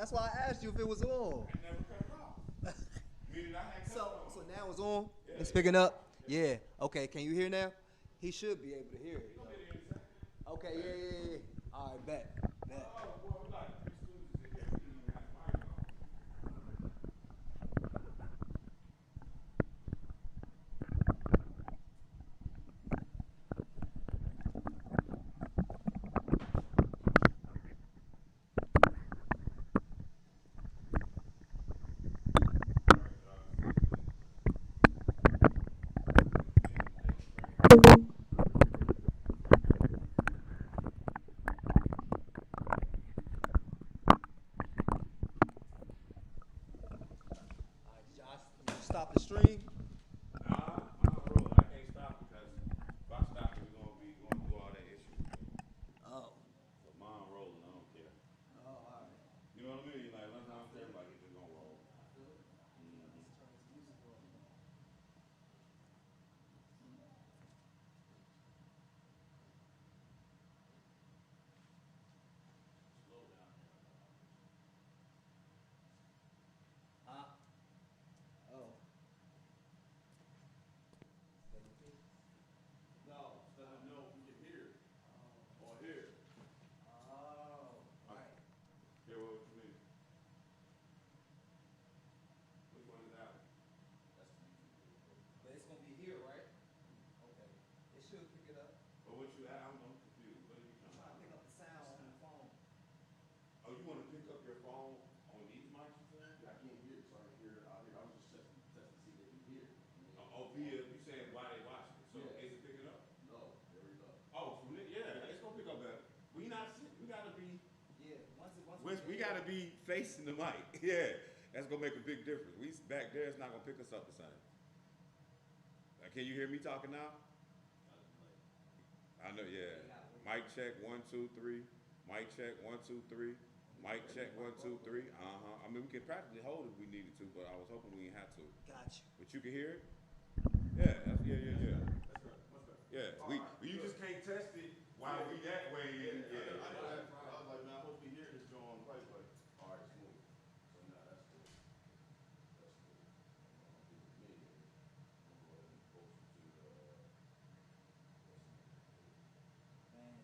That's why I asked you if it was on. I never cut it off. Meaning I had cut So it on. so now it's on. Yeah, It's yeah. picking up. Yeah. Okay. Can you hear now? He should be able to hear it. You gonna get it in a second. Okay. Yeah. Yeah. Yeah. All right. Bet. Bet. Oh boy, we like three students in here. We didn't even have the mic on. All right, All right, Josh. Did you stop the stream? nah, mine rolling. I can't stop it because if I stop it, we're gonna be going through all that issues. Oh. So mine rolling. I don't care. Oh. All right. You know what I mean? Like, I don't care. Like, it's just gonna roll. I feel it. Mm-hmm. Let's turn this music on. Slow down here. Huh? Oh. No, just let them know if we can hear it Oh. or hear. Oh. Right. Hear what you mean? Which one is that one? That's but it's gonna be here, right? Okay. It should pick it up. Or what you at? I'm confused. What are you I'm trying trying to to pick do? up the sound on the phone. Oh, you want to pick up your phone on these mics, you saying? Yeah, I can't hear it, so I hear it out here. I was just testing to see if they can hear it. Oh, via, you saying why they watching it. So Yes. is it picking up? No, there we go. Oh, from it, yeah, it's gonna pick up better. We not sitting. We gotta be. Yeah. Once We gotta be facing the mic. Yeah, that's gonna make a big difference. We back there, it's not gonna pick us up the same. Can you hear me talking now? I know. Yeah. Mic check 1 2 3. Mic check 1 2 3. Mic check 1 2 3. I mean, we could practically hold if we needed to, but I was hoping we didn't have to. Got you. But you can hear it. Yeah. Yeah. That's good. Much better. Yeah. All We right, you good. just can't test it while we that way. Yeah, Yeah. I know that. I was like, man, I hope we hear this John right, but all right, smooth. So now that's cool. That's cool. Me. I'm going to post it to the. Man.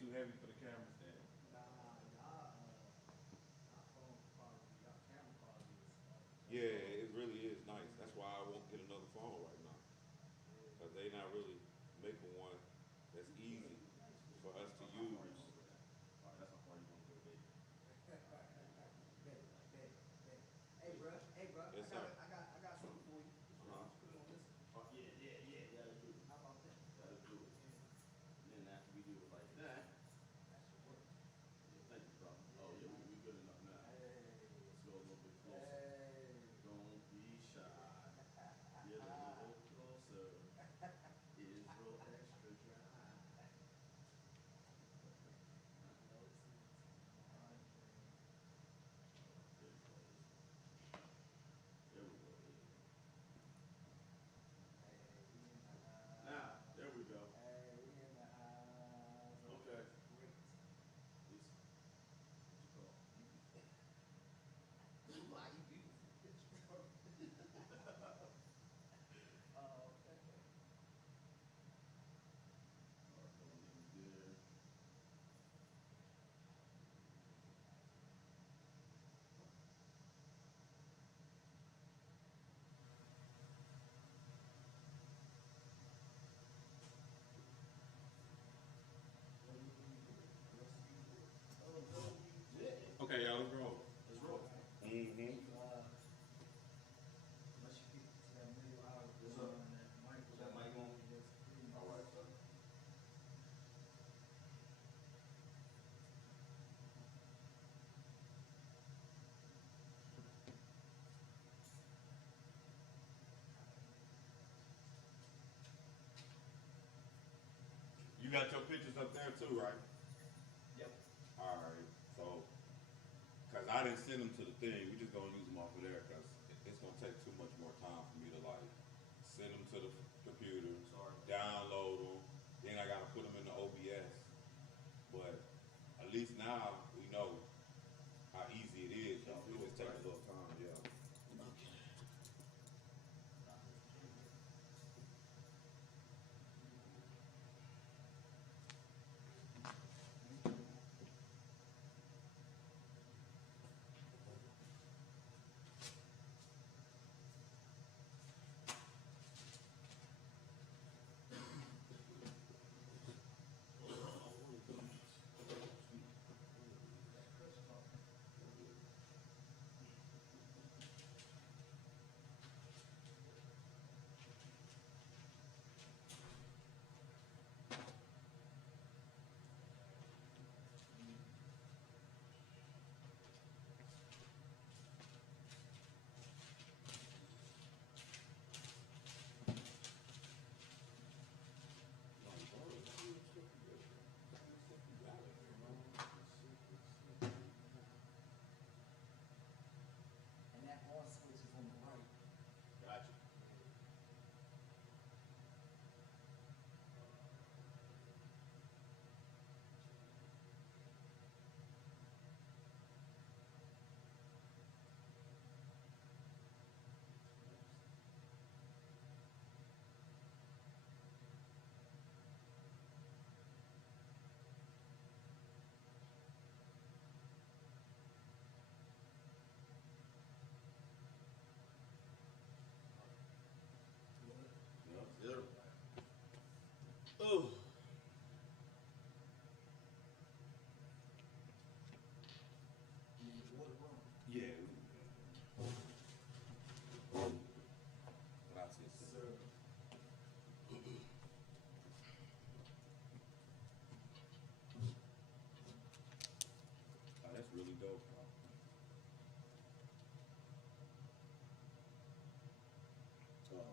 too heavy for the cameras then? Y'all phone quality, y'all camera quality is Yeah, it really is nice. That's why I won't get another phone right now. Cause they not really making one that's easy for us to use. All right, that's how far you want to go, baby. Bet, bet, bet. Hey, bruh, Yes, sir. I got something for you. Uh-huh. Put it on this. Oh, yeah, that'll do. How about that? That'll do it. And then after we do it like that, That should work. yeah, thank you, brother. Oh, yeah, we good enough now. Hey. Let's go a little bit closer. Hey. Don't be shy. Get a little closer. Israel extra dry. There we go. Now, there we go. Hey, we in the house. Okay. Great. It's what you call beautiful. Why you beautiful? Oh, okay. All right, going in good. Okay, y'all, let's roll. Let's roll. Mm-hmm. Unless you get to that middle aisle, Yes, sir. that mic. Is that mic on? Yes, please. All right, sir. You got your pictures up there too, right? Yep. Alright, so, cause I didn't send them to the thing, we just gonna use them off of there, cause it's gonna take too much more time for me to like, send them to the computer, Sorry. download them, then I gotta put them in the OBS. But at least now we know how easy it is, y'all, it just takes a little time, yeah. And that on switch is on the right. Gotcha. Yep, zero. Oh. You in the water room. Yeah. Gracias. Sir. Oh, that's really dope, bro.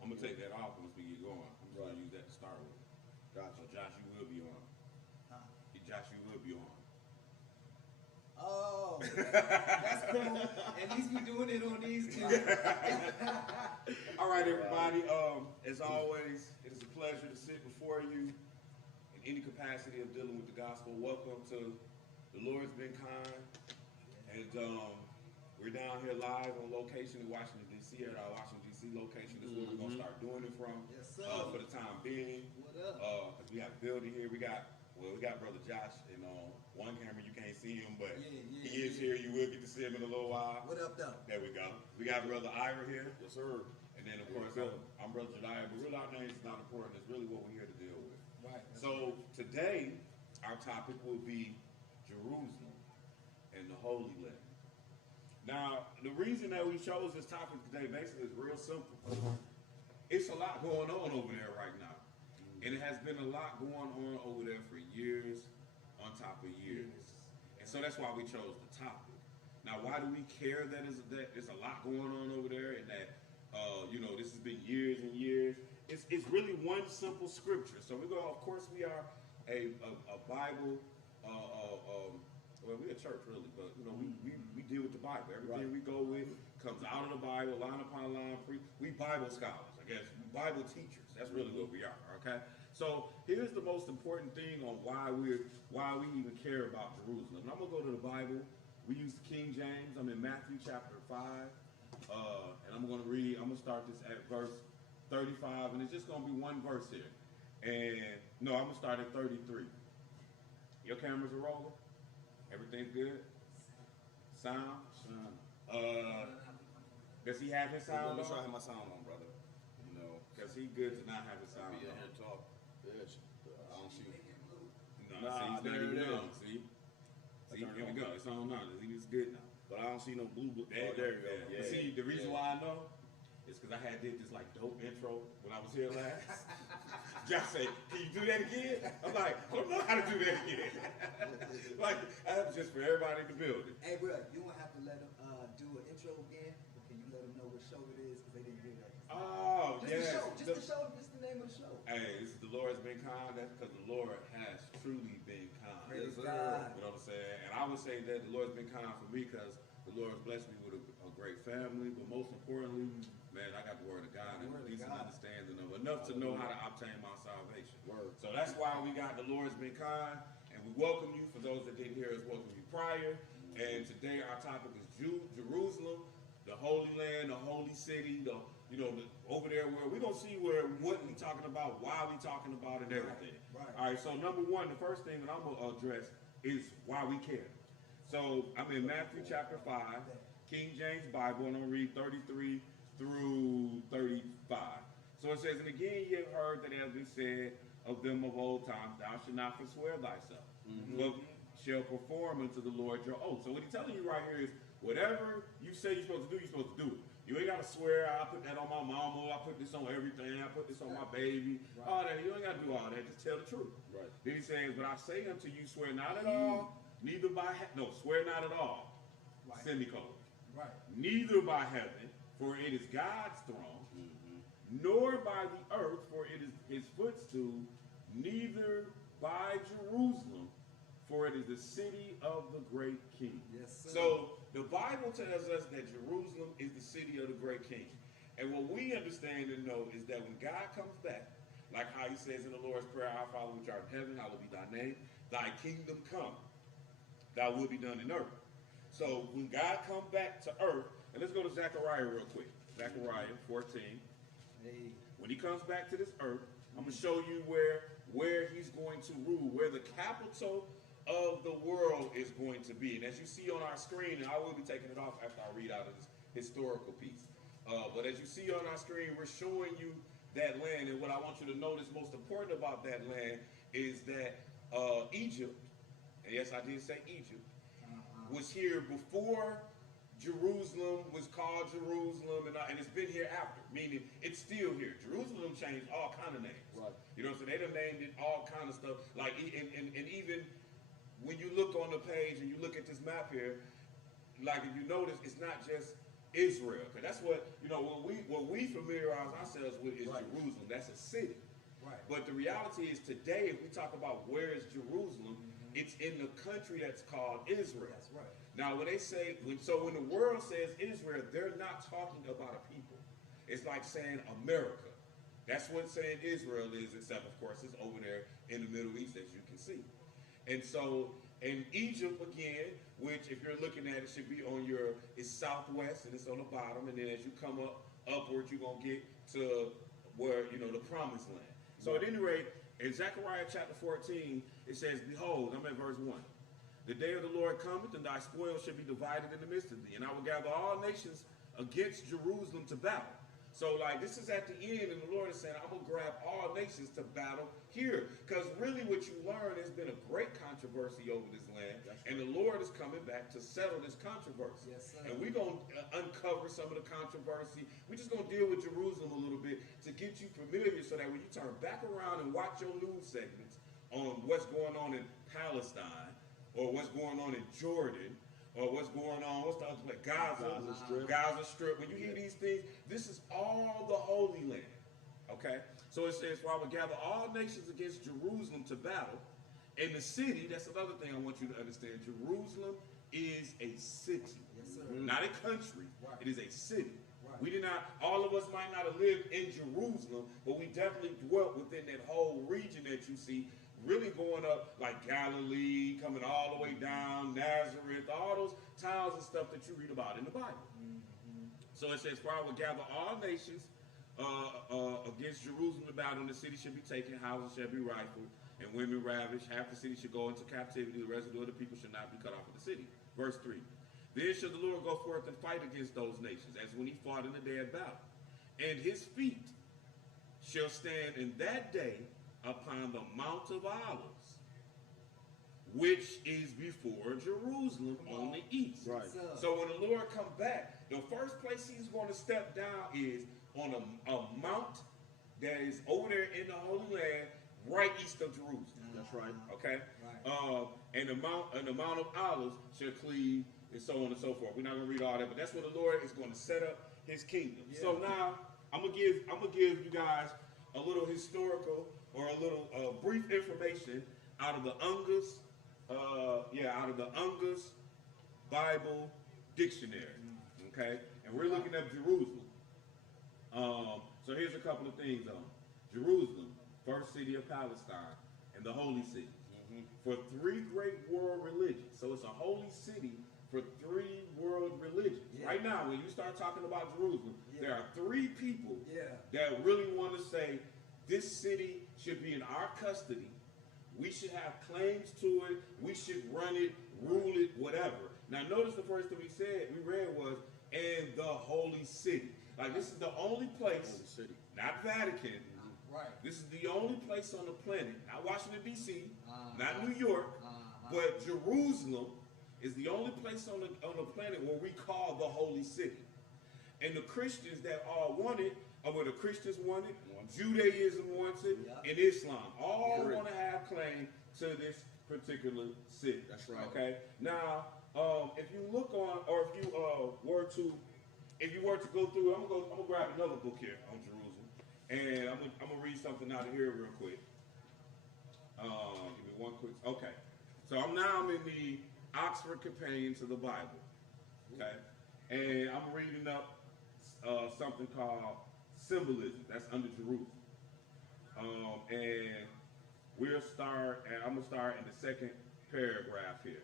I'm gonna take that off once we get going. I'm just Right. gonna use that to start with. Gotcha. So Josh, you will be on. Huh? Josh, you will be on. Oh, that's cool. At least we doing it on these two. All right, everybody. As always, it is a pleasure to sit before you in any capacity of dealing with the gospel. Welcome to The Lord's Been Kind. And we're down here live on location in Washington, D.C. at our Washington, D.C. location. This is where we're going to start doing it from Yes, sir. for the time being. What up? We have a building here. We got well, we got Brother Josh, and on one camera you can't see him, but Yeah, he is here. You will get to see him in a little while. What up, though? There we go. We got Brother Ira here. Yes, sir. And then, of course, I'm Brother Jediah, but really our names is not important. It's really what we're here to deal with. Right. So today, our topic will be Jerusalem and the Holy Land. Now, the reason that we chose this topic today basically is real simple. It's a lot going on over there right now. And it has been a lot going on over there for years on top of years. And so that's why we chose the topic. Now, why do we care that there's a lot going on over there and that, this has been years and years? It's really one simple scripture. So of course, we are a Bible, well, we're a church really, but we deal with the Bible. Everything we go with comes out of the Bible, line upon line. We Bible scholars, I guess. We Bible teachers. That's really what we are. Okay. So here's the most important thing on why we even care about Jerusalem. And I'm gonna go to the Bible. We use King James. I'm in Matthew chapter 5, and I'm gonna start this at verse 35, and it's just gonna be one verse here. And no, I'm gonna start at 33. Your cameras are rolling. Everything's good? Sound? Does he have his sound Let me try on? to have my sound on, brother. Because he good to not have his sound Be in on. here talk. Bitch. I don't see. No, see, he's not there even it on. is. See? See, turned here we it go. on. It's on now. It's good now. But I don't see no blue. There, There you go. yeah. But see, the reason why I know is because I had did this like dope intro when I was here last. Josh said, "Can you do that again?" I'm like, "I don't know how to do that again." Like, that was just for everybody in the building. Hey, bro, you won't have to let them do an intro again, but can you let them know what show it is? Because they didn't hear that. Oh, Just yes. the show. Just the show. Just the name of the show. Hey, this is the Lord's been kind. That's because the Lord has truly been kind. Praise sir. God. You know what I'm saying? And I would say that the Lord's been kind for me because the Lord's blessed me with a great family, but most importantly, man, I got the Word of God and a decent understanding of enough to know how to obtain my salvation. Word. So that's why we got the Lord's been kind, and we welcome you. For those that didn't hear us, welcome you prior. And today our topic is Jerusalem, the Holy Land, the Holy City, over there where we're gonna see what we talking about, why we talking about, and everything. Right. All right. So number one, the first thing that I'm gonna address is why we care. So I'm in Matthew chapter 5, King James Bible, and I'm gonna read 33 through 35. So it says, "And again ye have heard that it has been said of them of old times, thou shalt not forswear thyself, but shall perform unto the Lord your oath." So what he's telling you right here is, whatever you say you're supposed to do, you're supposed to do it. You ain't got to swear, I put that on my mama, I put this on everything, I put this on my baby, all that. You ain't got to do all that, just tell the truth. Right. Then he says, "But I say unto you, swear not at all, neither by, swear not at all, Right. semicolon, Right. neither by heaven, for it is God's throne, nor by the earth, for it is his footstool, neither by Jerusalem, for it is the city of the great king." Yes, sir. So the Bible tells us that Jerusalem is the city of the great king. And what we understand and know is that when God comes back, like how he says in the Lord's Prayer, "Our Father which art in heaven, hallowed be thy name, thy kingdom come, thy will be done in earth." So when God comes back to earth, and let's go to Zechariah real quick. Zechariah 14. Hey. When he comes back to this earth, I'm going to show you where he's going to rule, where the capital of the world is going to be. And as you see on our screen, and I will be taking it off after I read out of this historical piece. But as you see on our screen, we're showing you that land. And what I want you to notice most important about that land is that Egypt, and yes, I did say Egypt, was here before Jerusalem was called Jerusalem, and it's been here after, meaning it's still here. Jerusalem changed all kind of names. Right. You know what I'm saying? They done named it all kind of stuff. Like, and even when you look on the page and you look at this map here, like if you notice, it's not just Israel. Because that's what, what we familiarize ourselves with is Jerusalem. That's a city. Right. But the reality is today, if we talk about where is Jerusalem, it's in the country that's called Israel. That's right. Now, when they say, when the world says Israel, they're not talking about a people. It's like saying America. That's what saying Israel is, except, of course, it's over there in the Middle East, as you can see. And so, in Egypt, again, which if you're looking at it, should be on it's southwest, and it's on the bottom. And then as you come upward, you're going to get to where, the promised land. So at any rate, In Zechariah chapter 14, it says, behold, I'm at verse 1. The day of the Lord cometh, and thy spoil shall be divided in the midst of thee. And I will gather all nations against Jerusalem to battle. So, like, this is at the end, and the Lord is saying, I'm going to grab all nations to battle here. Because really what you learn, there's been a great controversy over this land, and the Lord is coming back to settle this controversy. Yes, sir. And we're going to uncover some of the controversy. We're just going to deal with Jerusalem a little bit to get you familiar so that when you turn back around and watch your news segments on what's going on in Palestine, or what's going on in Jordan, or what's going on, what's the other place? Gaza Strip. When you hear these things, this is all the Holy Land. Okay? So it says, for I will gather all nations against Jerusalem to battle. And the city, that's another thing I want you to understand. Jerusalem is a city. Yes, sir. Not a country. Right. It is a city. Right. We did not, all of us might not have lived in Jerusalem, but we definitely dwelt within that whole region that you see, really going up like Galilee, coming all the way down, Nazareth, all those towns and stuff that you read about in the Bible. Mm-hmm. So it says, for I will gather all nations against Jerusalem to battle, and the city shall be taken, houses shall be rifled, and women ravished. Half the city shall go into captivity, the residue of the people shall not be cut off of the city. Verse 3. Then shall the Lord go forth and fight against those nations, as when he fought in the day of battle. And his feet shall stand in that day upon the Mount of Olives, which is before Jerusalem on the east. Right. So when the Lord comes back, the first place he's going to step down is on a mount that is over there in the Holy Land, right east of Jerusalem. That's right. Okay? Right. And the Mount of Olives shall cleave, and so on and so forth. We're not going to read all that, but that's where the Lord is going to set up his kingdom. Yeah. So now I'm gonna give you guys a little historical or a little brief information out of the Ungus, out of the Ungus Bible Dictionary. Okay, and we're looking at Jerusalem. So here's a couple of things on Jerusalem, first city of Palestine, and the holy city for three great world religions. So it's a holy city for three world religions. Yeah. Right now, when you start talking about Jerusalem, there are three people that really want to say this city should be in our custody. We should have claims to it. We should run it, rule it, whatever. Now, notice the first thing we read was, and the holy city. Like, this is the only place, not Vatican. Right. This is the only place on the planet, not Washington, D.C., Uh-huh. not New York, Uh-huh. but Jerusalem is the only place on the planet where we call the holy city. And the Christians that all want it, or where the Christians want it, Judaism wants it, and Islam all want to have claim to this particular city. That's right. Okay. Now, if you look on, or if you were to go through, I'm gonna grab another book here on Jerusalem, and I'm gonna read something out of here real quick. Give me one quick. Okay. So I'm in the Oxford Companion to the Bible. Okay, and I'm reading up something called symbolism. That's under Jerusalem. And I'm gonna start in the second paragraph here.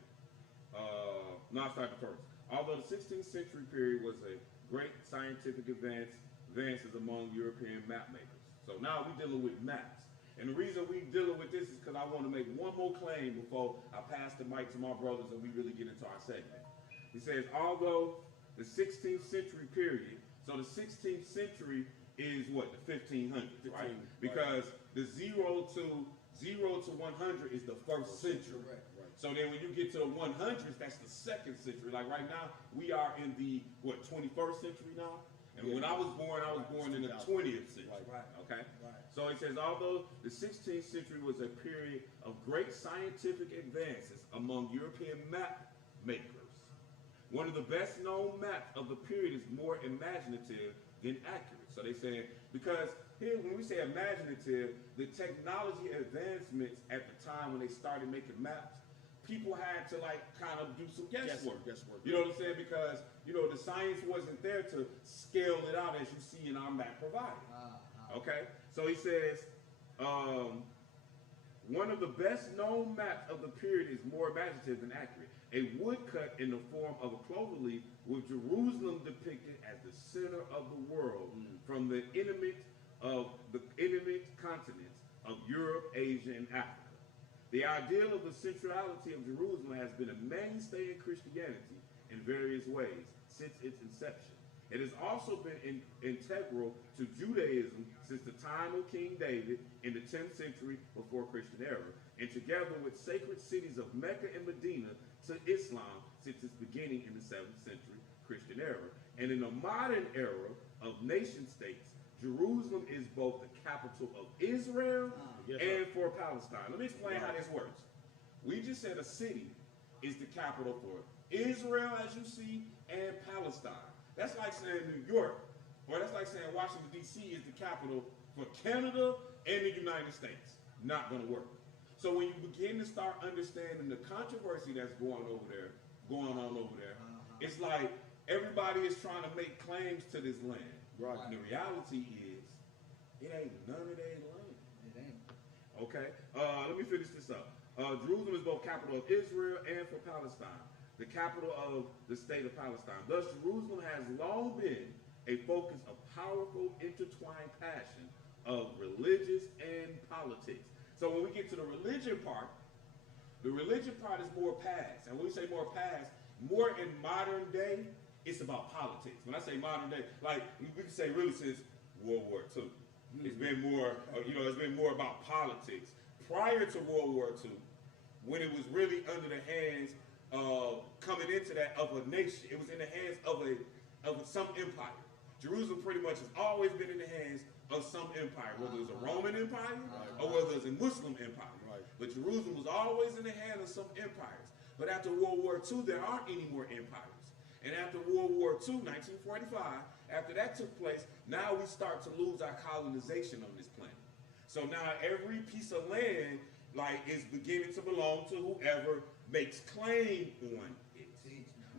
I'll start the first. Although the 16th century period was a great scientific advances among European map makers. So now we're dealing with maps. And the reason we're dealing with this is because I want to make one more claim before I pass the mic to my brothers and we really get into our segment. He says, although the 16th century period, so the 16th century is what, the 1500s, right? Because the 0 to 100 is the first century. Right. So then when you get to the 100s, that's the second century. Like right now, we are in the, 21st century now? And when I was born in the 20th century. Right. Okay? Right. So it says, although the 16th century was a period of great scientific advances among European map makers, one of the best known maps of the period is more imaginative than accurate. So they say, because here when we say imaginative, the technology advancements at the time when they started making maps, people had to like kind of do some guesswork. You know what I'm saying? Because, the science wasn't there to scale it out as you see in our map provided. Okay? So he says, one of the best known maps of the period is more imaginative than accurate. A woodcut in the form of a clover leaf with Jerusalem depicted as the center of the world from the intimate continents of Europe, Asia, and Africa. The ideal of the centrality of Jerusalem has been a mainstay in Christianity in various ways since its inception. It has also been integral to Judaism since the time of King David in the 10th century before Christian era, and together with sacred cities of Mecca and Medina to Islam since its beginning in the 7th century Christian era. And in the modern era of nation states, Jerusalem is both the capital of Israel and for Palestine. Let me explain how this works. We just said a city is the capital for Israel, as you see, and Palestine. That's like saying New York, or that's like saying Washington, D.C. is the capital for Canada and the United States. Not going to work. So when you begin to start understanding the controversy that's going on over there, it's like everybody is trying to make claims to this land. Right. And the reality is, it ain't none of their land. It ain't. Okay? Let me finish this up. Jerusalem is both capital of Israel and for Palestine, the capital of the state of Palestine. Thus, Jerusalem has long been a focus of powerful, intertwined passion of religious and politics. So when we get to the religion part is more past. And when we say more past, more in modern day, it's about politics. When I say modern day, like we can say really since World War II. It's been more, it's been more about politics. Prior to World War II, when it was really under the hands coming into that of a nation, it was in the hands of some empire. Jerusalem pretty much has always been in the hands of some empire, whether it's a Roman Empire or whether it's a Muslim Empire. Right. But Jerusalem was always in the hand of some empires. But after World War II, there aren't any more empires. And after World War II, 1945, after that took place, now we start to lose our colonization on this planet. So now every piece of land is beginning to belong to whoever makes claim on it.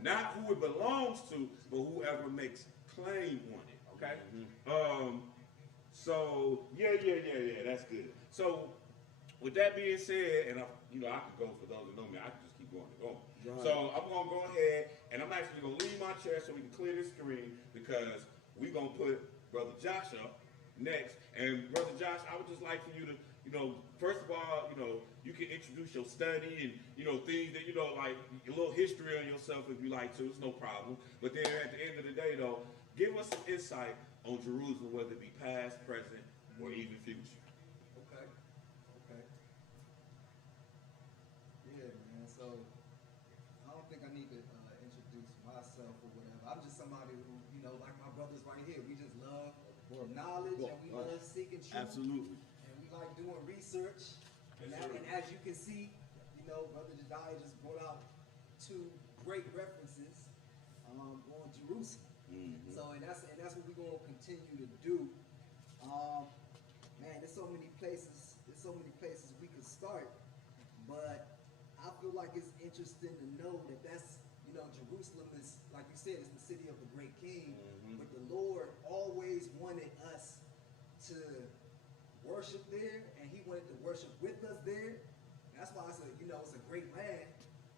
Not who it belongs to, but whoever makes claim on it. Okay? So that's good. So with that being said, and I can go for those who know me, I can just keep going and going. Right. So I'm gonna go ahead and I'm actually gonna leave my chair so we can clear this screen because we're gonna put Brother Josh up next. And Brother Josh, I would just like for you to, first of all, you can introduce your study and, things that, like a little history on yourself if you like to, it's no problem. But then at the end of the day though, give us some insight on Jerusalem, whether it be past, present, or even future. Okay. Yeah, man. So I don't think I need to introduce myself or whatever. I'm just somebody who, like my brothers right here, we just love knowledge and we love seeking truth. Absolutely. And we like doing research. And as you can see, Brother Jediah just brought out 2 great references on Jerusalem. Mm-hmm. So and that's what we're gonna continue to do. Man, there's so many places we could start, but I feel like it's interesting to know that that's Jerusalem is, like you said, it's the city of the great king. Mm-hmm. But the Lord always wanted us to worship there, and He wanted to worship with us there. That's why I said, it's a great land,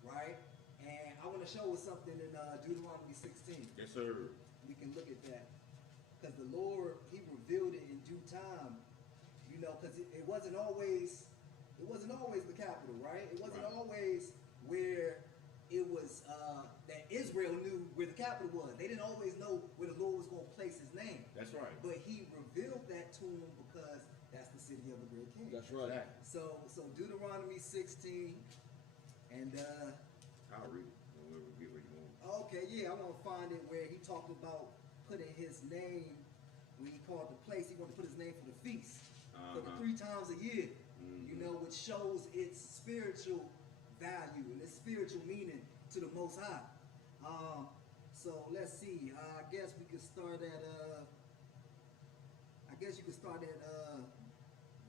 right? And I want to show us something in Deuteronomy 16. Yes, sir. We can look at that. Because the Lord, He revealed it in due time. Because it wasn't always the capital, right? It wasn't always where it was that Israel knew where the capital was. They didn't always know where the Lord was going to place His name. That's right. But He revealed that to them because that's the city of the great king. That's right. So Deuteronomy 16, and I'll read it. We'll get where you're going. okay, yeah, I want to find it where he talked about putting his name, when he called the place, he wanted to put his name for the feast, for the 3 times a year, which shows its spiritual value and its spiritual meaning to the Most High. So let's see. I guess we could start at.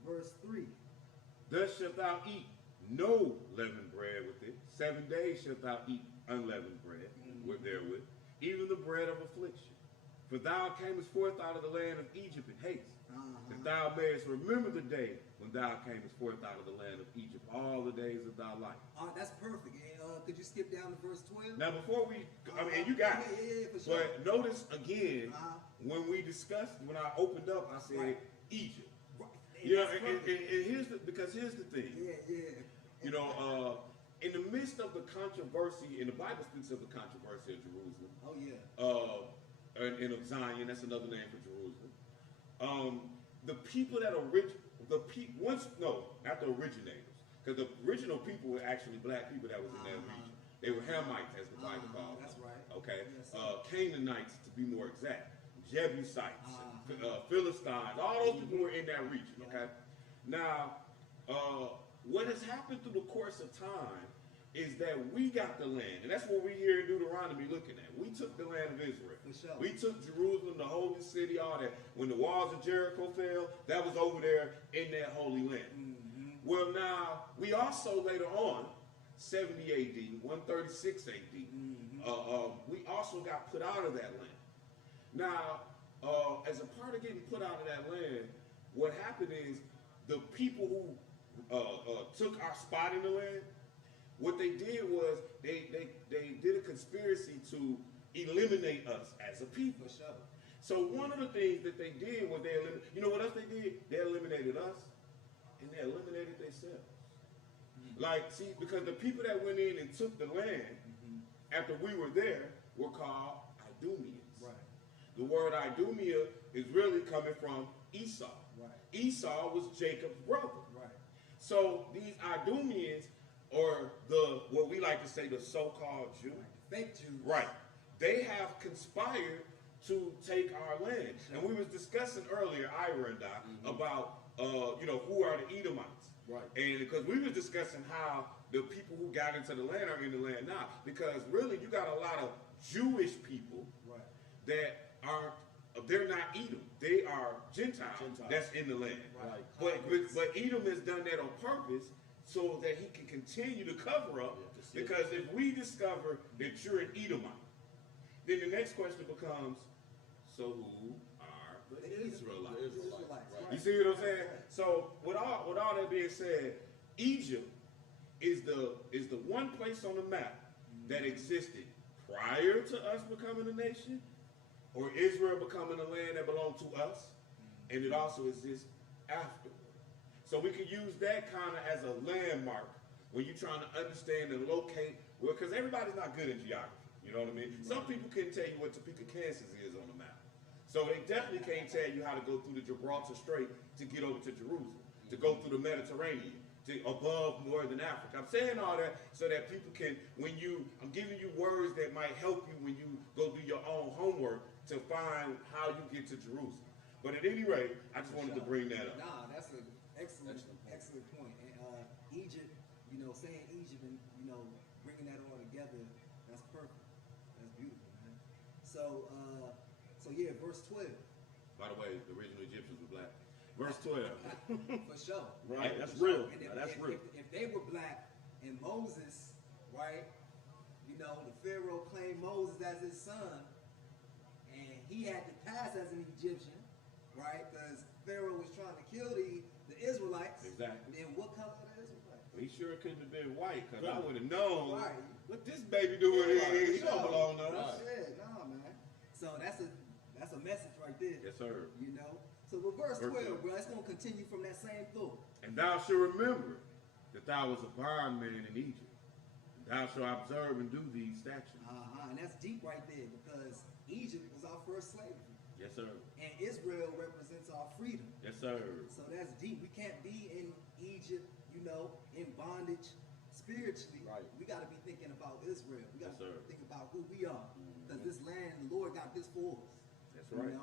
Verse 3. Thus shalt thou eat no leavened bread with it. 7 days shalt thou eat unleavened bread therewith, even the bread of affliction. For thou camest forth out of the land of Egypt in haste, that thou mayest remember the day when thou camest forth out of the land of Egypt all the days of thy life. That's perfect. Could you skip down to verse 12? Now before we, and you got it. Yeah, for sure. But notice again, when I opened up, I said Egypt. Right. You know, that's and perfect. here's the thing. Yeah. You know, in the midst of the controversy, and the Bible speaks of the controversy of Jerusalem, Oh yeah. and of Zion, that's another name for Jerusalem. The people that not the originators, because the original people were actually black people that was in that region. They were Hamites, as the Bible calls them. That's right. Okay, Yes, sir. Canaanites to be more exact, Jebusites, Philistines, all those people were in that region. Okay, now what has happened through the course of time is that we got the land, and that's what we here in Deuteronomy looking at. We took the land of Israel. For sure. We took Jerusalem, the holy city, all that. When the walls of Jericho fell, that was over there in that holy land. Mm-hmm. Well, now we also later on, 70 AD, 136 AD, we also got put out of that land. Now, as a part of getting put out of that land, what happened is the people who took our spot in the land, what they did was they did a conspiracy to eliminate us as a people. For sure. So one of the things that they did was you know what else they did? They eliminated us and they eliminated themselves. Like, see, because the people that went in and took the land after we were there were called Idumeans. Right. The word Idumea is really coming from Esau. Right. Esau was Jacob's brother. Right. So these Idumeans, or what we like to say, the so-called Jew, Fake Jews. right? They have conspired to take our land, and we was discussing earlier, Ira and Doc, about who are the Edomites, Right. And because we was discussing how the people who got into the land are in the land now, because really you got a lot of Jewish people Right. that are. They're not Edom. They are Gentiles. That's in the land. Right. But Edom has done that on purpose so that he can continue to cover up. Yeah, Because if we discover that you're an Edomite, then the next question becomes, so who are the Israelites? The Israelites, right. You see what I'm saying? So with all that being said, Egypt is the one place on the map that existed prior to us becoming a nation, or Israel becoming a land that belonged to us, and it also exists afterward. So we can use that kind of as a landmark when you're trying to understand and locate, because everybody's not good in geography. You know what I mean? Some people can tell you what Topeka, Kansas is on the map. So they definitely can't tell you how to go through the Gibraltar Strait to get over to Jerusalem, to go through the Mediterranean, to above northern Africa. I'm saying all that so that people can, I'm giving you words that might help you when you go do your own homework to find how you get to Jerusalem. But at any rate, I just wanted to bring that up. Nah, that's an excellent point. And Egypt, saying Egypt and bringing that all together, that's perfect. That's beautiful, man. So yeah, verse 12. By the way, the original Egyptians were black. Verse 12. For sure. Right. For That's sure. real. And That's real. If they were black and Moses, right? The Pharaoh claimed Moses as his son, and he had to pass as an Egyptian, right? Because Pharaoh was trying to kill the Israelites. Exactly. Then what color are the Israelites? He sure couldn't have been white, because I Right. would have known Right. what this baby doing here. He don't belong to That's us. it. Nah, man. So that's a message right there. Yes, sir. So with verse Verse 12, 12. bro, it's gonna continue from that same thought. And thou shalt remember that thou was a bondman in Egypt. And thou shalt observe and do these statutes. And that's deep right there because Egypt was our first slavery. Yes, sir. And Israel represents our freedom. Yes, sir. So that's deep. We can't be in Egypt, in bondage spiritually. Right. We got to be thinking about Israel. We got Yes, to sir. think about who we are. Because this land, the Lord got this for us. That's right.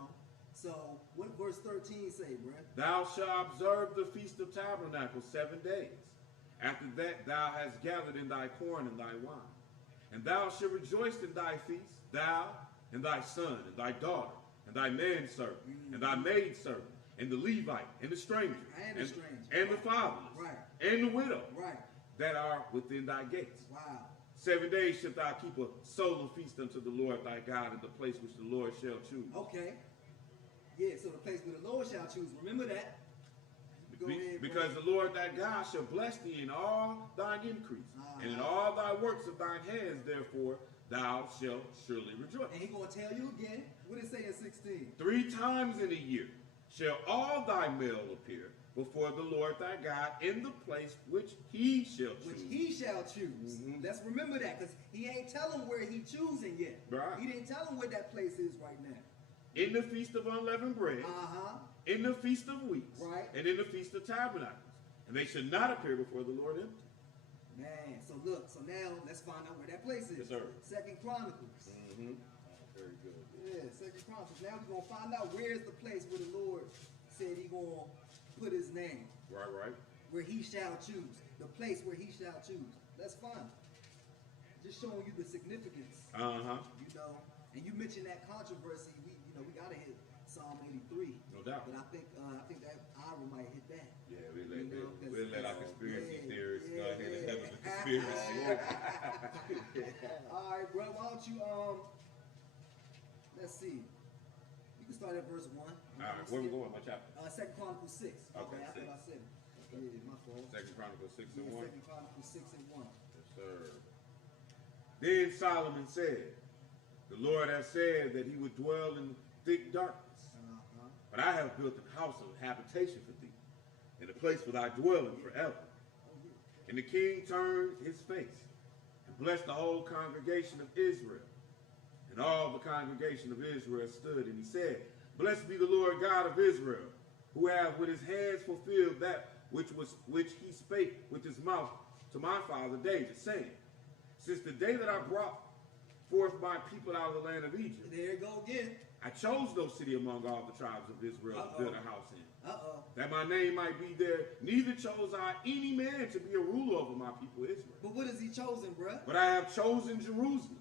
So what verse 13 say, bro? Thou shalt observe the Feast of Tabernacles 7 days. After that thou hast gathered in thy corn and thy wine. And thou shalt rejoice in thy feast, thou and thy son and thy daughter, and thy manservant, and thy maidservant, and the Levite, and the stranger, And the stranger. and the fatherless, Right. and the widow, Right. that are within thy gates. Wow. 7 days shalt thou keep a solemn feast unto the Lord thy God in the place which the Lord shall choose. Okay. Yeah, so the place where the Lord shall choose. Remember that. Go ahead, bro. Because the Lord thy God shall bless thee in all thine increase, and in all thy works of thine hands, therefore thou shalt surely rejoice. And he's going to tell you again. What did it say in 16? 3 times in a year shall all thy male appear, before the Lord thy God in the place which he shall choose. Which he shall choose. Let's remember that, because he ain't telling where he choosing yet. Right. He didn't tell him where that place is right now. In the feast of unleavened bread, Uh-huh. in the feast of weeks, Right. and in the feast of tabernacles. And they should not appear before the Lord empty. Man, so look, so now let's find out where that place is. Yes, sir. Second Chronicles. Very good. Yeah, Second Chronicles. Now we're gonna find out where's the place where the Lord said he gonna put his name. Right. Where he shall choose. The place where he shall choose. Let's find it. Just showing you the significance. Uh-huh. You know, and you mentioned that controversy. We gotta hit Psalm 83. No doubt. But I think that Ira might hit that. Yeah, You know, 'cause- we'll let our conspiracy yeah, theorists go ahead and yeah. have the conspiracy. All right, bro. Why don't you let's see. You can start at verse 1. All right, where we going? What chapter? Second Chronicles 6. Okay, I thought 6. I said it. Yeah, my fault. Second Chronicles 6 and Yeah, 1. Second Chronicles 6 and 1. Yes, sir. Then Solomon said, the Lord has said that he would dwell in thick darkness. Uh-huh. But I have built a house of habitation for thee, and a place for thy dwelling forever. And the king turned his face and blessed the whole congregation of Israel. And all the congregation of Israel stood, and he said, Blessed be the Lord God of Israel, who hath with his hands fulfilled that which he spake with his mouth to my father David, saying, Since the day that I brought forth my people out of the land of Egypt, There you go again. I chose no city among all the tribes of Israel to build a house in, Uh-oh. that my name might be there. Neither chose I any man to be a ruler over my people Israel. But what has he chosen, bruh? But I have chosen Jerusalem,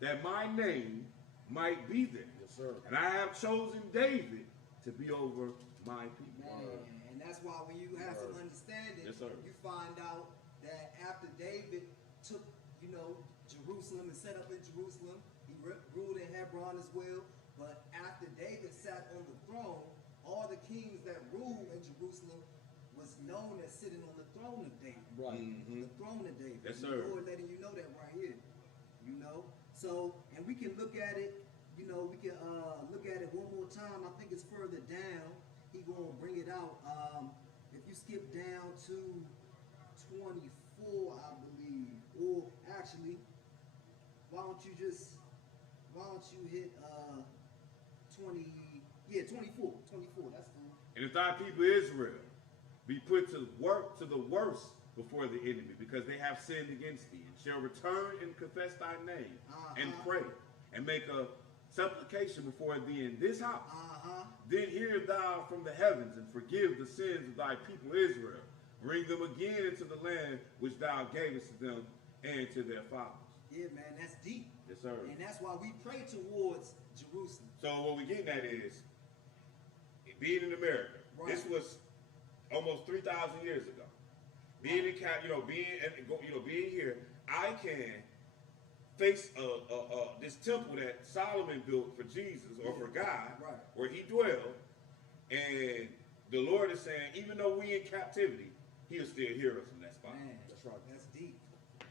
that my name might be there. Yes, sir. And I have chosen David to be over my people. Man, and that's why when you have some understanding, Yes, sir. you find out that after David took, Jerusalem and set up in Jerusalem, he ruled in Hebron as well. But after David sat on the throne, all the kings that ruled in Jerusalem was known as sitting on the throne of David. Right. The throne of David. Yes, The sir. Lord letting you know that right here. So, and we can look at it, we can look at it one more time. I think it's further down. He gonna bring it out. If you skip down to 24, I believe, or actually, why don't you hit 24, that's cool. And if thy people Israel be put to the worst before the enemy, because they have sinned against thee, and shall return and confess thy name, and pray, and make a supplication before thee in this house, then hear thou from the heavens, and forgive the sins of thy people Israel. Bring them again into the land which thou gavest to them and to their fathers. Yeah, man, that's deep. Yes, sir. And that's why we pray towards Jerusalem. So what we're getting at is, being in America, Right. this was almost 3,000 years ago. Being in being here, I can face this temple that Solomon built for Jesus or for God, Right. where he dwelled, and the Lord is saying, even though we in captivity, he'll still hear us from that spot. Man, That's right. That's deep.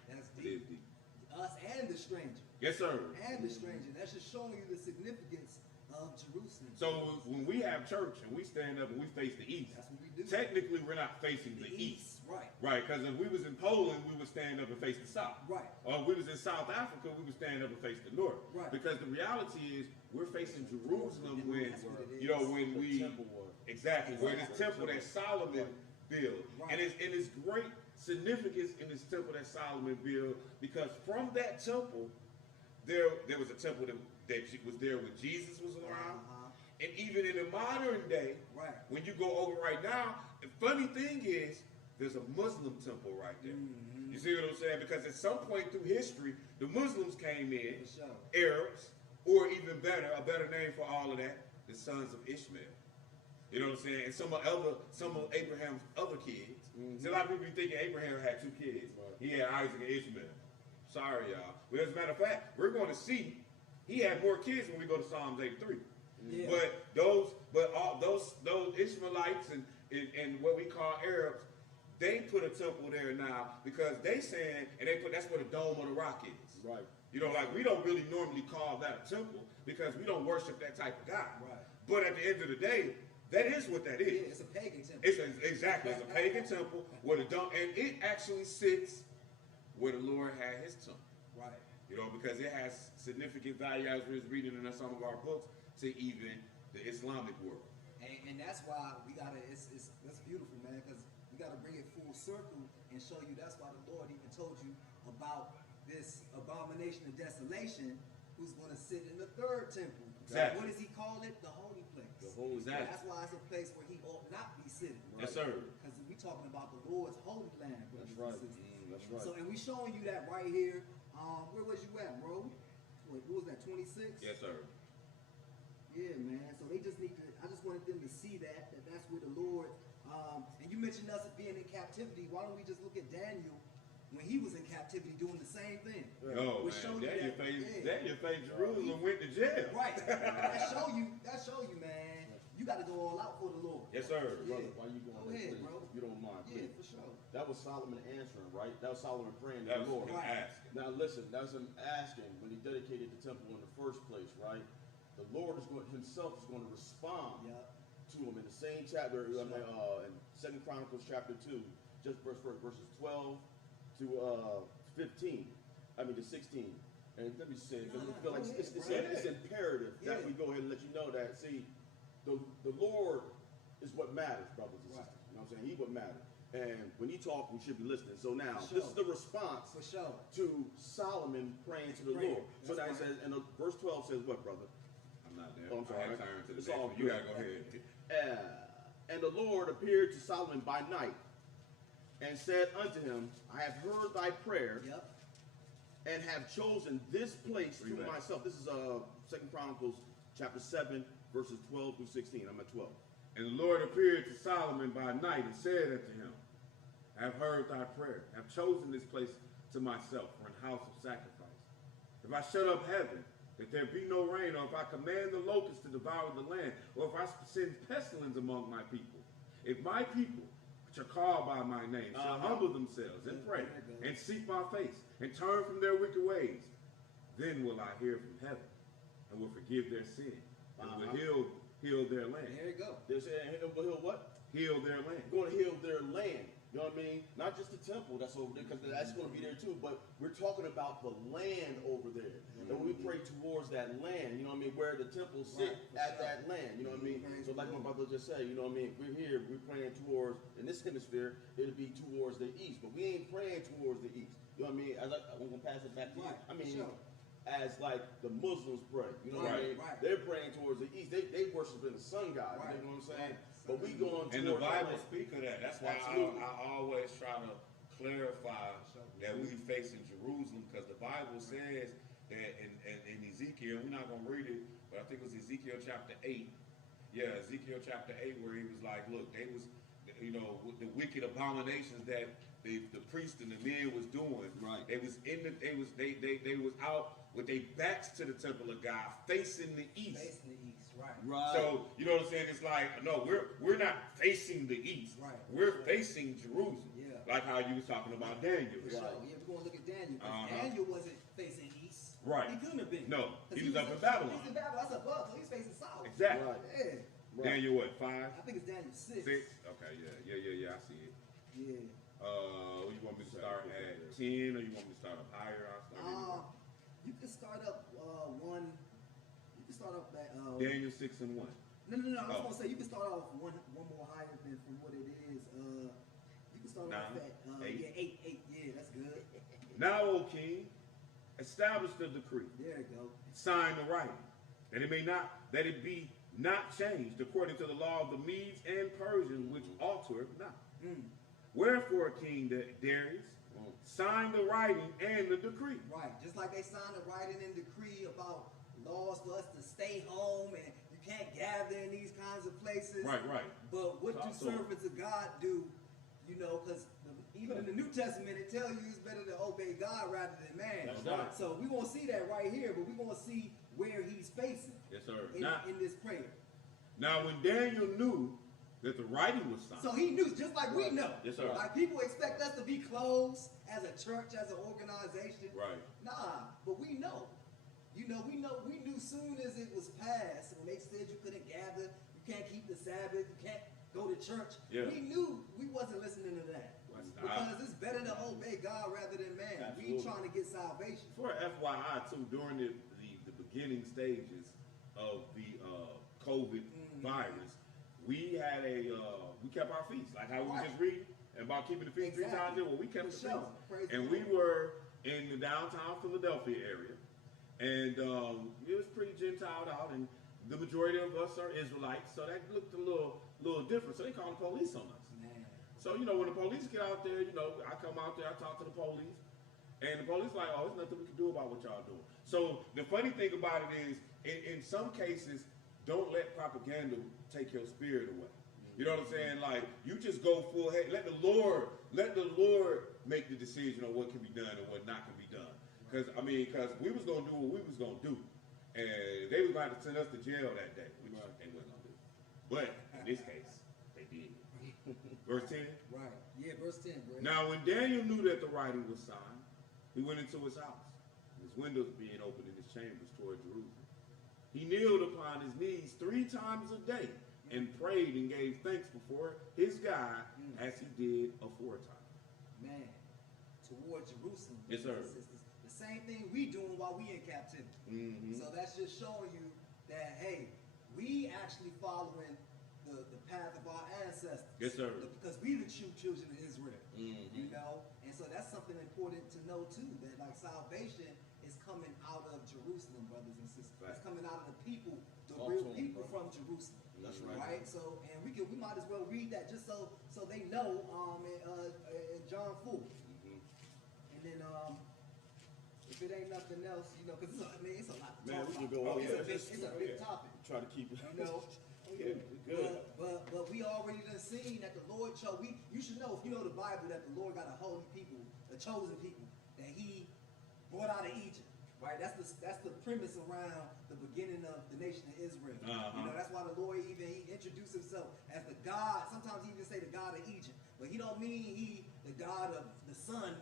That's It is deep. deep. Us and the stranger. Yes, sir. And the stranger. That's just showing you the significance of Jerusalem. So when we have church and we stand up and we face the east, That's what we do. technically we're not facing the east. Right. Right, because if we was in Poland, we would stand up and face the south. Right. Or if we was in South Africa, we would stand up and face the north. Right. Because the reality is, we're facing Jerusalem when, That's what it is. when we temple was. exactly where this temple that Solomon built, Right. and it's great significance in this temple that Solomon built, because from that temple, there was a temple that was there when Jesus was around. And even in the modern day, Right. when you go over right now, the funny thing is, there's a Muslim temple right there. You see what I'm saying? Because at some point through history, the Muslims came in, For sure. Arabs, or even better, a better name for all of that, the sons of Ishmael. You know what I'm saying? And some of Abraham's other kids. See, a lot of people be thinking Abraham had 2 kids. Right. He had Isaac and Ishmael. Sorry, y'all. But as a matter of fact, we're going to see he had more kids when we go to Psalms 83. Yeah. But all those Ishmaelites and what we call Arabs, they put a temple there now because they saying, and that's where the Dome of the Rock is. Right. You know, like we don't really normally call that a temple because we don't worship that type of God. Right. But at the end of the day, That is what that is. Yeah, it's a pagan temple. Exactly. It's a pagan temple where and it actually sits where the Lord had his temple. Right. You know, because it has significant value, as we was reading in some of our books, to even the Islamic world. And that's why we gotta. That's beautiful, man. Because we gotta bring it full circle and show you. That's why the Lord even told you about this abomination of desolation, who's going to sit in the third temple. Exactly. What does he call it? The holy place. The holy Exactly. That's why it's a place where he ought not be sitting. Right? Yes, sir. Because we talking about the Lord's holy land. That's brothers right. and sisters. That's right. So, and we showing you that right here. Where was you at, bro? What was that? 26. Yes, sir. Yeah, man. So they just need to. I just wanted them to see that's where the Lord. And you mentioned us being in captivity. Why don't we just look at Daniel when he was in captivity doing the same thing? No, We're man. showing you Daniel that- faced yeah. Daniel faced Jerusalem, went to jail. Right. That show you, man. You got to go all out for the Lord. Yes, sir. Brother, why you going Go there, ahead, please? bro. If you don't mind, Yeah, please. for sure. That was Solomon answering, right? That was Solomon praying to That the was Lord. him Right. asking. Now listen, that's him asking when he dedicated the temple in the first place, right? The Lord himself is going to respond Yeah. to him in the same chapter, in 2 Chronicles chapter 2, just verses 12 to 15. I mean to 16. And let me say, because we feel like Go it's ahead, imperative that Yeah. we go ahead and let you know that, see, the Lord is what matters, brothers and Right. sisters. You know what I'm saying? He what matters. And when he talks, we should be listening. So now, For this sure. is the response For sure. to Solomon praying to the Praying. Lord. So That's now he right. says, and verse 12 says what, brother? I'm not there. Oh, I'm sorry. I had turned to the It's next all one. You good. gotta go ahead. And the Lord appeared to Solomon by night and said unto him, I have heard thy prayer Yep. and have chosen this place Where you to at? myself. This is 2 Chronicles chapter 7, verses 12 through 16. I'm at 12. And the Lord appeared to Solomon by night and said unto him, I have heard thy prayer, I have chosen this place to myself for an house of sacrifice. If I shut up heaven, that there be no rain, or if I command the locusts to devour the land, or if I send pestilence among my people, if my people, which are called by my name, shall humble themselves and pray, and seek my face, and turn from their wicked ways, then will I hear from heaven, and will forgive their sin, and will heal their land. There you go. They're saying, he'll what? Heal their land. Going to heal their land. You know what I mean? Not just the temple that's over there, because that's going to be there too, but we're talking about the land over there. And when we pray towards that land, you know what I mean, where the temple sit Right, for at sure. that land, you know what I mean? Praise So like the my Lord. brother just said, you know what I mean, if we're here, we're praying towards, in this hemisphere, it'll be towards the east, but we ain't praying towards the east. You know what I mean? I'm going to pass it back to you. Right, I mean, for sure. as like the Muslims pray, you know what I Right, mean? right. They're praying towards the east. They worshiping the sun god, Right, you know what I'm saying? right. But we going towards And the Bible land. speak of that. That's why Absolutely. I always try to clarify that we facing Jerusalem, because the Bible says that in Ezekiel, we're not going to read it, but I think it was Ezekiel chapter 8. Yeah, Ezekiel chapter 8, where he was like, look, they was, you know, with the wicked abominations that the priest and the men was doing. Right. They was they was out with their backs to the temple of God, facing the east. Facing the east. Right. Right. So you know what I'm saying? It's like, no, we're not facing the east. Right. We're facing Jerusalem. Yeah. Like how you was talking about Daniel. For sure. Right. Yeah, we're going to look at Daniel. 'Cause Uh-huh. Daniel wasn't facing east. Right. He couldn't have been. No, 'Cause he was up in He's Babylon. in Babylon. That's above, so he's facing south. Exactly. Right. Yeah. Right. Daniel what, 5? I think it's Daniel 6. 6? Okay, yeah, I see it. Yeah. You want me to start at 10 or you want me to start up higher? I'll start anywhere. You can start up one. You can start up at Daniel 6 and 1. No. I was Oh. gonna say you can start off one more higher than from what it is. You can start off 9, at 8. yeah 8. Yeah, that's good. Now, O king, establish the decree, There you go. sign the writing, that it be not changed according to the law of the Medes and Persians, which altereth not. Wherefore, King Darius, sign the writing and the decree. Right. Just like they signed a writing and decree about laws for us to stay home and you can't gather in these kinds of places. Right. But what do Also- servants of God do? You know, because even in the New Testament, it tells you it's better to obey God rather than man. That's right. So we won't see that right here, but we're going to see where he's facing Yes, sir. in this prayer. Now, when Daniel knew that the writing was signed, So he knew, just like we know. Yes, sir. Like people expect us to be closed as a church, as an organization. Right. Nah, but we know. You know, we knew soon as it was passed, when they said you couldn't gather, you you can't keep the Sabbath, you can't go to church. Yeah. We knew we wasn't listening to that. Because it's better to obey God rather than man. Absolutely. We trying to get salvation. For FYI too, during the beginning stages of the COVID virus, we had we kept our feast, like how we were just reading about keeping the feast 3 times a year. Well, we kept For the sure. feast, Praise and the we Lord. were in the downtown Philadelphia area, and it was pretty Gentile out, and the majority of us are Israelites, so that looked a little different. So they called the police on us. Man. So, you know, when the police get out there, you know, I come out there, I talk to the police, and the police like, oh, there's nothing we can do about what y'all doing. So the funny thing about it is, in some cases, don't let propaganda take your spirit away. You know what I'm saying? Like, you just go full head. Let the Lord make the decision on what can be done and what not can be done. Because we was going to do what we was going to do. And they was about to send us to jail that day, which they wasn't going to do. But in this case, they did. Verse 10. Right. Yeah, verse 10, bro. Now, when Daniel knew that the writing was signed, he went into his house, his windows being opened in his chambers toward Jerusalem. He kneeled upon his knees 3 times a day and prayed and gave thanks before his God as he did aforetime. Man, toward Jerusalem. Yes, sir. brothers and sisters. The same thing we doing while we in captivity. Mm-hmm. So that's just showing you that, hey, we actually following the path of our ancestors. Yes, sir. Because we the true children of Israel. Mm-hmm. You know? And so that's something important to know too, that like salvation is coming out of Jerusalem, brothers and sisters. Right. It's coming out of the people, the Talk real to 'em, people bro. from Jerusalem. That's right. Right? So, and we might as well read that just so they know in John 4. Mm-hmm. And then if it ain't nothing else, you know, because it's a lot to Man, talk we about. can go Oh, on. yeah, It's a big topic. Try to keep it. You know, Yeah, good. but we already done seen that the Lord chose. You should know, if you know the Bible, that the Lord got a holy people, a chosen people that He brought out of Egypt. Right, that's the premise around the beginning of the nation of Israel. Uh-huh. You know, that's why the Lord he introduced Himself as the God. Sometimes He even say the God of Egypt, but He don't mean He the God of the sun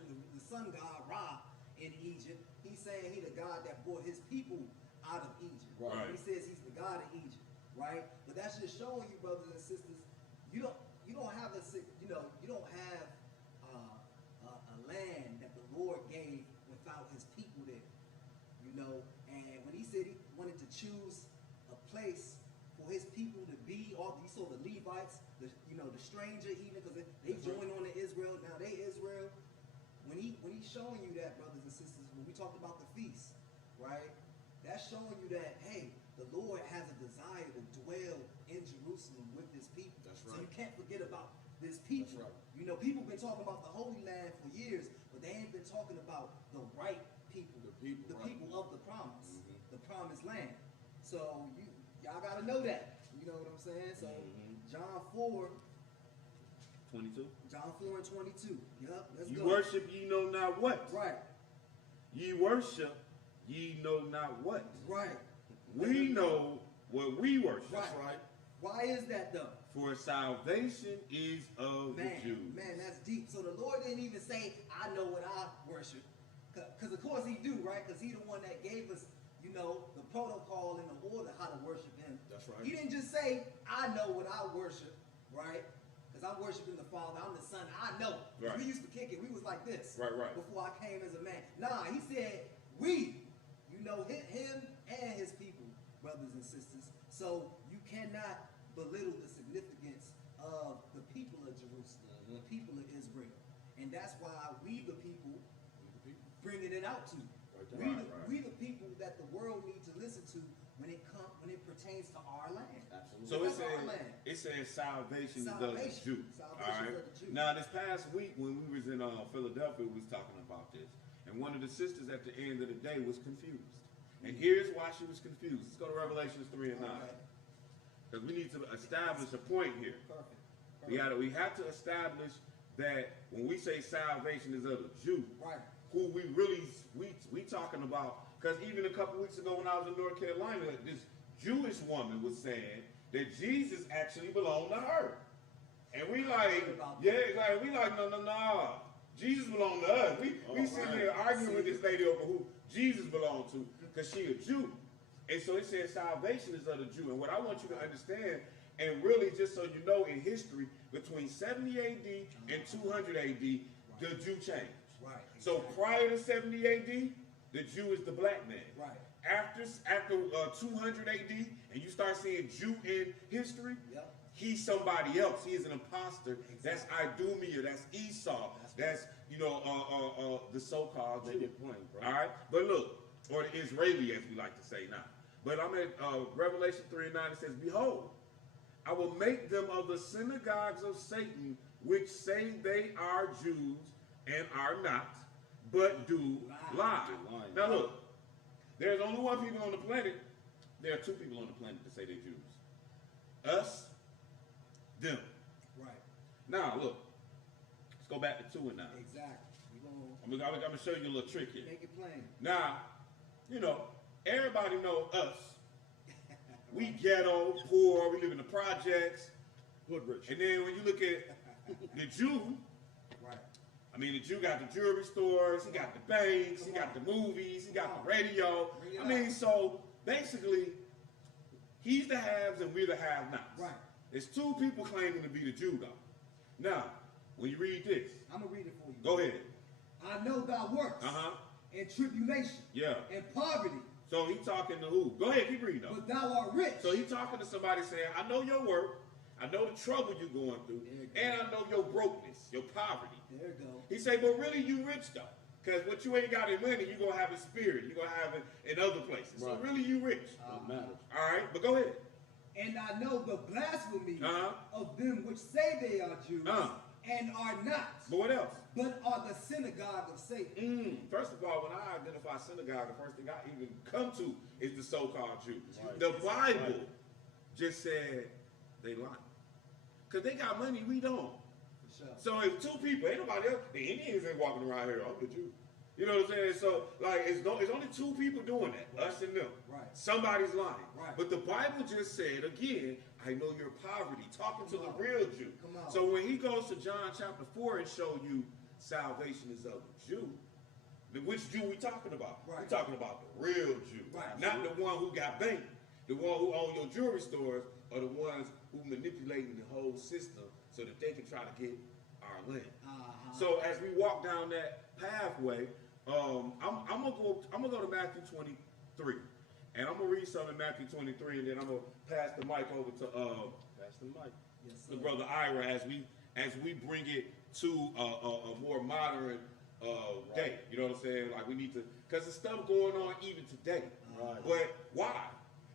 God Ra in Egypt. He's saying He the God that brought His people out of Egypt. Right. He says He's the God of Egypt. Right, but that's just showing you, brothers and sisters, you don't have a land that the Lord gave without His people there. You know, and when He said He wanted to choose a place for His people to be, you saw the Levites, the stranger, even because they joined on to Israel. Now they Israel. When He's showing you that, brothers and sisters, when we talked about the feast, right? That's showing you that, hey, the Lord has a desire to dwell in Jerusalem with His people. That's So right. you can't forget about this people. That's right. You know, people been talking about the Holy Land for years, but they ain't been talking about the right people. The people, The right. people of the promise. Mhm. The promised land. So y'all gotta know that. You know what I'm saying? So John 4 22. and 22. Yup, let's Ye go. worship ye know not what. Right, Ye worship ye know not what. right. We know what we worship. Right. That's right. Why is that though? For salvation is of the Jews. Man, that's deep. So the Lord didn't even say, I know what I worship. Because of course He do, right? Because He the one that gave us, the protocol and the order how to worship Him. That's right. He didn't just say, I know what I worship, right? Because I'm worshiping the Father, I'm the Son, I know. Right. We used to kick it, we was like this. Right, right. Before I came as a man. Nah, He said, we, Him and His people, brothers and sisters. So you cannot belittle the significance of the people of Jerusalem, the people of Israel. And that's why we the people bringing it out to you. Right. We the people that the world needs to listen to when it pertains to our land. Absolutely. So That's our land. it says salvation is of the Salvation. Jews. Salvation All right. is of the Jews. Now this past week when we was in Philadelphia, we was talking about this, and one of the sisters at the end of the day was confused. And here's why she was confused. Let's go to Revelations 3 and 9, Okay. because we need to establish a point here. Perfect. We have to establish that when we say salvation is of the Jew, Right. who we talking about, because even a couple weeks ago when I was in North Carolina, this Jewish woman was saying that Jesus actually belonged to her. And we like, no. Jesus belonged to us. We sitting there arguing with this lady over who Jesus belonged to, because she a Jew. And so it says salvation is of the Jew. And what I want you to understand, And really, just so you know, in history, between 70 AD and 200 AD, the Jew changed. Right. So prior to 70 AD, the Jew is the black man. Right. After 200 AD, and you start seeing Jew in history, Yep. he's somebody else. He is an imposter. That's Idumea. That's Esau. That's the so-called Make Jew. it plain, bro. All right, but look, or the Israeli, as we like to say now. But I'm at Revelation 3:9. It says, "Behold, I will make them of the synagogues of Satan, which say they are Jews and are not, but do lie." They're lying. Now look, there's only one people on the planet. There are two people on the planet that say they're Jews. Us, them. Right. Now look, let's go back to 2 and 9. Exactly. We're I'm gonna show you a little trick here. gonna make it plain. Now, everybody know us. We ghetto, poor, we live in the projects. Hood rich. And then when you look at the Jew, Right. I mean, the Jew got the jewelry stores, he got the banks, he got the movies, he got the radio. Bring it I mean, out. so basically, he's the haves and we're the have-nots. Right. There's two people claiming to be the Jew, though. Now, when you read this, I'm gonna read it for you. go ahead. I know thy works Uh-huh. and tribulation Yeah. and poverty, So he talking to who? Go ahead, keep reading, though. but thou art rich. So he talking to somebody saying, I know your work, I know the trouble you're going through, There you go. and I know your brokenness, your poverty. There you go. He say, but really you rich though. Because what you ain't got in money, you're going to have in spirit. You're going to have it in other places. So Right. really you rich. Don't matter. All right, but go ahead. And I know the blasphemy Uh-huh. of them which say they are Jews and are not, But what else? but are the synagogue of Satan. First of all, when I identify synagogue, the first thing I even come to is the so-called Jew. Right. The Bible Right. just said they lying. Because they got money, we don't. For sure. So if two people, ain't nobody else, the Indians ain't walking around here, I'm the Jew. You know what I'm saying? So, like, it's only two people doing that, us and them. Right. Somebody's lying. Right. But the Bible just said, again, I know your poverty, talking to Come the on. real Jew. Come on. So when he goes to John chapter 4 and show you salvation is of the Jew, then which Jew we talking about? Right. We talking about the real Jew. Right. Not the one who got banked, the one who own your jewelry stores, or the ones who manipulating the whole system so that they can try to get our land. Uh-huh. So as we walk down that pathway, I'm gonna go to Matthew 23, and I'm gonna read something in Matthew 23, and then I'm gonna pass the mic over to That's the mic. Yes, the sir. brother Ira as we bring it to a more modern day. You know what I'm saying? Like we need to, because there's stuff going on even today. Right. But why?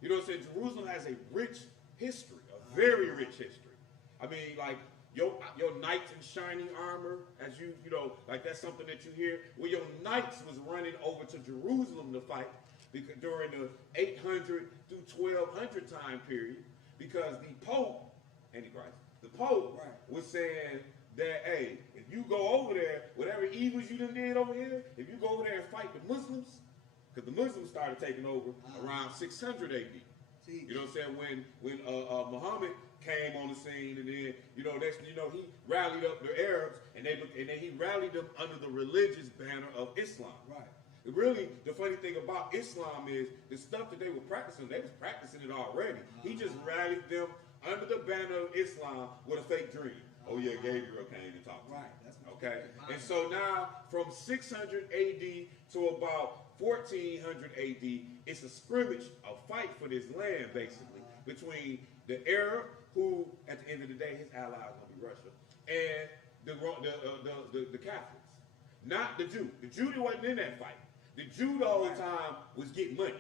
You know what I'm saying? Jerusalem has a rich history, a very rich history. I mean, like your knights in shining armor, as you know, like that's something that you hear. Well, your knights was running over to Jerusalem to fight because during the 800 through 1200 time period, because the Pope, Antichrist, the Pope Right. was saying that, hey, if you go over there, whatever evils you done did over here, if you go over there and fight the Muslims, because the Muslims started taking over around 600 AD. See, You know what I'm saying? When Muhammad came on the scene, and then next thing you know, he rallied up the Arabs, and then he rallied them under the religious banner of Islam. right. Really, the funny thing about Islam is the stuff that they were practicing, they was practicing it already. He just rallied them under the banner of Islam with a fake dream. Oh yeah, Gabriel came to talk to me. Right. That's what Okay, you and so now from 600 AD to about 1400 AD, it's a scrimmage, a fight for this land basically between the Arab, who at the end of the day his ally is gonna be Russia, and the Catholics, not the Jew. The Jew that wasn't in that fight. The Jew the whole time was getting money.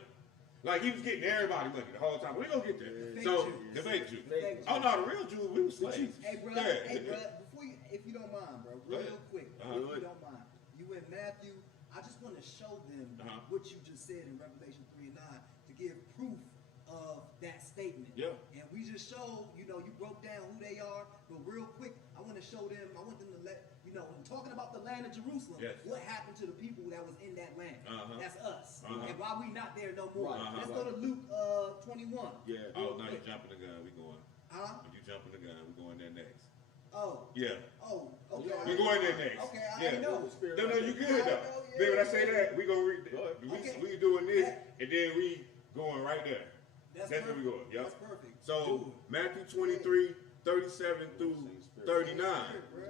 Like he was getting everybody money the whole time. We're gonna get there. The fake So Jew. the fake Jew. The fake Oh Jew. no, the real Jew, we were slaves. Hey, bro. Yeah. Hey, bro. Before you, if you don't mind, bro, Go real ahead. quick, Uh-huh. if you don't mind, you in Matthew. I just want to show them Uh-huh. what you just said in Revelation 3:9 to give proof of that statement. Yeah. And we just showed, you broke down who they are. But real quick, I want to show them. I want them to let when talking about the land of Jerusalem. Yes. What happened to the people that was in that land? Uh-huh. That's us. Uh-huh. And why we not there no more? Right. Let's Uh-huh. go to Luke 21. Yeah. Oh, now you jumping the gun. We going. Huh? When you jumping the gun, we going there next. Oh. Yeah. Oh. Okay. Yeah. We going there next. Okay. I Yeah. didn't know. No, you good though. I know, Then when I yeah. say that, we gonna read. Go ahead. We Okay. we doing this, Yeah. and then we going right there. That's That's where we perfect. going. Yep. That's perfect. So Do it. Matthew 23, 37 through 39.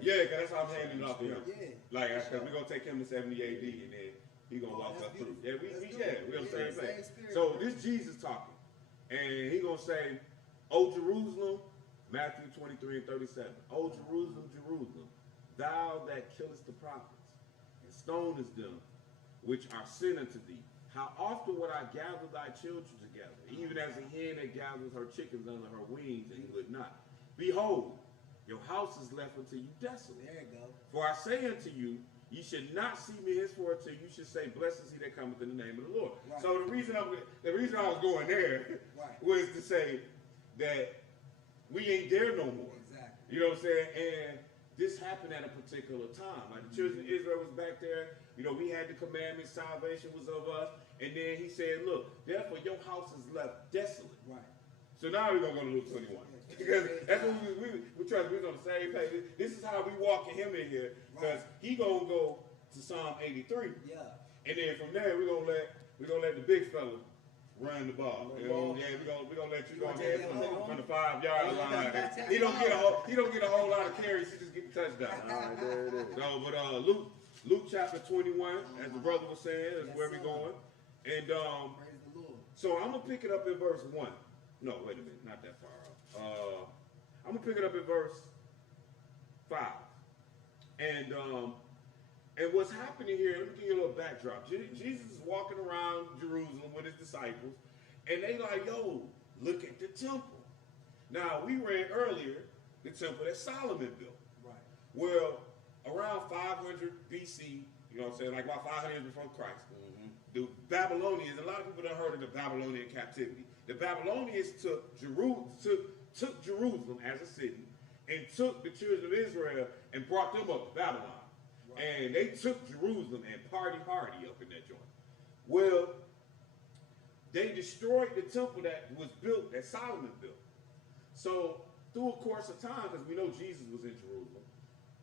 Yeah, because that's how I'm handing it off to him. Yeah. Like, because we're going to take him to 70 AD and then he going to walk that's up through. beautiful. Yeah, Let's do yeah, it. we're on the Yeah, same thing. same spirit, So bro. this Jesus talking. And he going to say, O Jerusalem, Matthew 23 and 37. O Jerusalem, Jerusalem, thou that killest the prophets and stonest them which are sent unto thee. How often would I gather thy children together, even as a hen that gathers her chickens under her wings, and would not? Behold, your house is left unto you desolate. There you go. For I say unto you, ye should not see me henceforth till you should say, blessed is he that cometh in the name of the Lord. Right. So the reason I was going there Right. was to say that we ain't there no more. Exactly. You know what I'm saying? And this happened at a particular time. Like the children of Israel was back there. You know, we had the commandments, salvation was of us. And then he said, look, therefore your house is left desolate. Right. So now we're going to go to Luke 21. Because that's what we're trying to be on the same page. This is how we walking him in here. Because he going to go to Psalm 83. Yeah. And then from there, we're gonna let the big fella run the ball. You know? Yeah, we're gonna let you go ahead from the 5-yard line. He don't get a whole lot of carries. He just get the touchdown. All right, there it is. So, but Luke chapter 21, as the brother was saying, is where we're going. And Praise the Lord. so I'm gonna pick it up in verse 1. No, wait a minute, not that far off. I'm gonna pick it up in verse 5. And what's happening here, let me give you a little backdrop. Jesus is walking around Jerusalem with his disciples, and they like, yo, look at the temple. Now, we read earlier the temple that Solomon built. Right. Well, around 500 BC, you know what I'm saying, like about 500 years before Christ, the Babylonians, a lot of people have heard of the Babylonian captivity. The Babylonians took Jerusalem as a city and took the children of Israel and brought them up to Babylon. And they took Jerusalem and party hardy up in that joint. Well, they destroyed the temple that was built, that Solomon built. So through a course of time, because we know Jesus was in Jerusalem,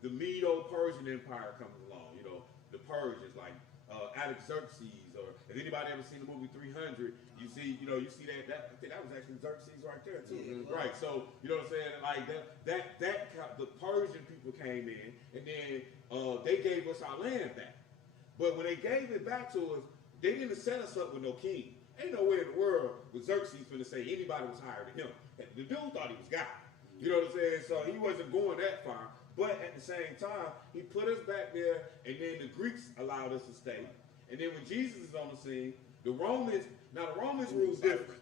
the Medo-Persian Empire comes along. You know, the Persians, like Artaxerxes, or if anybody ever seen the movie 300, you see that I think that was actually Xerxes right there too. Yeah, right. So you know what I'm saying? Like the Persian people came in, and then they gave us our land back. But when they gave it back to us, they didn't set us up with no king. Ain't no way in the world was Xerxes finna say anybody was higher than him. The dude thought he was God. You know what I'm saying? So he wasn't going that far. But at the same time, he put us back there, and then the Greeks allowed us to stay. And then when Jesus is on the scene, the Romans rule different.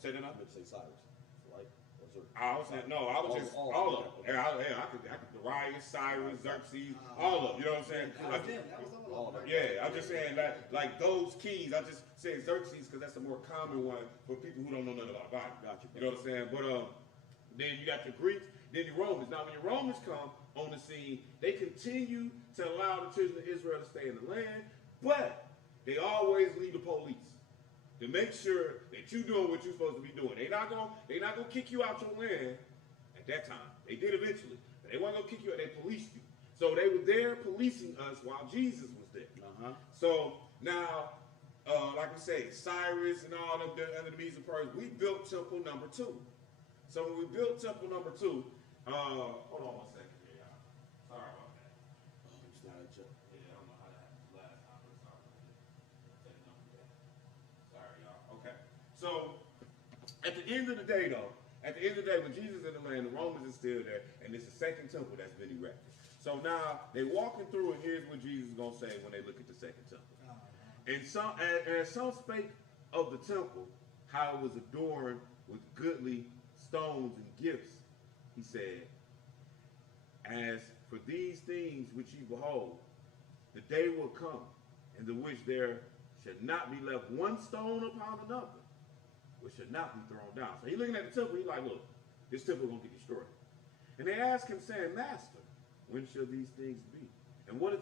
Say that I up. meant to say Cyrus, right? Or Xerxes? I was saying, no, I was just all of them. I could Darius, Cyrus, Xerxes, all of them. You know what I'm saying? That was them. That was all of them. Yeah, I'm just saying that, like those keys, I just say Xerxes because that's a more common one for people who don't know nothing about the Bible. Gotcha. You know what I'm saying? But then you got the Greeks, then the Romans. Now, when the Romans come on the scene, they continue to allow the children of Israel to stay in the land, but they always leave the police to make sure that you're doing what you're supposed to be doing. They're not gonna kick you out your land at that time. They did eventually, but they weren't gonna kick you out. They policed you. So they were there policing us while Jesus was there. So now, like we say, Cyrus and all of the other Medes and Persians, we built temple number 2. So when we built temple number 2, hold on 1 second here, y'all. Sorry about that. It's not a joke. Yeah, I don't know how that happened last time, but it's all right. Sorry, y'all. Okay. So at the end of the day, though, when Jesus is in the land, the Romans is still there, and it's the second temple that's been erected. So now they walking through, and here's what Jesus is gonna say when they look at the second temple. And some spake of the temple, how it was adorned with goodly stones and gifts. He said, as for these things which ye behold, the day will come, in the which there should not be left one stone upon another, which should not be thrown down. So he's looking at the temple, he's like, look, this temple is going to get destroyed. And they ask him, saying, Master, when shall these things be? And what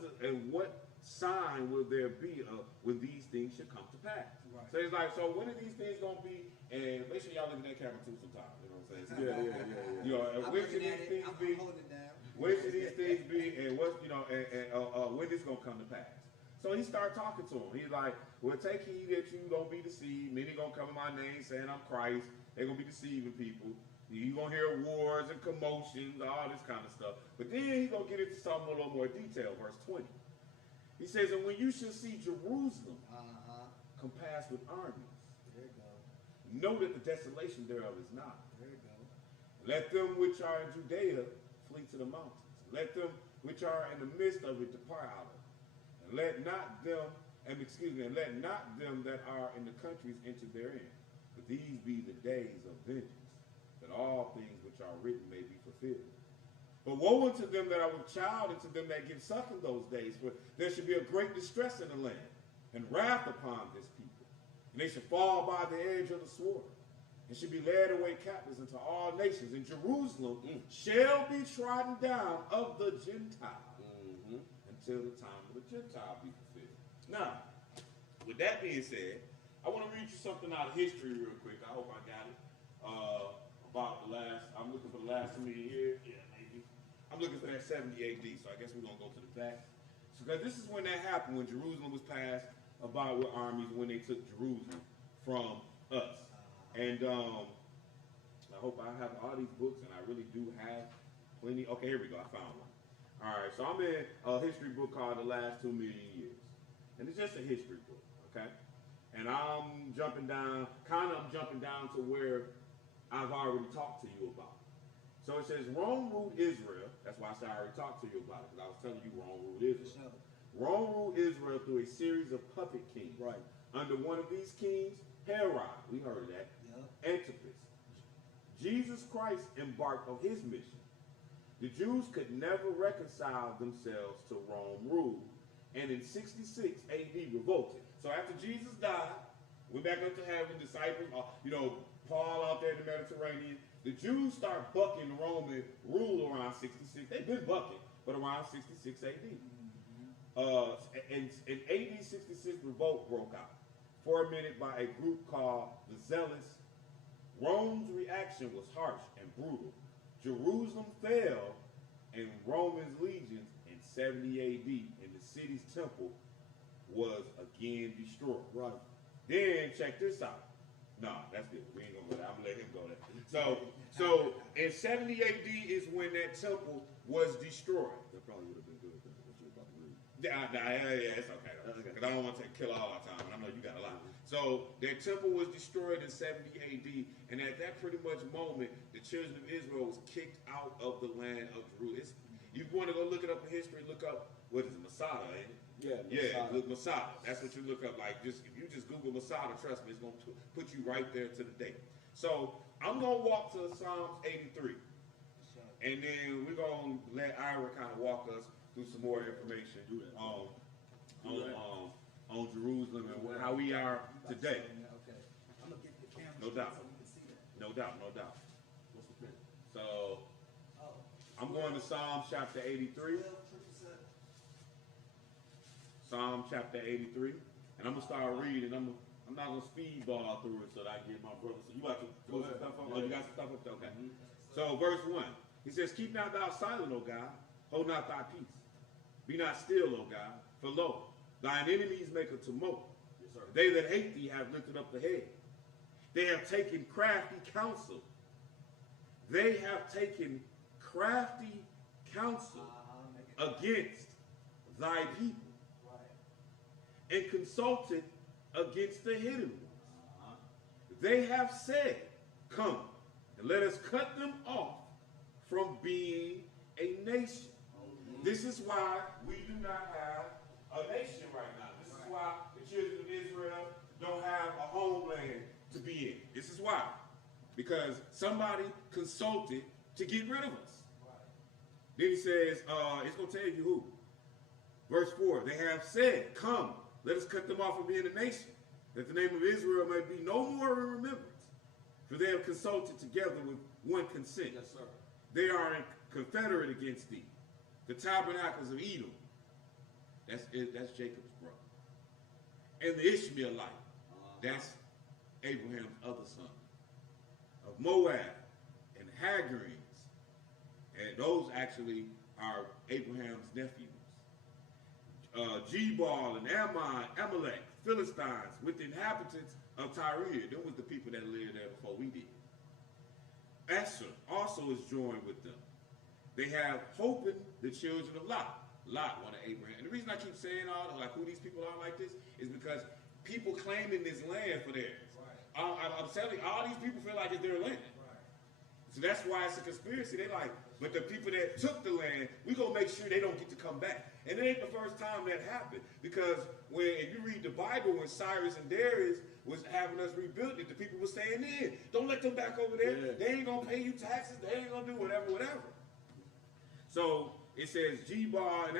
sign will there be when these things should come to pass? Right. So he's like, so when are these things going to be? And make sure y'all look at that camera too sometime. You know what I'm saying? Yeah. You know, when should these things be? I'm holding it down. When should these things be? And what, you know, and when is going to come to pass? So he started talking to him. He's like, well, take heed that you don't be deceived. Many gonna come in my name saying I'm Christ. They're gonna be deceiving people. You're gonna hear wars and commotions, all this kind of stuff. But then he's gonna get into something a little more detail, verse 20. He says, and when you shall see Jerusalem compassed with armies, There you go. know that the desolation thereof is not. There you go. Let them which are in Judea flee to the mountains. Let them which are in the midst of it depart out of it. And let not them, and let not them that are in the countries enter therein. For these be the days of vengeance, that all things which are written may be fulfilled. But woe unto them that are with child, and to them that give suck in those days, for there shall be a great distress in the land, and wrath upon this people. And they shall fall by the edge of the sword, and shall be led away captives into all nations. And Jerusalem shall be trodden down of the Gentiles until the time of the Gentile be fulfilled. Now, with that being said, I want to read you something out of history real quick. I hope I got it. About the last, I'm looking for the last 2 million years. Yeah, maybe. I'm looking for that 70 AD, so I guess we're going to go to the back. So, because this is when that happened, when Jerusalem was passed about with armies, when they took Jerusalem from us. And I hope I have all these books, and I really do have plenty. Okay, here we go. I found one. All right, so I'm in a history book called The Last 2 Million Years. And it's just a history book, okay? And I'm jumping down to where I've already talked to you about. So it says Rome ruled Israel. That's why I said I already talked to you about it, because I was telling you Rome ruled Israel. Rome ruled Israel through a series of puppet kings. Right. Under one of these kings, Herod, we heard of that, Antipas. Jesus Christ embarked on his mission. The Jews could never reconcile themselves to Rome rule, and in 66 AD revolted. So after Jesus died, went back up to heaven, disciples, Paul out there in the Mediterranean, the Jews start bucking Roman rule around 66. They've been bucking, but around 66 AD. In AD 66, revolt broke out, fomented by a group called the Zealots. Rome's reaction was harsh and brutal. Jerusalem fell and Roman legions in 70 AD, and the city's temple was again destroyed. Right. Then check this out. Nah, that's good. We ain't gonna let I'm gonna let him go there. So in 70 AD is when that temple was destroyed. That probably would have been good, what you're about to read. Yeah, it's okay. Because I don't want to kill all our time, and I know you got a lot. So their temple was destroyed in 70 AD, and at that pretty much moment, the children of Israel was kicked out of the land of Jerusalem. You want to go look it up in history, look up, what is it, Masada, ain't it? Yeah, look, Masada. That's what you look up. Like, if you just Google Masada, trust me, it's going to put you right there to the date. So I'm going to walk to Psalms 83, and then we're going to let Ira kind of walk us through some more information on Jerusalem and how we are today. Okay. I'm gonna get the camera No doubt. so we can see that. No doubt, no doubt. What's the pin? So Oh. I'm going to Psalm chapter 83. 12, 7. Psalm chapter 83. And I'm going to start reading. I'm not going to speedball through it so that I get my brother. So you got to go some stuff up? Oh, you got some stuff up there? Okay. So verse 1. He says, keep not thou silent, O God. Hold not thy peace. Be not still, O God. For lo, thine enemies make a tumult. Yes, sir. They that hate thee have lifted up the head. They have taken crafty counsel. They have taken crafty counsel against thy people, and consulted against the hidden ones. They have said, come, and let us cut them off from being a nation. This is why we do not have a nation right now. This is why the children of Israel don't have a homeland to be in. This is why. Because somebody consulted to get rid of us. Then he says, it's going to tell you who. Verse 4, they have said, come, let us cut them off from being a nation, that the name of Israel may be no more in remembrance. For they have consulted together with one consent. Yes, sir. They are confederate against thee. The tabernacles of Edom, that's Jacob's brother. And the Ishmaelite, that's Abraham's other son. Of Moab and Hagarims, and those actually are Abraham's nephews. Jebal and Ammon, Amalek, Philistines, with the inhabitants of Tyre. Them was the people that lived there before we did. Asher also is joined with them. They have Hopin, the children of Lot. Lot, one of Abraham. And the reason I keep saying all like who these people are like this is because people claiming this land for theirs. Right. I'm telling you, all these people feel like it's their land. Right. So that's why it's a conspiracy. They like, but the people that took the land, we gonna make sure they don't get to come back. And it ain't the first time that happened. Because if you read the Bible, when Cyrus and Darius was having us rebuild it, the people were saying, don't let them back over there. Yeah. They ain't gonna pay you taxes. They ain't gonna do whatever. So it says Jebal and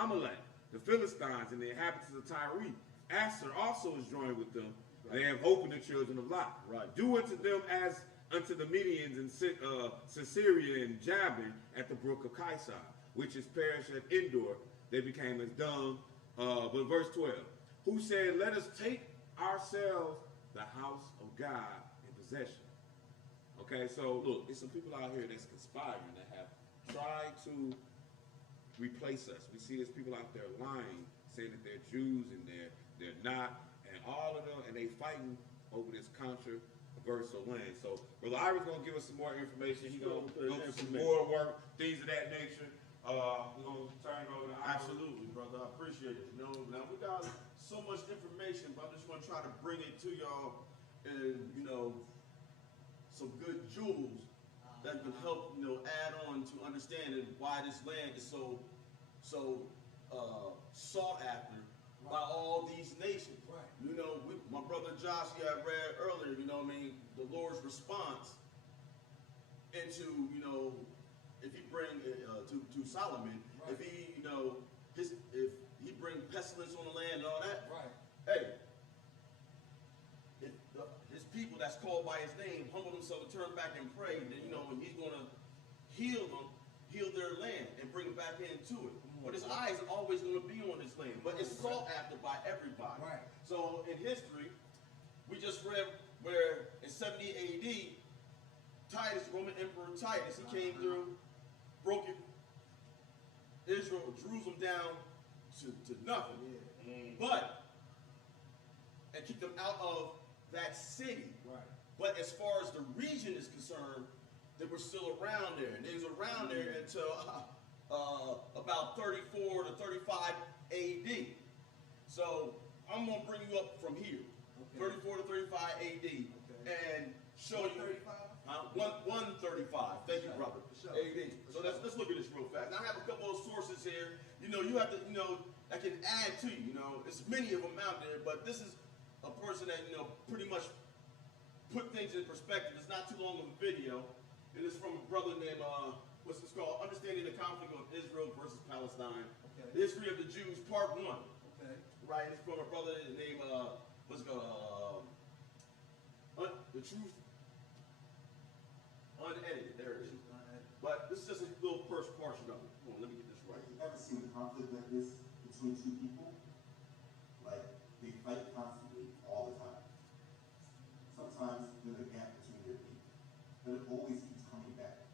Amalek, the Philistines, and the inhabitants of Tyre. Asher also is joined with them. Right. They have Hope in the children of Lot. Right. Do unto them as unto the Medians and Sisera and Jabin at the brook of Kishon, which is perished at Endor. They became as dung. But verse 12, who said, let us take ourselves the house of God in possession. Okay, so look, there's some people out here that's conspiring, that have tried to replace us. We see there's people out there lying, saying that they're Jews and they're not, and all of them, and they fighting over this controversial land. So Brother Ira's gonna give us some more information. He's gonna go through some more work, things of that nature. We're gonna turn it over to Ira. Absolutely, brother. I appreciate it. You know, now we got so much information, but I'm just gonna try to bring it to y'all and, you know, some good jewels that can help, you know, add on to understanding why this land is so sought after by all these nations. Right. You know, my brother Josh, he had read earlier, you know what I mean, the Lord's response into, you know, if he bring to Solomon, Right. if he, you know, if he bring pestilence on the land and all that, Right. hey, if his people that's called by his name humble themselves and turn back and pray, then, you know, he's going to heal them, heal their land, and bring them back into it. But his eyes are always going to be on this land. But it's sought after by everybody. Right. So in history, we just read where in 70 AD, Titus, Roman Emperor Titus, he came through, broke Israel, Jerusalem down to nothing. Yeah. But, and keep them out of that city. Right. But as far as the region is concerned, they were still around there. And they was around there until about 34 to 35 AD. So I'm going to bring you up from here, Okay. 34 to 35 AD, and show you 135. Thank you, brother. For sure. AD. So let's look at this real fast. Now, I have a couple of sources here. You know, you have to, you know, that can add to you. You know, it's many of them out there, but this is a person that, you know, pretty much put things in perspective. It's not too long of a video. It is from a brother named what's this called? Understanding the Conflict of Israel versus Palestine. Okay. The History of the Jews, Part 1. Okay. Right, it's from a brother named what's it called? The Truth Unedited. There it is. But this is just a little first portion of it. Hold on, let me get this right. Have you ever seen a conflict like this between two people? Like, they fight constantly, all the time. Sometimes there's a gap between their feet, but it always keeps coming back.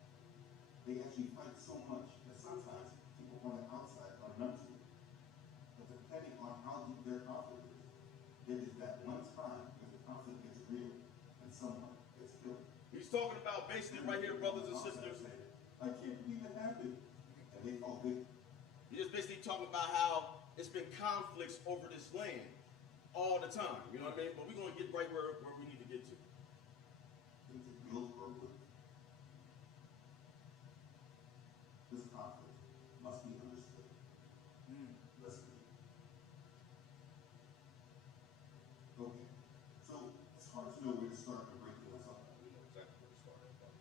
They actually fight so much that sometimes people on the outside are numb to it. But depending on how deep their conflict is, there is that one time when the conflict gets real and someone gets killed. He's talking about basically right here, brothers and sisters. I can't believe it happened. And they fall victim. He's just basically talking about how it's been conflicts over this land all the time. You know what I mean? But we're going to get right where we need to get to. Into Hillsborough Wood. This conflict must be understood. Listen. Okay. So it's hard to know where to start to break things up. We know exactly where to start.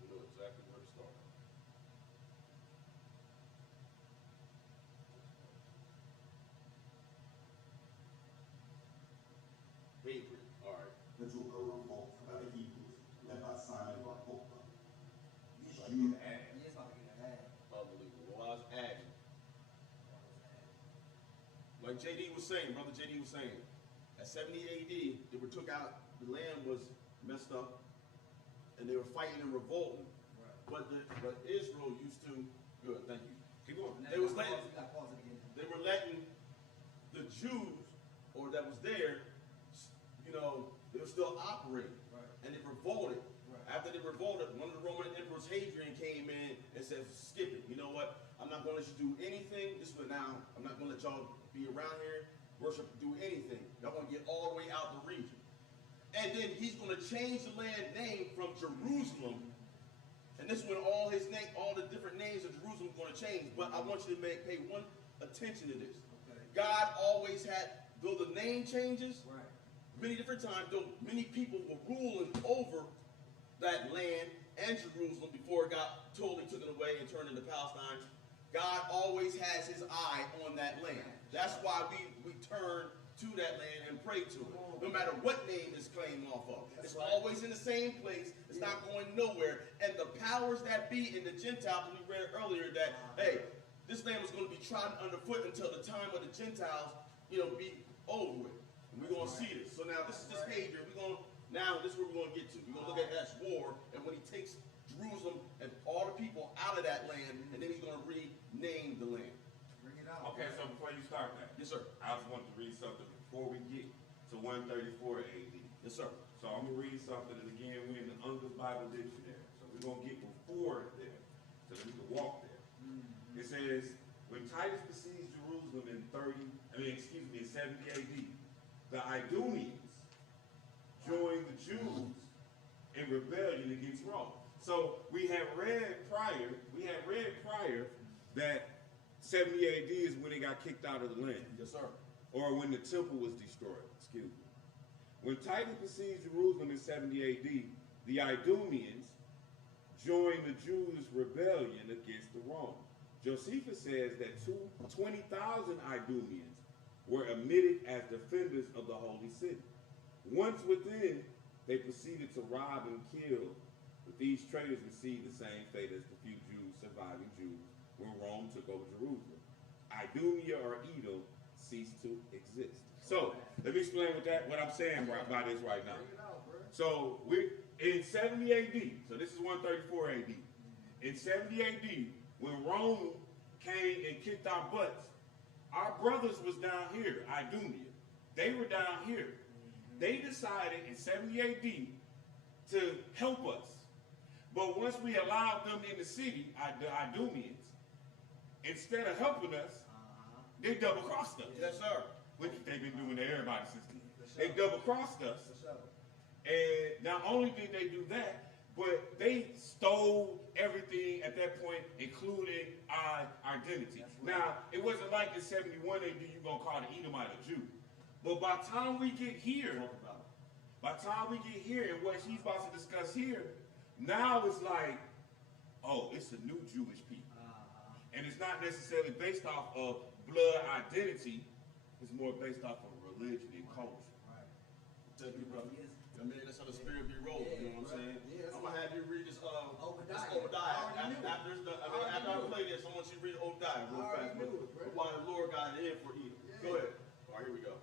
We know exactly where to start. Favorite. All right. This will go revolt by the Hebrews, led by Simon Bar Kokhba. These Yeah, Jews, it's about to get an ad. Unbelievable. Well, I was adding. Like JD was saying, brother JD was saying, at 70 AD, they were took out, the land was messed up, and they were fighting and revolting. Right. But Israel used to Good, thank you. Keep going. They was letting, We got pause it again. they were letting the Jews, or that was there, you know, they were still operating. Right. And they revolted. Right. After they revolted, one of the Roman emperors, Hadrian, came in and said, skip it. You know what? I'm not going to let you do anything. This for now. I'm not going to let y'all be around here, worship, do anything. Y'all going to get all the way out the region. And then he's going to change the land name from Jerusalem. And this is when all the different names of Jerusalem are going to change. But I want you to pay one attention to this. Okay. God always had, though the name changes, Right. many different times, though many people were ruling over that land and Jerusalem before it got totally taken away and turned into Palestine, God always has his eye on that land. That's why we turn to that land and pray to it, no matter what name is claimed off of. It's always in the same place. It's not going nowhere. And the powers that be in the Gentiles, we read earlier that, hey, this land was going to be trodden underfoot until the time of the Gentiles, be over with. And we're going to see this. So now this is this page here. This is where we're going to get to. We're going to look at that war, and when he takes Jerusalem and all the people out of that land, and then he's going to rename the land. Bring it out. Okay, so before you start that, Yes, sir. I just want to read something before we get to 134 AD. Yes, sir. So I'm going to read something, and again, we're in the Uncle's Bible Dictionary. So we're going to get before there, so that we can walk there. It says, when Titus besieged Jerusalem in 70 AD, the Idumeans joined the Jews in rebellion against Rome. So we had read prior that 70 AD is when they got kicked out of the land. Yes, sir. Or when the temple was destroyed, excuse me. When Titus besieged Jerusalem in 70 AD, the Idumeans joined the Jews' rebellion against the Rome. Josephus says that 20,000 Idumeans were admitted as defenders of the holy city. Once within, they proceeded to rob and kill, but these traitors received the same fate as the few surviving Jews when Rome took over Jerusalem. Idumea or Edom ceased to exist. So let me explain what I'm saying by this right now. Bring it out, bro. So we're in 70 AD. So this is 134 AD. In 70 AD, when Rome came and kicked our butts, our brothers was down here, Idumea. They were down here. They decided in 70 AD to help us. But once we allowed them in the city, the Idumeans, instead of helping us, they double-crossed us. Yes, sir. Which they've been doing to everybody since then. They double-crossed us. For sure. And not only did they do that, but they stole everything at that point, including our identity. Now, it wasn't like in 71 AD you're going to call the Edomite a Jew. But by the time we get here, and what he's about to discuss here, now it's like, oh, it's a new Jewish people. And it's not necessarily based off of blood identity. It's more based off of religion and culture. Right. Thank you, brother. Yes. I mean, that's how the spirit be rolling, you know what I'm saying? Yeah, I'm going to have you read this, Obadiah. this Obadiah. I already knew it. After it's done, I already after I knew it. play this, I want you to read Obadiah real I already fast. knew it, bro. Why the Lord got it in for Edom. Yeah. Go ahead. All right, here we go.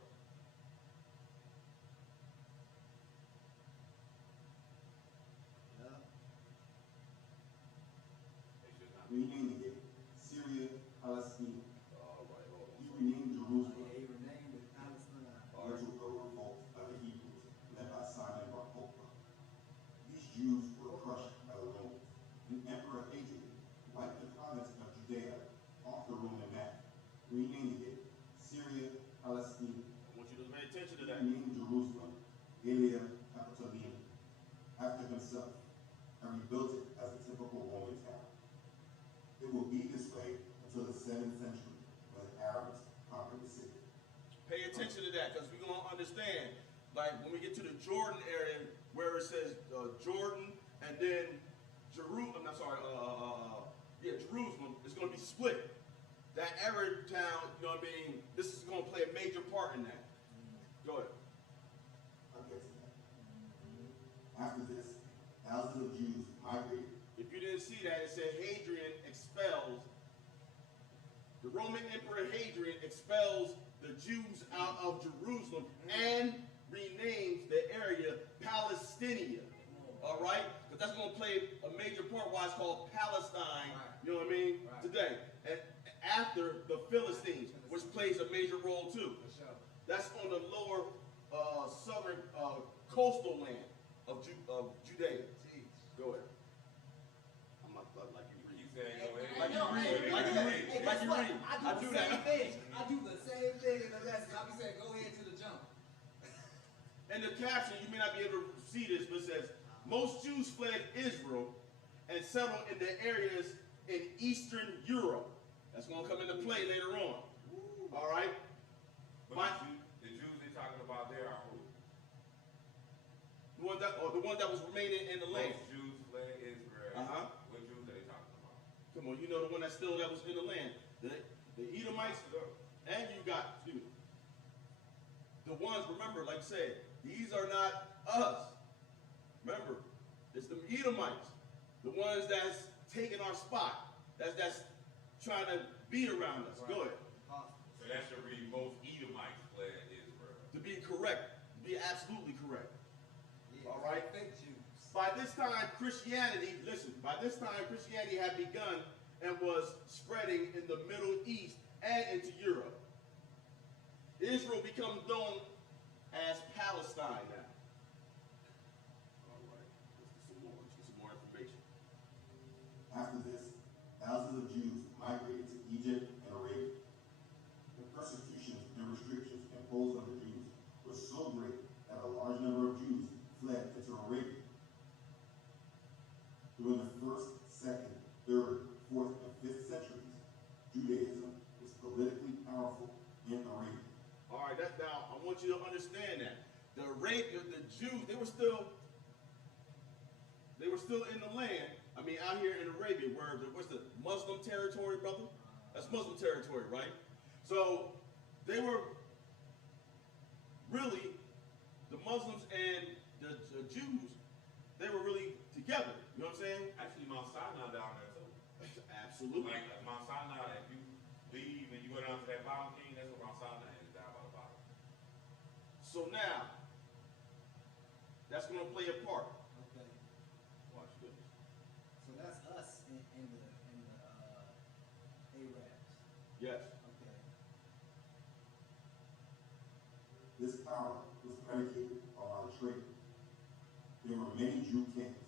Yeah. renaming it Syria Palestine. All right, hold on. He renamed Jerusalem He renamed it Palestine. due to a revolt by the Hebrews led by Simon Bar Kokhba. These Jews were crushed by the Romans. And Emperor Hadrian wiped the province of Judea off the Roman map, renaming it Syria Palestine. I want you to pay attention to He that. renamed Jerusalem Aelia Capitoline after himself and rebuilt it as a typical Roman town. It will be this way until the 7th century when the Arabs conquered the city. Pay attention to that, because we're going to understand, like when we get to the Jordan area, where it says Jordan and then Jerusalem, Jerusalem is going to be split. That Arab town, you know what I mean, this is going to play a major part in that. Go ahead. I'll get to that. After this, thousands of Jews migrated. If you didn't see that, it said Hadrian expels, the Roman Emperor Hadrian expels the Jews out of Jerusalem and renames the area Palestinia. All right? But that's going to play a major part why it's called Palestine, You know what I mean? Right. Today. And after the Philistines, which plays a major role too. For sure. That's on the lower southern coastal land of Judea. Teach. Go ahead. I'm not like you read. You saying go ahead. Like you read. Like you read. Hey, Like guess you what? read. I do the that. same thing. I do the same thing in the lesson. I be saying, go ahead to the jump. In the caption, you may not be able to see this, but it says, most Jews fled Israel and settled in the areas in Eastern Europe. That's going to come into play later on. All right? But the Jews they're talking about there are who? The one that was remaining in the land. Most Jews fled Israel. Uh-huh. What Jews are they talking about? Come on, you know the one that was in the land. The Edomites, and you got, excuse me, the ones, remember, like I said, these are not us. Remember, it's the Edomites, the ones that's taking our spot, that's trying to be around us. Right. Go ahead. So that should read most Edomites fled Israel. To be correct, to be absolutely correct. Yeah, All right. Fake Jews. By this time, Christianity had begun and was spreading in the Middle East and into Europe. Israel becomes known as Palestine now. All right, let's get some more information. After this, thousands of Jews migrated to Egypt and Arabia. The persecutions and restrictions imposed on the Jews were so great that a large number of Jews fled into Arabia. During the 1st, 2nd, 3rd, 4th, and 5th centuries, Judaism was politically powerful in Arabia. All right, now I want you to understand that the Jews, they were still in the land. I mean, out here in Arabia, what's the Muslim territory, brother? That's Muslim territory, right? So they were really the Muslims and the Jews. They were really together. You know what I'm saying? Actually, Mount Sinai down there too. Absolutely. Like Mount Sinai, if you leave and you go down to that bottom king, that's where Mount Sinai is, down by the bottom. So now, that's going to play a part. Okay. Watch this. So that's us in the Arabs. Yes. Okay. This power was predicated on our trade. There were many Jew kings.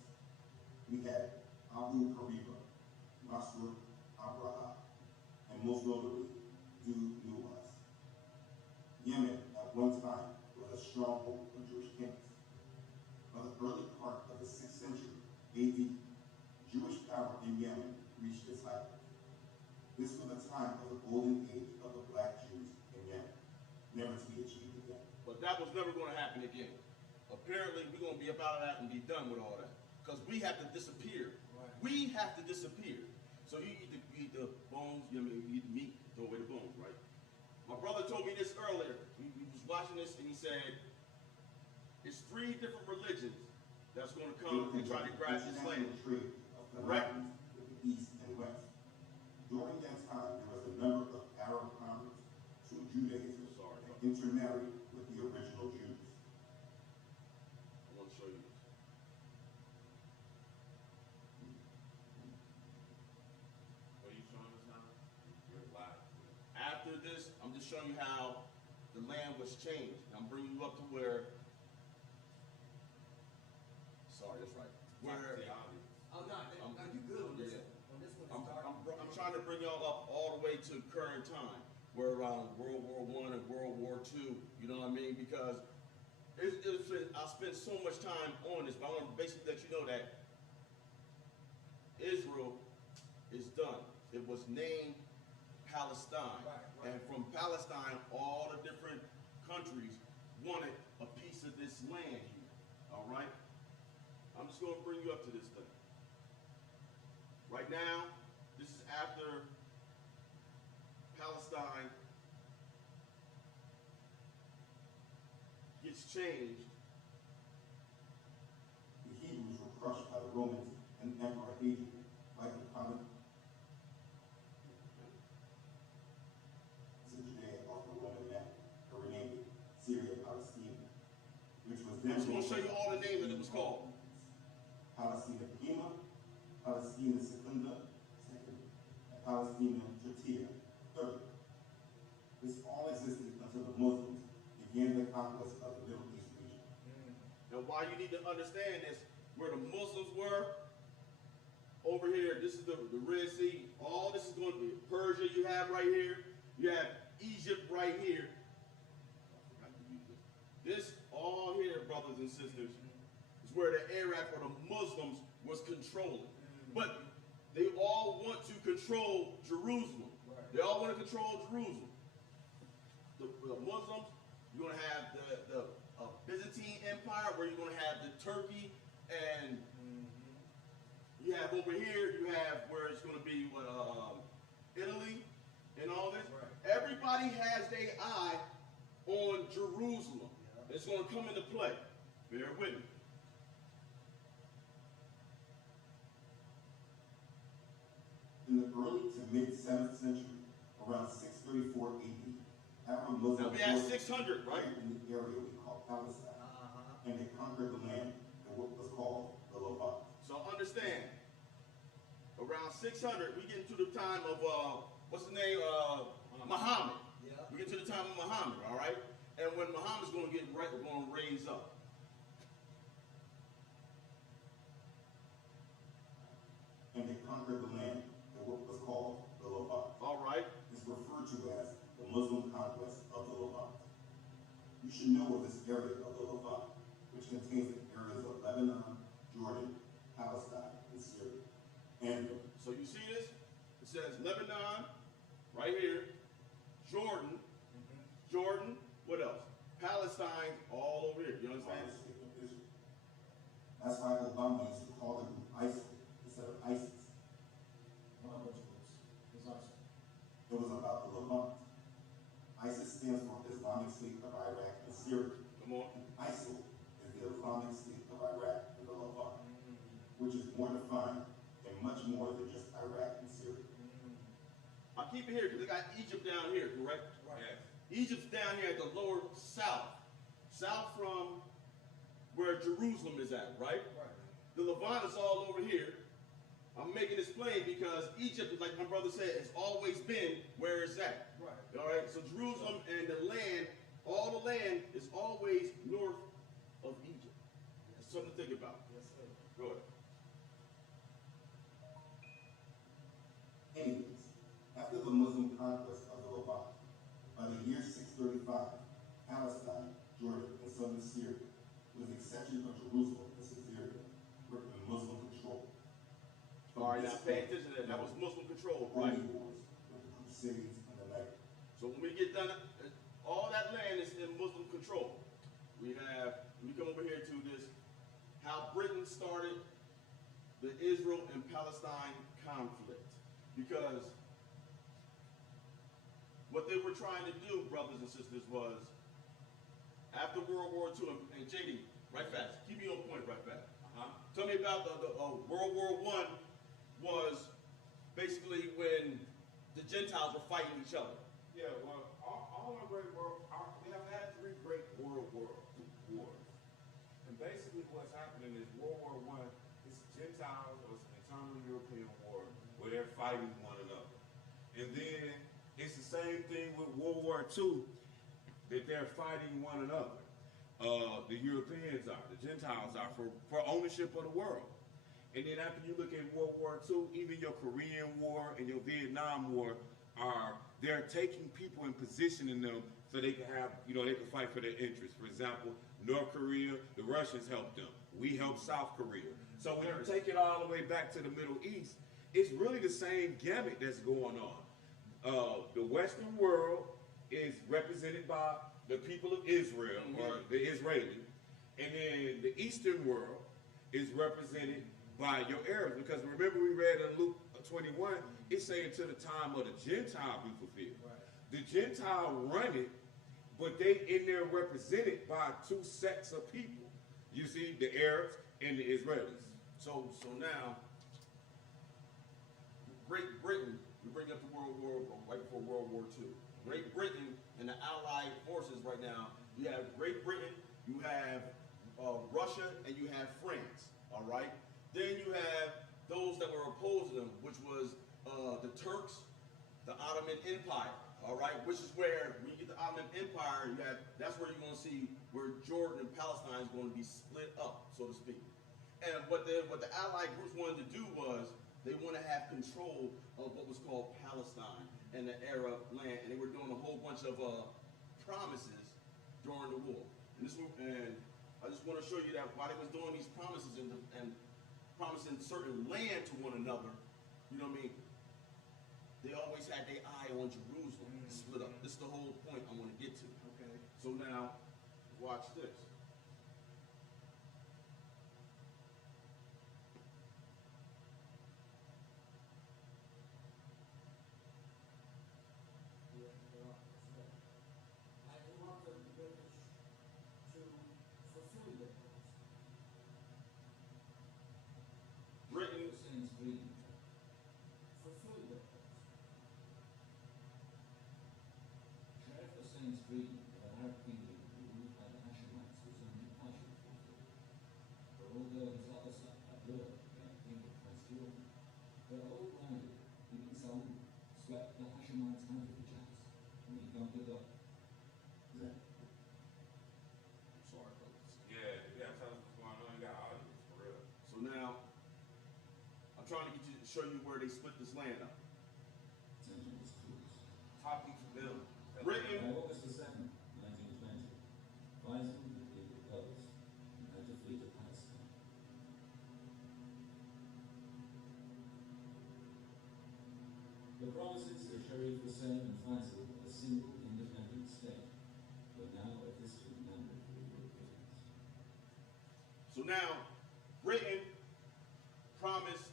We had Abu Hariba, Masrur, Abraha, and most notably, Du-Nuwas. Yemen at one time was a stronghold of Jewish kings. By the early part of the 6th century AD, Jewish power in Yemen reached its height. This was the time of the golden age of the black Jews in Yemen, never to be achieved again. But that was never going to happen again. Apparently, we're going to be up out of that and be done with all that. Because we have to disappear. Right. We have to disappear. So you eat the bones, you eat the meat, throw away the bones, right? My brother told me this earlier. He was watching this and he said, it's 3 different religions that's going to come and try to grab this land. Trade of Right. commodities with the East and West. During that time, there was a number of Arab converts to Judaism and intermarried with the original Jews. I want to show you this. What are you showing us now? You're live. After this, I'm just showing you how the land was changed. I'm bringing you up to where, sorry, that's right. Where Theology. Oh no, you good on this Yeah. one. On this one, I'm trying to bring y'all up all the way to current time. We're around World War I and World War II. You know what I mean? Because I spent so much time on this, but I want to basically let you know that Israel is done. It was named Palestine. Right. And from Palestine, all the different countries wanted a piece of this land here. All right? I'm just going to bring you up to this thing. Right now, this is after Palestine gets changed. The Hebrews were crushed by the Romans and Emperor Hadrian, like the common. This is Judea off the Roman map, or renamed it Syria Palestina, which was then. I'm just going to show you all the names that it was called. Palestina Prima, Palestina Secunda, Second, Muslims began the conquest of the Middle East region. And why you need to understand this, where the Muslims were, over here, this is the Red Sea. All this is going to be Persia you have right here. You have Egypt right here. I forgot to use this. This all here, brothers and sisters, is where the Arab or the Muslims was controlling. But they all want to control Jerusalem. They all want to control Jerusalem. The Muslims, you're going to have the Byzantine Empire, where you're going to have the Turkey, and you have over here, you have where it's going to be Italy and all this. Right. Everybody has their eye on Jerusalem. It's going to come into play. Bear with me. In the early to mid 7th century, around 634 AD, Arab Muslims Now we have 600, right? in the area we call Palestine, and they conquered the land in what was called the Levant. So understand, around 600, we get into the time of, what's the name? Muhammad. Yeah. We get to the time of Muhammad, all right? And when Muhammad's going to get right, we're going to raise up. And they conquered the land in what was called the Levant. All right? It's referred to as the Muslim conquest of the Levant. You should know of this area of the Levant, which contains the areas of Lebanon, Jordan, Palestine, and Syria. And So you see this? It says Lebanon, right here, Jordan, Jordan, what else? Palestine, all over here. You understand? the state of Israel. That's why Obama used to call them ISIL instead of ISIS. It was about the Levant. ISIS stands for Islamic State of Iraq and Syria. Come on. And ISIL is the Islamic State of Iraq and the Levant, which is more defined and much more than just Iraq and Syria. I keep it here because they got Egypt down here, correct? Right. Egypt's down here at the lower south. South from where Jerusalem is at, right? Right. The Levant is all over here. I'm making this plain because Egypt, like my brother said, has always been where it's at. Right. All right? So Jerusalem and the land, all the land is always north of Egypt. That's something to think about. Yes, sir. Go ahead. Anyways, after the Muslim conquest of the Levant, by the year 635, Palestine, Jordan, and southern Syria, with the exception of Jerusalem and Caesarea, were in Muslim control. All right, now pay attention to that. That was Muslim control, right? Holy wars with the Crusades and the Night. So when we get done, all that land is in Muslim control. We come over here to this, how Britain started the Israel and Palestine conflict. Because what they were trying to do, brothers and sisters, was after World War II, and JD, right fast, keep me on point right fast. Tell me about the World War I was basically when the Gentiles were fighting each other. Yeah, well, all our great world, we have had 3 great world wars. And basically what's happening is World War I, it's Gentiles, or it's an internal European war, where they're fighting one another. And then it's the same thing with World War II, that they're fighting one another. The Europeans are, the Gentiles are, for ownership of the world. And then after you look at World War II, even your Korean War and your Vietnam War they're taking people and positioning them so they can have, they can fight for their interests. For example, North Korea, the Russians helped them. We helped South Korea. So when you take it all the way back to the Middle East, it's really the same gamut that's going on. The Western world is represented by the people of Israel, or the Israeli. And then the Eastern world is represented by your Arabs. Because remember we read in Luke 21, it's saying to the time of the Gentile be fulfilled. Right. The Gentile run it, but they in there represented by 2 sets of people. You see, the Arabs and the Israelis. So now, Great Britain, we bring up the World War, right before World War II. Great Britain and the Allied forces right now, you have Great Britain, you have Russia, and you have France, all right? Then you have those that were opposed to them, which was the Turks, the Ottoman Empire. All right, which is where when you get the Ottoman Empire, that's where you're going to see where Jordan and Palestine is going to be split up, so to speak. And what the Allied groups wanted to do was they want to have control of what was called Palestine and the Arab land, and they were doing a whole bunch of promises during the war. And I just want to show you that while they was doing these promises and promising certain land to one another, you know what I mean? They always had their eye on Jerusalem, split up. This is the whole point I want to get to. Okay. So now, watch this. I wanted the British to fulfill their goals. Britain, Hussein's dream. Fulfill their goals. Sharif Hussein's dream of an Arab kingdom ruled by the Hashemites was only partially fulfilled. For although his other son, Abdullah, became king of Transjordan, their old rival, Ibn Saud, swept the Hashemites out of the chance when he conquered the I'm sorry, brothers. Yeah, you gotta tell us what's going on. You got audience, for real. So now, I'm trying to show you where they split this land up. Sentinels troops. Talking to them. Britain, By August the 2nd, 1920, Faisal declared repulsed and had to flee to Palestine. The promises of Sharif Hussein and Faisal of a single independent state were now a distant memory for the Europeans. so now, Britain promised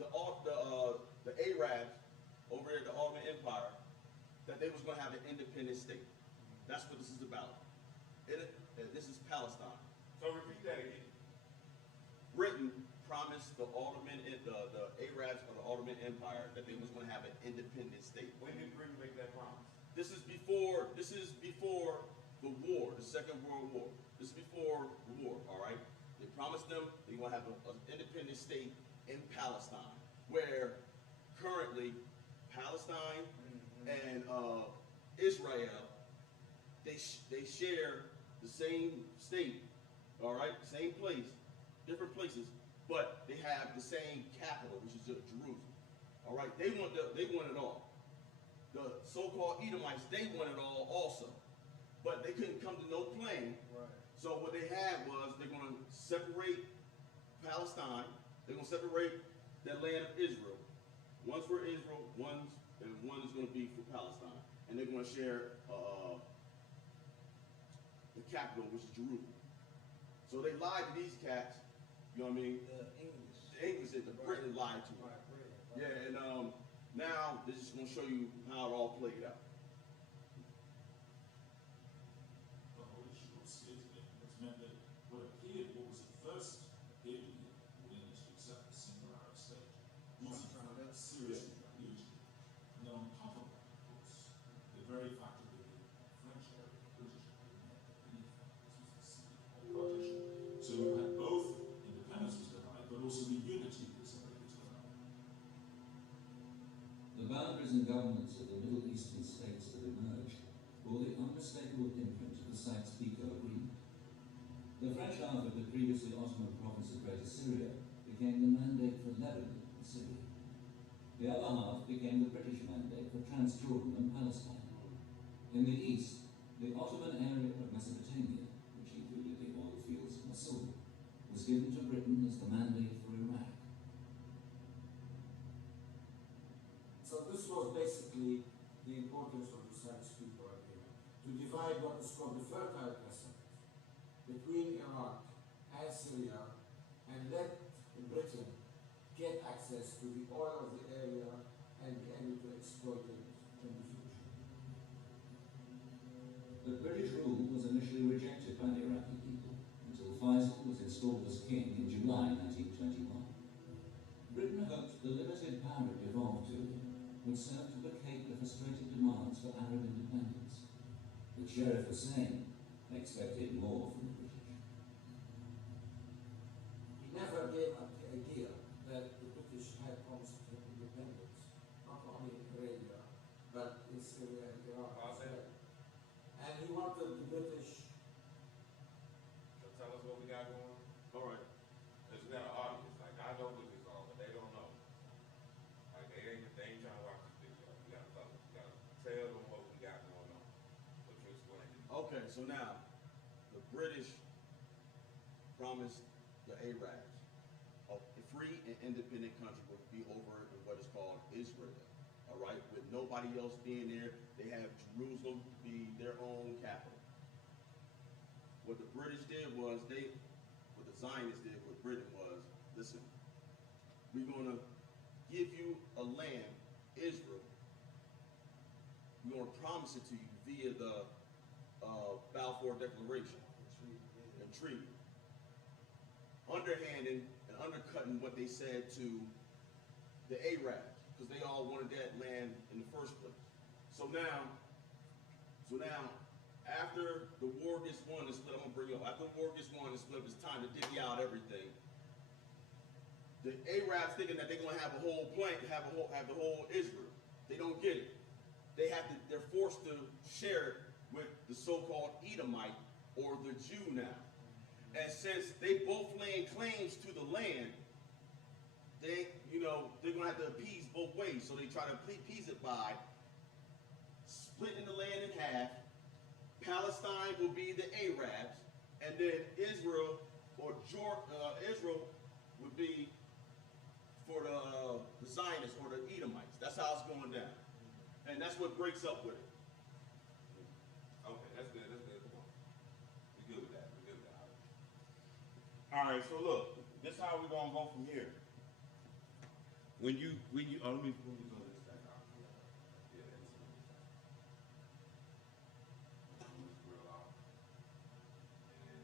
the Arabs over at the Ottoman Empire that they was going to have an independent state. That's what this is about. This is Palestine. So repeat that again. Britain promised the Arabs of the Ottoman Empire that they was going to have an independent state. When did Britain make that promise? This is before the war, the Second World War. This is before the war, all right? They promised them they're going to have an independent state in Palestine, where currently Palestine and Israel, they share the same state, all right? Same place, different places, but they have the same capital, which is Jerusalem, all right? They want it all. The so-called Edomites, they want it all also, but they couldn't come to no plan. Right. So what they had was they're going to separate Palestine. They're going to separate that land of Israel. One's for Israel, one is going to be for Palestine, and they're going to share the capital, which is Jerusalem. So they lied to these cats. You know what I mean? The English. The English said the Britain lied to them. Right, Britain. Yeah, and now this is going to show you how it all played out. The whole issue of state independence meant that what appeared, what was at first appeared to be a willingness to accept a single Arab state, wasn't seriously diluted. And then on top of that, of course, the very fact of the French area, the British area, meant that in effect this was the seed of the whole partition. So you had both independence was denied, but also the unity was denied. The boundaries and governments of the Middle Eastern states that emerged bore the unmistakable imprint of the Sykes-Picot Agreement. The French half of the previously Ottoman province of Greater Syria became the mandate for Lebanon and Syria. The other half became the British mandate for Transjordan and Palestine. In the east, the Ottoman area of Mesopotamia, which included the oil fields of Mosul, was given to Britain as the mandate for Iraq. So this was basically the importance of the Sykes-Picot Agreement, to divide what is called the Fertile Crescent between Iraq and Syria, and let Britain get access to the oil of the area and be able to exploit it in the future. The British rule was initially rejected by the Iraqi people until Faisal was installed as king in July 1921. Britain hoped the limited power it devolved to him would serve to placate the frustrated demands for Arab independence. But Sharif Hussein expected more from the British. He never gave up the idea that the British had promised him independence, not only in Arabia, but in Syria and Okay, so now the British promised the Arabs a free and independent country would be over in what is called Israel. All right, with nobody else being there, they have Jerusalem be their own capital. What the British did was what the Zionists did with Britain was, listen, we're going to give you a land, Israel. We're going to promise it to you via the Balfour Declaration and treaty. Underhanding and undercutting what they said to the Arabs, because they all wanted that land in the first place. So now, after the war gets won and split, I'm gonna bring you up. After the war gets won and split, it's time to divvy out everything. The Arabs thinking that they're gonna have a whole planet, have the whole Israel. They don't get it. They're forced to share it with the so-called Edomite or the Jew now. And since they both laying claims to the land, they're gonna have to appease both ways. So they try to appease it by splitting the land in half. Palestine will be the Arabs, and then Israel Israel would be for the Zionists or the Edomites. That's how it's going down, and that's what breaks up with it. Okay, that's good. Come on. We good with that. All right, so look, this is how we're gonna go from here. When you let me go this back out. Yeah, that's this grill out. And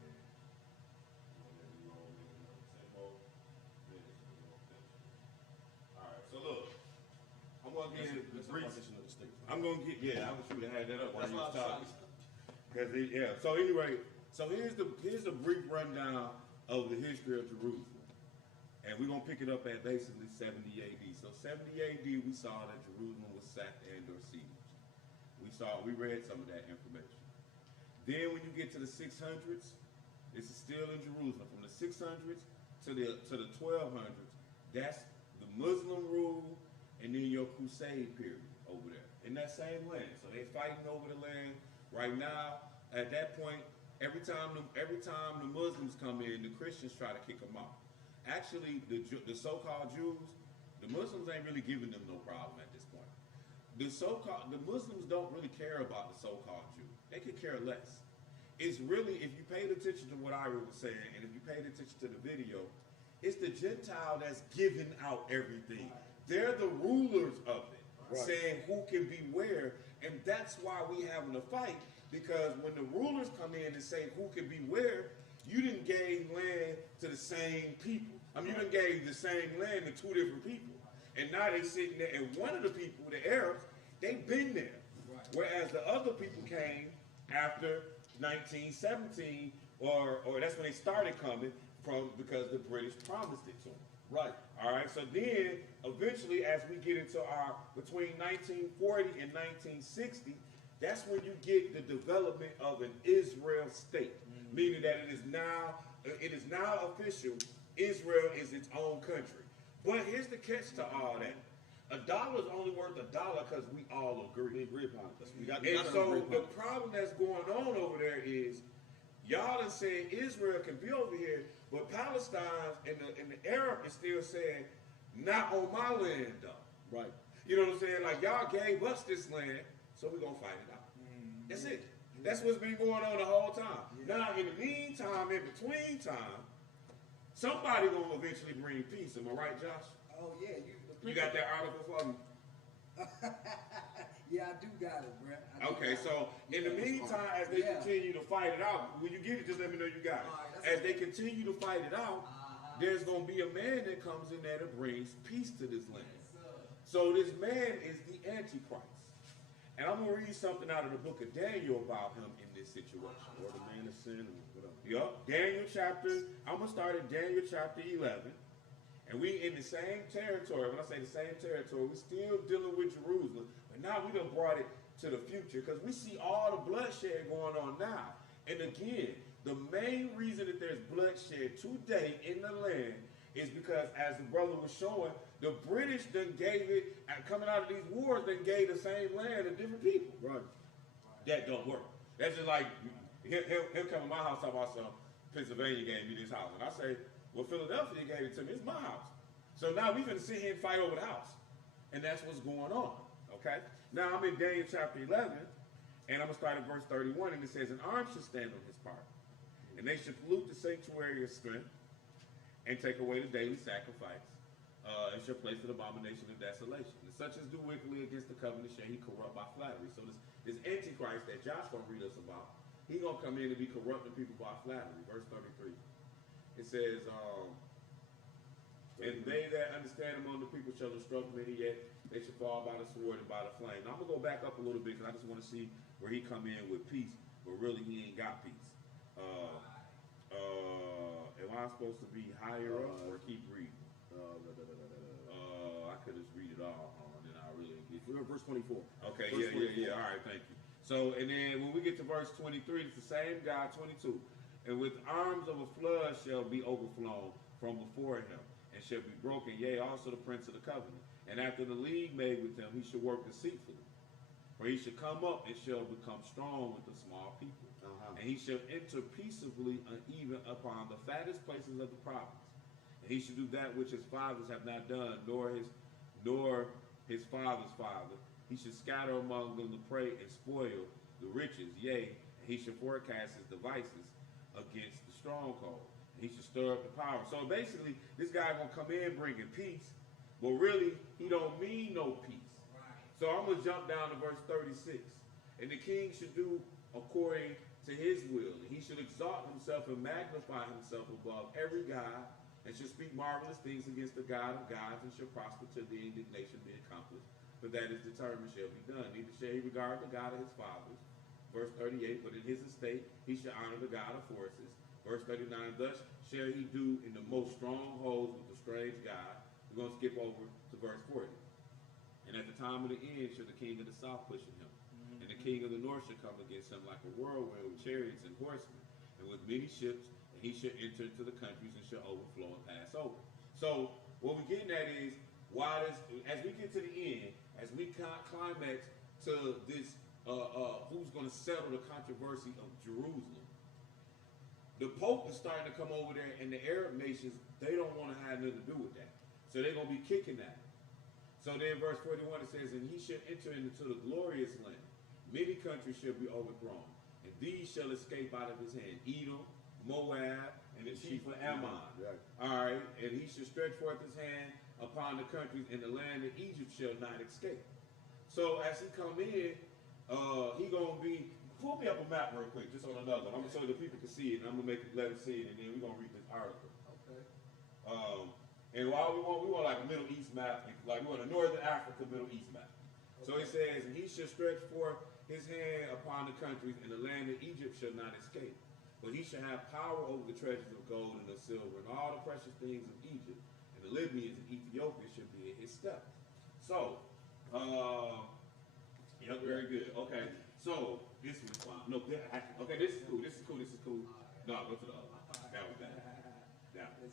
all right, so look, I'm gonna get the brief. I'm gonna get I wish you would have had that up while you was talking. So anyway, here's the brief rundown of the history of Jerusalem. And we're going to pick it up at basically 70 AD. So 70 AD, we saw that Jerusalem was sacked and or sieged. We read some of that information. Then when you get to the 600s, this is still in Jerusalem. From the 600s to the 1200s, that's the Muslim rule and then your crusade period over there in that same land. So they're fighting over the land right now. At that point, every time the Muslims come in, the Christians try to kick them out. Actually, the so-called Jews, the Muslims ain't really giving them no problem at this point. The Muslims don't really care about the so-called Jew. They could care less. It's really, if you paid attention to what Ira was saying, and if you paid attention to the video, it's the Gentile that's giving out everything. They're the rulers of it, saying who can be where, and that's why we having a fight, because when the rulers come in and say who can be where, you didn't gave land to the same people. You didn't gave the same land to two different people. And now they sitting there, and one of the people, the Arabs, they've been there. Right. Whereas the other people came after 1917, or that's when they started coming from, because the British promised it to them. Right. All right, so then, eventually, as we get into between 1940 and 1960, that's when you get the development of an Israel state. Meaning that it is now official. Israel is its own country. But here's the catch to all that: $1 is only worth $1 because we all agree. We agree upon it. And so the problem that's going on over there is y'all are saying Israel can be over here, but Palestine and the Arab is still saying not on my land though. Right. You know what I'm saying? Like y'all gave us this land, so we're gonna fight it out. That's it. That's what's been going on the whole time. Now, in the meantime, in between time, somebody gonna eventually bring peace. Am I right, Josh? Oh yeah, you got that article for me? Yeah, I do got it, Brett. Okay, so in the meantime, as they continue to fight it out, when you get it, just let me know you got it. As they continue to fight it out, there's gonna be a man that comes in there that brings peace to this land. So this man is the Antichrist. And I'm going to read something out of the book of Daniel about him in this situation. Or the man of sin, or whatever. Yup, I'm going to start at Daniel chapter 11. And we in the same territory. When I say the same territory, we're still dealing with Jerusalem. But now we done brought it to the future, because we see all the bloodshed going on now. And again, the main reason that there's bloodshed today in the land is because, as the brother was showing, the British done gave it, coming out of these wars, done gave the same land to different people. Right. That don't work. That's just like He'll come to my house talking about some Pennsylvania gave me this house. And I say, well, Philadelphia gave it to me. It's my house. So now we finna sit here and fight over the house. And that's what's going on. Okay? Now I'm in Daniel chapter 11, and I'm going to start at verse 31, and it says, an arm shall stand on his part, and they shall pollute the sanctuary of strength, and take away the daily sacrifice, and shall place an abomination of desolation. And such as do wickedly against the covenant shall he corrupt by flattery. So this Antichrist that Josh gonna read us about, he gonna come in and be corrupting people by flattery. Verse 33. It says, and they that understand among the people shall instruct many, yet they shall fall by the sword and by the flame. Now I'm gonna go back up a little bit because I just want to see where he come in with peace, but really he ain't got peace. Am I supposed to be higher up or keep reading? I could just read it all, and then I really get. We're in verse 24. Okay, Verse 24. yeah. All right, thank you. So, and then when we get to verse 23, it's the same God, 22. And with arms of a flood shall be overflown from before him, and shall be broken, yea, also the prince of the covenant. And after the league made with him, he shall work deceitfully. For he shall come up and shall become strong with the small people. And he shall enter peaceably even upon the fattest places of the province. And he shall do that which his fathers have not done, nor his father's father. He shall scatter among them the prey and spoil the riches, yea, and he shall forecast his devices against the stronghold. And he shall stir up the power. So basically, this guy gonna come in bringing peace, but really, he don't mean no peace. So I'm gonna jump down to verse 36. And the king should do according to his will, and he should exalt himself and magnify himself above every god, and should speak marvelous things against the God of gods, and shall prosper till the indignation be accomplished. For that is determined shall be done. Neither shall he regard the God of his fathers. Verse 38, but in his estate he shall honor the God of forces. Verse 39, thus shall he do in the most strongholds with the strange God. We're going to skip over to verse 40. And at the time of the end shall the king of the south pushing him. And the king of the north shall come against him like a whirlwind with chariots and horsemen, and with many ships, and he shall enter into the countries and shall overflow and pass over. So what we're getting at is, why does, as we get to the end, as we climax to this, who's going to settle the controversy of Jerusalem, the Pope is starting to come over there, and the Arab nations, they don't want to have nothing to do with that. So they're going to be kicking that. So then verse 41 it says, and he shall enter into the glorious land. Many countries shall be overthrown, and these shall escape out of his hand. Edom, Moab, and the chief of Ammon. Right. All right, and he shall stretch forth his hand upon the countries, and the land of Egypt shall not escape. So as he come in, he gonna be. Pull me up a map real quick, just on another. I'm gonna so the people can see it, and I'm gonna let them see it, and then we're gonna read this article. Okay. And while we want like a Middle East map, like we want a Northern Africa Middle East map. So it says, and he shall stretch forth his hand upon the countries, and the land of Egypt shall not escape. But he shall have power over the treasures of gold and of silver, and all the precious things of Egypt, and the Libyans and Ethiopia shall be at his steps. So, yeah, very good. Okay, so this was fine. No, okay, this is cool. This is cool. This is cool. No, go to the other one. That was bad.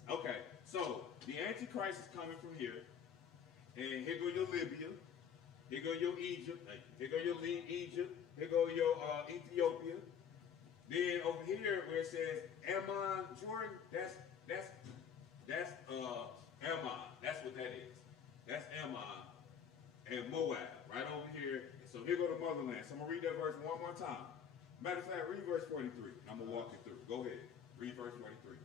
Okay, so the Antichrist is coming from here, and here go your Libya. Here go your Egypt. Here go your Egypt. Here go your Ethiopia. Then over here where it says Ammon, Jordan, that's Ammon. That's what that is. That's Ammon and Moab right over here. So here go the motherland. So I'm gonna read that verse one more time. Matter of fact, read verse 43. I'm gonna walk you through. Go ahead. Read verse 43.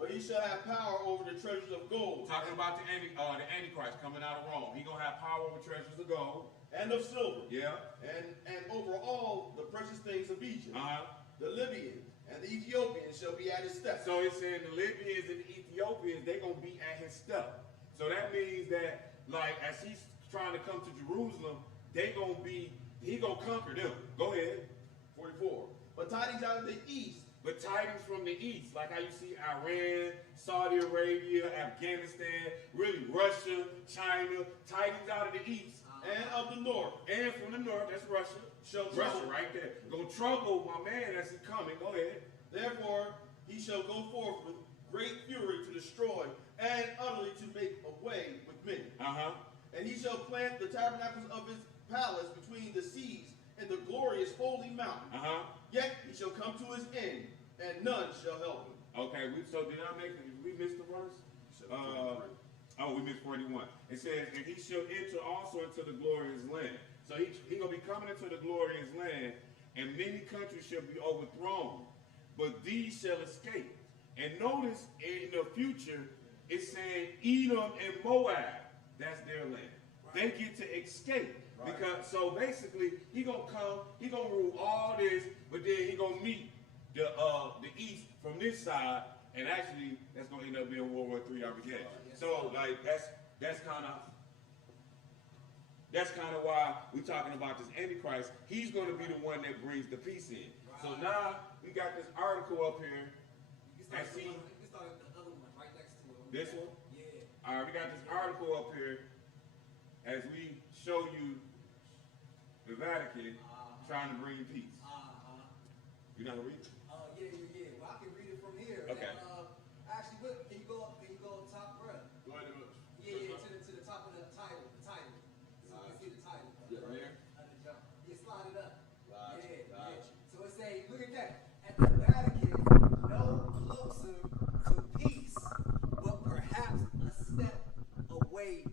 But he shall have power over the treasures of gold. Talking about the Antichrist coming out of Rome. He gonna have power over treasures of gold. And of silver. Yeah. And over all the precious things of Egypt. Uh-huh. The Libyans and the Ethiopians shall be at his steps. So it's saying the Libyans and the Ethiopians, they're gonna be at his step. So that means that, like, as he's trying to come to Jerusalem, he gonna conquer them. Go ahead. 44. But tidings out of the east. But tidings from the east, like how you see Iran, Saudi Arabia, Afghanistan, really Russia, China, tidings out of the east. And of the north. And from the north, that's Russia. Russia right there. Gonna trouble my man as he coming. Go ahead. Therefore, he shall go forth with great fury to destroy and utterly to make a way with many. Uh-huh. And he shall plant the tabernacles of his palace between the seas and the glorious holy mountain. Uh-huh. Yet He shall come to his end, and none shall help him. Okay, so did we miss the verse? We missed 41. It says, and he shall enter also into the glorious land. So he gonna be coming into the glorious land, and many countries shall be overthrown, but these shall escape. And notice in the future, it's saying Edom and Moab, that's their land. They get to escape. Because so basically he gonna come, he gonna rule all this, but then he gonna meet the east from this side, and actually that's gonna end up being World War III Armageddon. So like that's kind of why we're talking about this Antichrist. He's gonna be the one that brings the peace in. So now we got this article up here. You can start with the other one right next to it. This one? Yeah. All right, we got this article up here as we show you the Vatican trying to bring peace. You know how to read it? Yeah. Well, I can read it from here. Okay. Actually, can you go up top, bro? Go ahead and To the top of the title. So you can see the title. Yeah, right here. Slide it up. Gotcha. So it say, look at that. At the Vatican, no closer to peace, but perhaps a step away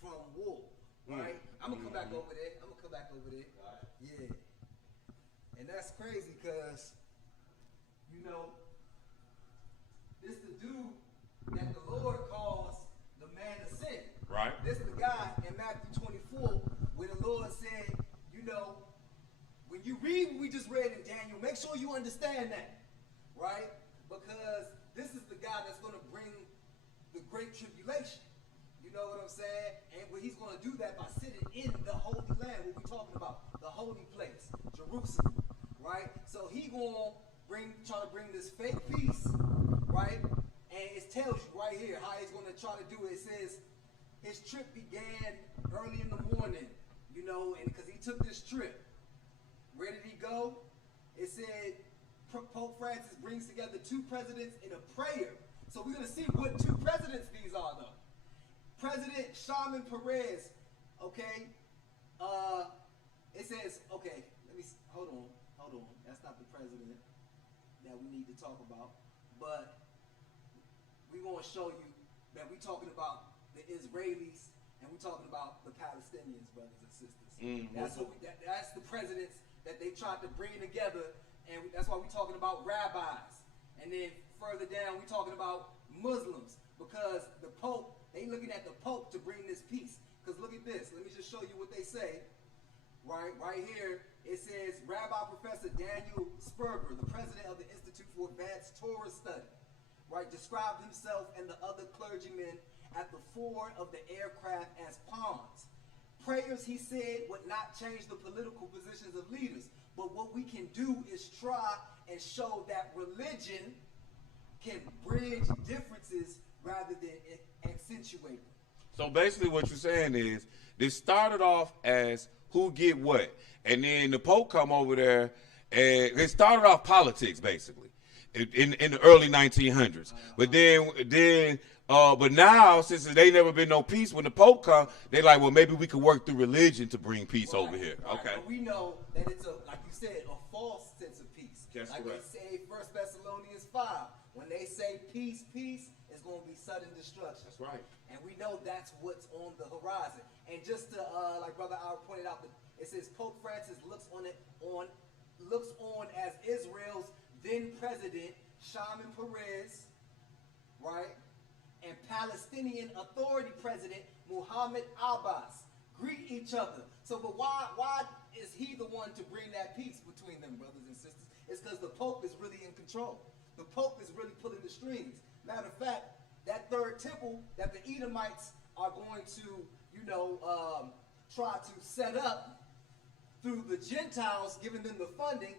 from war. Right? I'm gonna come back over there. Yeah. And that's crazy because, this the dude that the Lord calls the man of sin. Right. This the guy in Matthew 24 where the Lord said, when you read what we just read in Daniel, make sure you understand that. Right? Because this is the guy that's going to bring the great tribulation. You know what I'm saying? And he's going to do that by sitting in the Holy Land, what we're talking about, the holy place, Jerusalem, right? So he going to try to bring this fake peace, right? And it tells you right here how he's going to try to do it. It says his trip began early in the morning, and because he took this trip. Where did he go? It said Pope Francis brings together two presidents in a prayer. So we're going to see what two presidents these are, though. President Shimon Peres, okay? It says, okay, hold on. That's not the president that we need to talk about. But we're going to show you that we're talking about the Israelis and we're talking about the Palestinians, brothers and sisters. Mm-hmm. That's the presidents that they tried to bring together, and that's why we're talking about rabbis. And then further down, we're talking about Muslims, because the Pope, they looking at the Pope to bring this peace. Because look at this. Let me just show you what they say. Right here, it says, Rabbi Professor Daniel Sperber, the president of the Institute for Advanced Torah Study, described himself and the other clergymen at the fore of the aircraft as pawns. Prayers, he said, would not change the political positions of leaders, but what we can do is try and show that religion can bridge differences rather than accentuate them. So basically what you're saying is, this started off as who get what, and then the Pope come over there, and it started off politics basically in the early 1900s. But now, since they never been no peace, when the Pope come, they like, well, maybe we could work through religion to bring peace over here. Okay. And we know that it's like you said, a false sense of peace. That's like correct. They say 1 Thessalonians 5, when they say peace, it's going to be sudden destruction. That's right. And we know that's what's on the horizon. And just to, like Brother Howard pointed out, it says Pope Francis looks on as Israel's then president, Shimon Peres, right? And Palestinian Authority President Muhammad Abbas greet each other. So, but why is he the one to bring that peace between them, brothers and sisters? It's because the Pope is really in control. The Pope is really pulling the strings. Matter of fact, that third temple that the Edomites are going to, try to set up through the Gentiles, giving them the funding,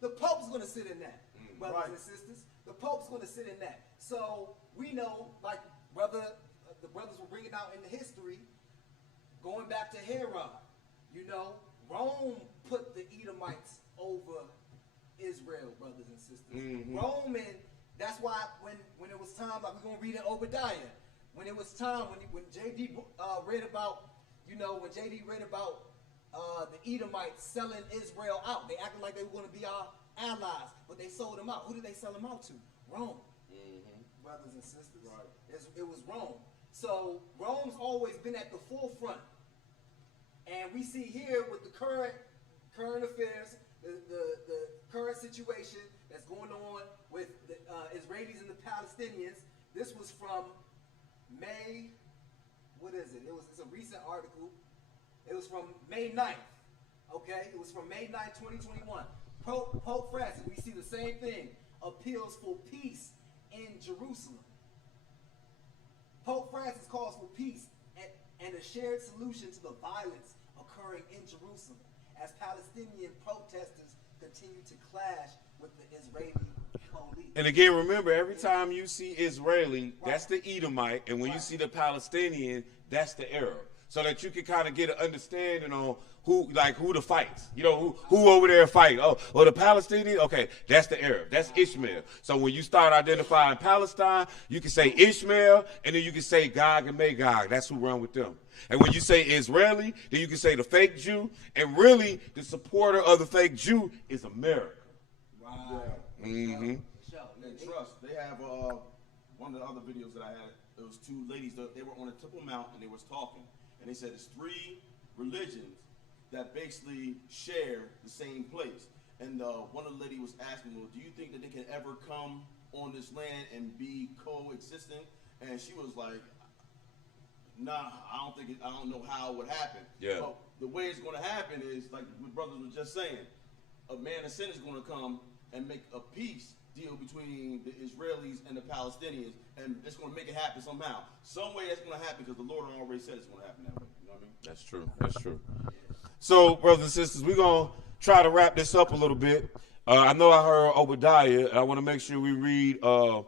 the Pope's going to sit in that, brothers and sisters. The Pope's going to sit in that. So we know, like the brothers were bringing out in the history, going back to Herod, Rome put the Edomites over Israel, brothers and sisters. Mm-hmm. Rome, and that's why when it was time, like we're going to read in Obadiah, when it was time, when J.D. read about, when J.D. read about the Edomites selling Israel out. They acted like they were going to be our allies, but they sold them out. Who did they sell them out to? Rome. Brothers and sisters. Right. It was Rome. So Rome's always been at the forefront. And we see here with the current affairs, the current situation that's going on with the Israelis and the Palestinians. This was from May, what is it? It's a recent article. It was from May 9th. Okay? It was from May 9th, 2021. Pope Francis, we see the same thing. Appeals for peace in Jerusalem. Pope Francis calls for peace and a shared solution to the violence occurring in Jerusalem as Palestinian protesters continue to clash with the Israeli police. And again, remember, every time you see Israeli, that's the Edomite, and when you see the Palestinian, that's the Arab. So that you can kind of get an understanding on who the fights. You know, who over there fight. Oh, well, the Palestinian, okay, that's the Arab. That's Ishmael. So when you start identifying Palestine, you can say Ishmael, and then you can say Gog and Magog. That's who run with them. And when you say Israeli, then you can say the fake Jew, and really the supporter of the fake Jew is America. Wow. Mm-hmm. And trust, they have one of the other videos that I had. It was two ladies that they were on a Temple Mount and they was talking, and they said it's three religions that basically share the same place. And one of the ladies was asking, well, do you think that they can ever come on this land and be coexisting? And she was like, nah, I don't know how it would happen. Yeah. But the way it's going to happen is, like my brothers were just saying, a man of sin is going to come and make a peace deal between the Israelis and the Palestinians, and it's going to make it happen somehow. Some way that's going to happen because the Lord already said it's going to happen that way. You know what I mean? That's true. That's true. So, brothers and sisters, we're going to try to wrap this up a little bit. I know I heard Obadiah, and I want to make sure we read, I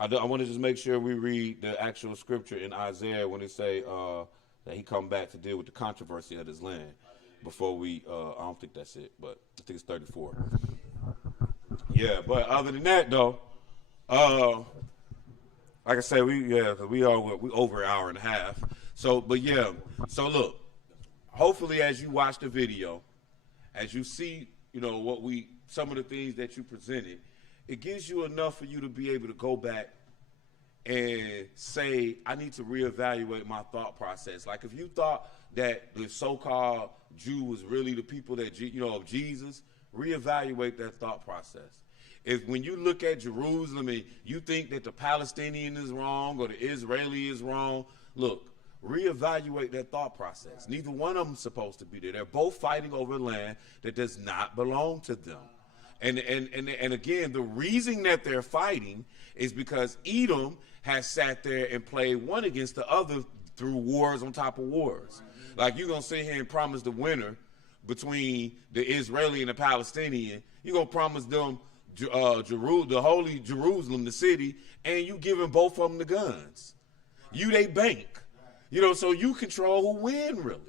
want to just make sure we read the actual scripture in Isaiah when it say that he come back to deal with the controversy of his land. Before we, I don't think that's it, but I think it's 34. Yeah, but other than that, though, like I said, we over an hour and a half. So, but yeah, so look, hopefully as you watch the video, as you see, you know, some of the things that you presented, it gives you enough for you to be able to go back and say, I need to reevaluate my thought process. Like if you thought that the so-called Jew was really the people that, of Jesus, reevaluate that thought process. If when you look at Jerusalem and you think that the Palestinian is wrong or the Israeli is wrong, look, reevaluate that thought process. Neither one of them is supposed to be there. They're both fighting over land that does not belong to them. And again, the reason that they're fighting is because Edom has sat there and played one against the other through wars on top of wars. Like you're going to sit here and promise the winner between the Israeli and the Palestinian. You're going to promise them the holy Jerusalem, the city, and you giving both of them the guns. You they bank. So you control who win, really.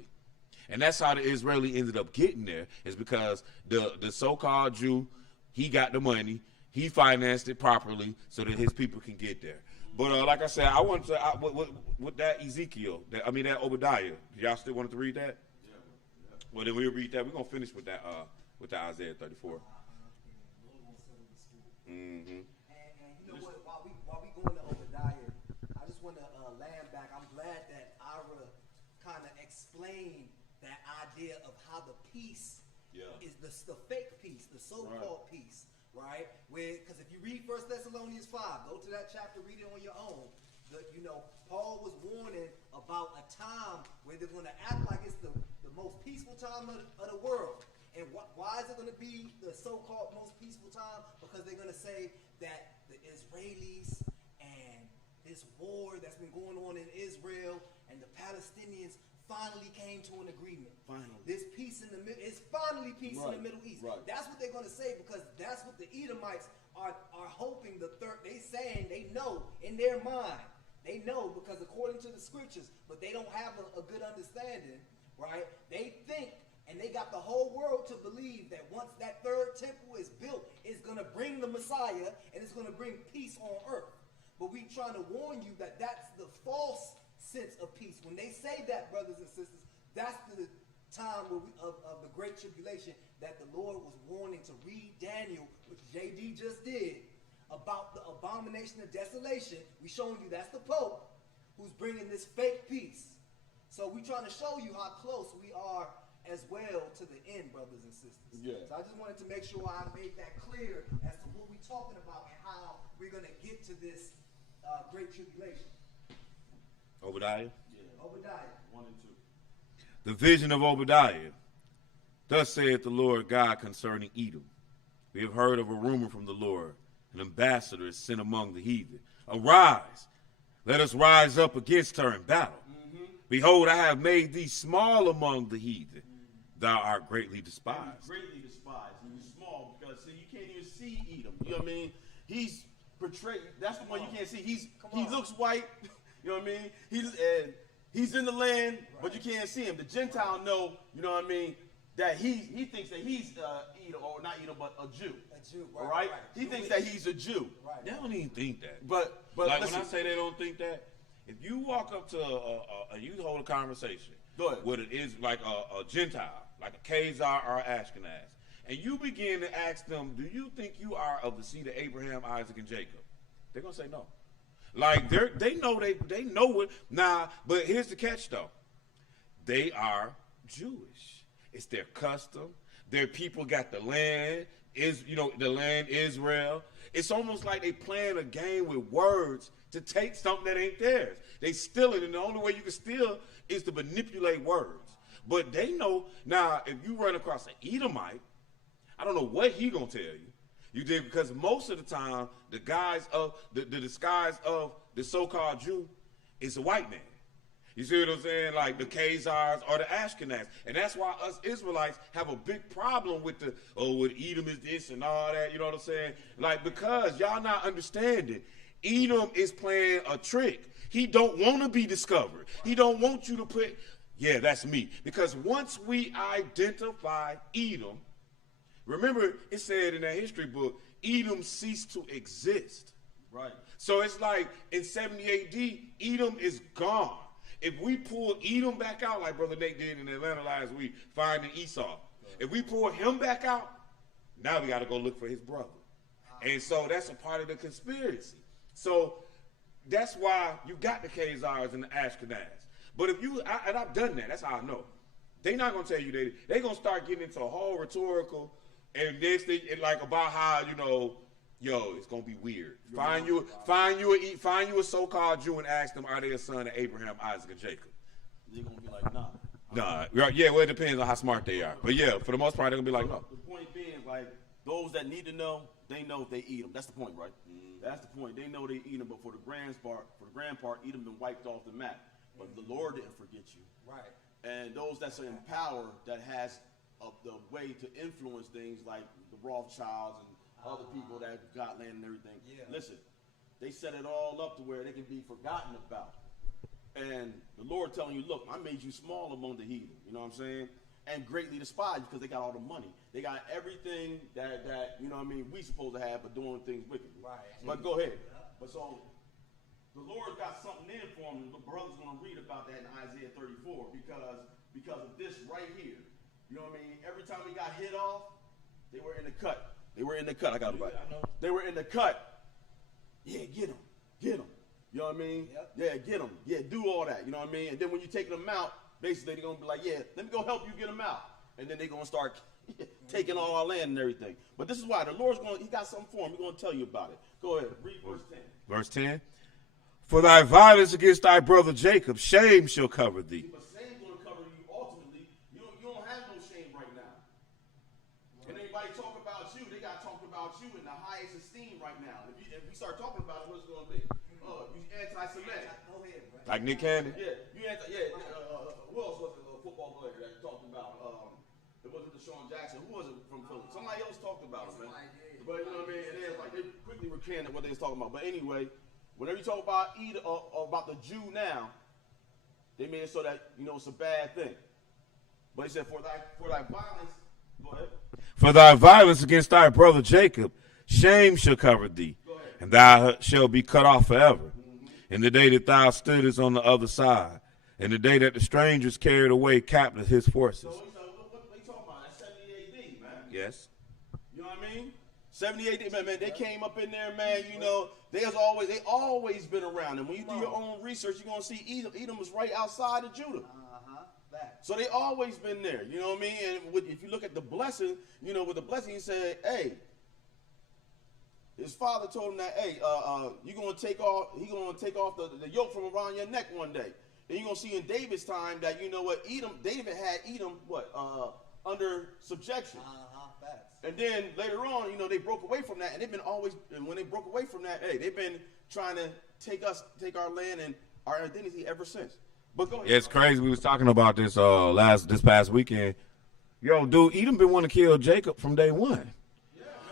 And that's how the Israeli ended up getting there, is because the so-called Jew, he got the money, he financed it properly so that his people can get there. But like I said, I wanted to, with that Ezekiel, that Obadiah, y'all still wanted to read that? Yeah. Well, then we'll read that. We're going to finish with that Isaiah 34. Mm-hmm. And you know what? While we going to Obadiah, I just want to land back. I'm glad that Ira kind of explained that idea of how the peace is the fake peace, the so-called peace, right? Because if you read 1 Thessalonians 5, go to that chapter, read it on your own. Paul was warning about a time where they're going to act like it's the most peaceful time of the world. And why is it going to be the so-called most peaceful time? Because they're going to say that the Israelis and this war that's been going on in Israel and the Palestinians finally came to an agreement. Finally. This peace in the middle, it's finally peace in the Middle East. Right. That's what they're going to say, because that's what the Edomites are hoping. They saying they know in their mind. They know because according to the scriptures, but they don't have a good understanding, right? They think, and they got the whole world to believe that once that third temple is built, it's going to bring the Messiah and it's going to bring peace on earth. But we trying to warn you that that's the false sense of peace. When they say that, brothers and sisters, that's the time of the great tribulation that the Lord was warning to read Daniel, which JD just did, about the abomination of desolation. We showing you that's the Pope who's bringing this fake peace. So we trying to show you how close we are as well to the end, brothers and sisters. Yeah. So I just wanted to make sure I made that clear as to what we're talking about and how we're going to get to this great tribulation. Obadiah? Yeah. Obadiah. 1 and 2. The vision of Obadiah. Thus saith the Lord God concerning Edom. We have heard of a rumor from the Lord. An ambassador is sent among the heathen. Arise, let us rise up against her in battle. Behold, I have made thee small among the heathen. Thou art greatly despised. Greatly despised. He's small because see, you can't even see Edom. You know what I mean? He's portrayed. That's the one you can't see. He looks white. You know what I mean? He's in the land, but you can't see him. The Gentile know. You know what I mean? That he thinks that he's Edom, or not Edom, but a Jew. A Jew, All right? He thinks that he's a Jew. Right. They don't even think that. But Like listen, when I say they don't think that, if you walk up to you hold a conversation Go ahead. with like a Gentile, like a Khazar or Ashkenaz, and you begin to ask them, do you think you are of the seed of Abraham, Isaac, and Jacob? They're gonna say no. Like they know it. Nah, but here's the catch though. They are Jewish. It's their custom. Their people got the land, the land Israel. It's almost like they playing a game with words to take something that ain't theirs. They steal it, and the only way you can steal is to manipulate words. But they know, now, if you run across an Edomite, I don't know what he gonna tell you. You did, because most of the time, the disguise of the so-called Jew is a white man. You see what I'm saying? Like the Khazars or the Ashkenaz. And that's why us Israelites have a big problem with with Edom is this and all that, you know what I'm saying? Like, because y'all not understanding. Edom is playing a trick. He don't want to be discovered. He don't want you to put, yeah, that's me. Because once we identify Edom, remember it said in that history book, Edom ceased to exist. right. So it's like in 70 AD, Edom is gone. If we pull Edom back out, like Brother Nate did in Atlanta last week, finding Esau, if we pull him back out, now we got to go look for his brother. And so that's a part of the conspiracy. So that's why you got the Khazars and the Ashkenaz. But if you, and I've done that, that's how I know. They're not going to tell you they're going to start getting into a whole rhetorical and this thing, and like about how, it's going to be weird. Find you a so-called Jew and ask them, are they a son of Abraham, Isaac, and Jacob? They're going to be like, nah. Nah, yeah, well, it depends on how smart they are. But yeah, for the most part, they're going to be like, no. The point being, like, those that need to know, they know if they eat them. That's the point, right? That's the point. They know they eat them, but for the grand part, Edom been wiped off the map. But the Lord didn't forget you. Right. And those that's in power that has the way to influence things like the Rothschilds and other people that got land and everything. Yeah. Listen, they set it all up to where they can be forgotten about. And the Lord telling you, look, I made you small among the heathen. You know what I'm saying? And greatly despised because they got all the money. They got everything that we supposed to have, but doing things wickedly. Right. But go ahead. But so the Lord got something in for them. The brother's going to read about that in Isaiah 34 because of this right here. You know what I mean? Every time we got hit off, they were in the cut. They were in the cut. I got it right. They were in the cut. Yeah, get them. Get them. You know what I mean? Yep. Yeah, get them. Yeah, do all that. You know what I mean? And then when you take them out, basically they're going to be like, yeah, let me go help you get them out. And then they're going to start taking all our land and everything. But this is why the Lord's he got something for him. He's going to tell you about it. Go ahead. Read verse 10. Verse 10. For thy violence against thy brother Jacob, shame shall cover thee. But shame's going to cover you ultimately. You don't have no shame right now. And anybody talk about you, they got to talk about you in the highest esteem right now. If we start talking about it, what's it going to be? You anti-Semitic. Go ahead, bro. Like Nick Cannon? Yeah, who else was a football player that talked about? It wasn't Deshaun Jackson. Who was it from Philly? Somebody else talked about him, man. But you know what I mean? And then like they quickly recanted what they was talking about. But anyway, whenever you talk about about the Jew now, they made it so that it's a bad thing. But he said, for thy violence, go ahead. For thy violence against thy brother Jacob, shame shall cover thee, and thou shalt be cut off forever. In the day that thou stoodest on the other side, and the day that the strangers carried away captive his forces. So what you talking about? That's 70 AD, man. Yes. You know what I mean? 70 AD, man, they came up in there, man, you know, they always been around. And when you do your own research, you're going to see Edom was right outside of Judah. So they always been there, you know what I mean? And if you look at the blessing, you know, with the blessing, he said, hey, his father told him that, hey, he gonna take off the yoke from around your neck one day. And you're gonna see in David's time that, you know what, David had Edom under subjection. And then later on, you know, they broke away from that, and when they broke away from that, hey, they've been trying to take our land and our identity ever since. But go ahead. It's crazy. We was talking about this this past weekend. Yo, dude, Edom been wanting to kill Jacob from day one.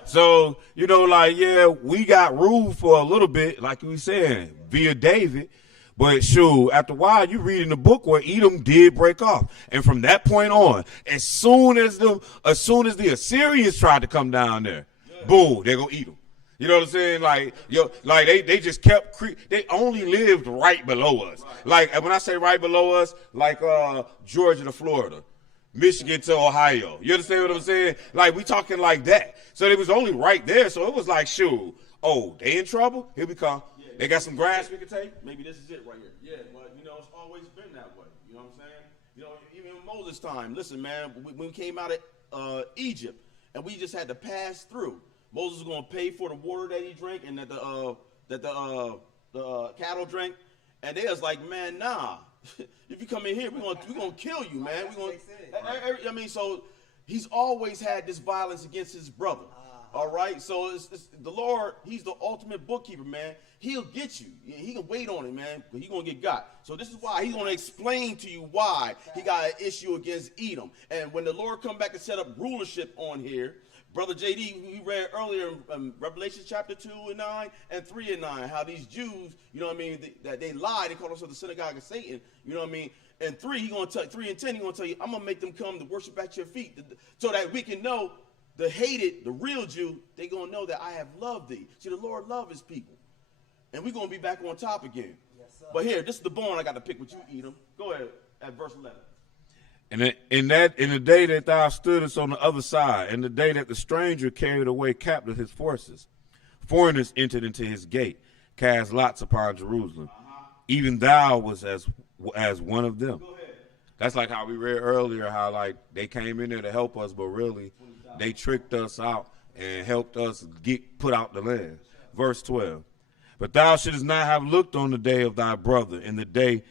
So, you know, like, yeah, we got ruled for a little bit, like we said, via David. But shoot, after a while, you read in the book where Edom did break off. And from that point on, as soon as the Assyrians tried to come down there, boom, they're going to eat them. You know what I'm saying? Like, they just kept, they only lived right below us. Like, when I say right below us, like Georgia to Florida, Michigan to Ohio. You understand what I'm saying? Like, we talking like that. So they was only right there. So it was like, shoot, oh, they in trouble? Here we come. They got some grass we can take? Maybe this is it right here. Yeah, but, you know, it's always been that way. You know what I'm saying? You know, even in Moses' time, listen, man, when we came out of Egypt and we just had to pass through, Moses was going to pay for the water that he drank and that the cattle drank. And they was like, man, nah. If you come in here, we're gonna kill you, man. I mean, so he's always had this violence against his brother. All right, so it's the Lord. He's the ultimate bookkeeper, man. He'll get you. He can wait on it, man, but he's gonna get got. So this is why he's gonna explain to you why he got an issue against Edom. And when the Lord come back and set up rulership on here, Brother JD, we read earlier in Revelation chapter 2 and 9 and 3 and 9, how these Jews, you know what I mean, that they lied. They called themselves the synagogue of Satan, you know what I mean? And 3 and 10, he's going to tell you, I'm going to make them come to worship at your feet so that we can know the hated, the real Jew, they're going to know that I have loved thee. See, the Lord loved his people. And we're going to be back on top again. Yes, but here, this is the bone I got to pick with you, Edom. Go ahead at verse 11. And in the day that thou stoodest on the other side, and the day that the stranger carried away captive his forces, foreigners entered into his gate, cast lots upon Jerusalem. Even thou was as one of them. That's like how we read earlier, how like they came in there to help us, but really they tricked us out and helped us put out the land. Verse 12. But thou shouldest not have looked on the day of thy brother, in the day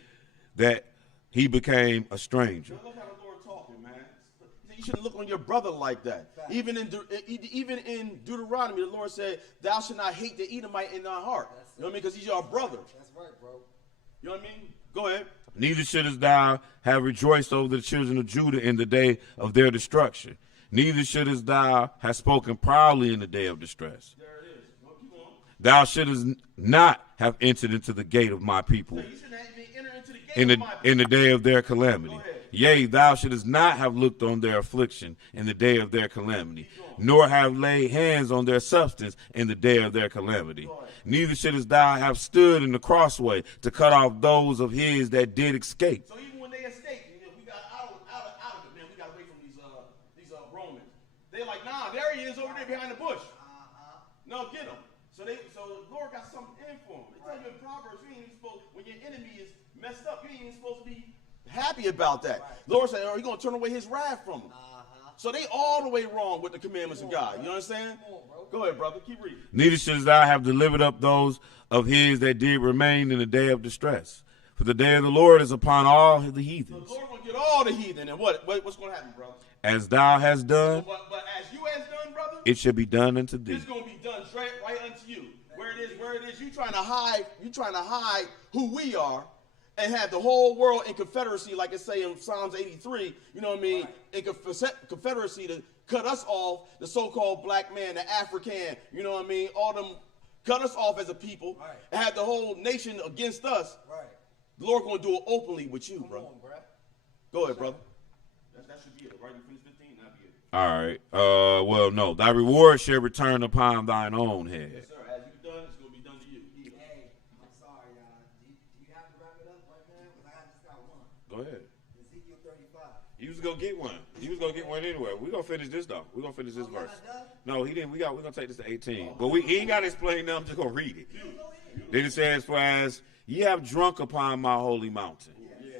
that he became a stranger. You shouldn't look on your brother like that. Even in Deuteronomy, the Lord said, thou shalt not hate the Edomite in thy heart. You know what I mean? Because he's your brother. That's right, bro. You know what I mean? Go ahead. Neither shouldest thou have rejoiced over the children of Judah in the day of their destruction. Neither shouldest thou have spoken proudly in the day of distress. There it is. Well, keep on. Thou shouldest not have entered into the gate of my people So you shouldn't have even entered into the gate of my people. in the day of their calamity. Go ahead. Yea, thou shouldest not have looked on their affliction in the day of their calamity, nor have laid hands on their substance in the day of their calamity. Neither shouldest thou have stood in the crossway to cut off those of his that did escape. So even when they escaped, we got out of it, man. We got away from these Romans. They're like, nah, there he is over there behind the bush. No, get him. So the Lord got something in for him. They tell you in Proverbs, you ain't even supposed, when your enemy is messed up, you ain't even supposed to be happy about that. The Lord said, you're going to turn away his wrath from them. So they all the way wrong with the commandments of God. You understand? Go ahead, brother. Keep reading. Neither shouldest thou have delivered up those of his that did remain in the day of distress. For the day of the Lord is upon all the heathens. The Lord will get all the heathen. And what's going to happen, brother? As thou hast done, But as you has done, brother, it shall be done unto thee. it's going to be done straight right unto you. Where it is, you trying to hide who we are. And have the whole world in confederacy, like it say in Psalms 83, you know what I mean, in confederacy to cut us off, the so-called black man, the African, you know what I mean, all them, cut us off as a people, and have the whole nation against us. The Lord going to do it openly with you, bro. Go ahead, brother. That should be it, right? You finish 15, that'll be it. All right. Well, no. Thy reward shall return upon thine own head. Yes, sir. As you've done, it's going to be done to you. Hey, I'm sorry, y'all. Do you have to wrap it up right now? Because I just got one. ahead. Ezekiel 35. You was gonna get one. You was gonna get one anyway. We're gonna finish this though. We're gonna finish this verse. No, he didn't. We're gonna take this to 18. But he ain't gotta explain now. I'm just gonna read it. Then it says, for as ye have drunk upon my holy mountain,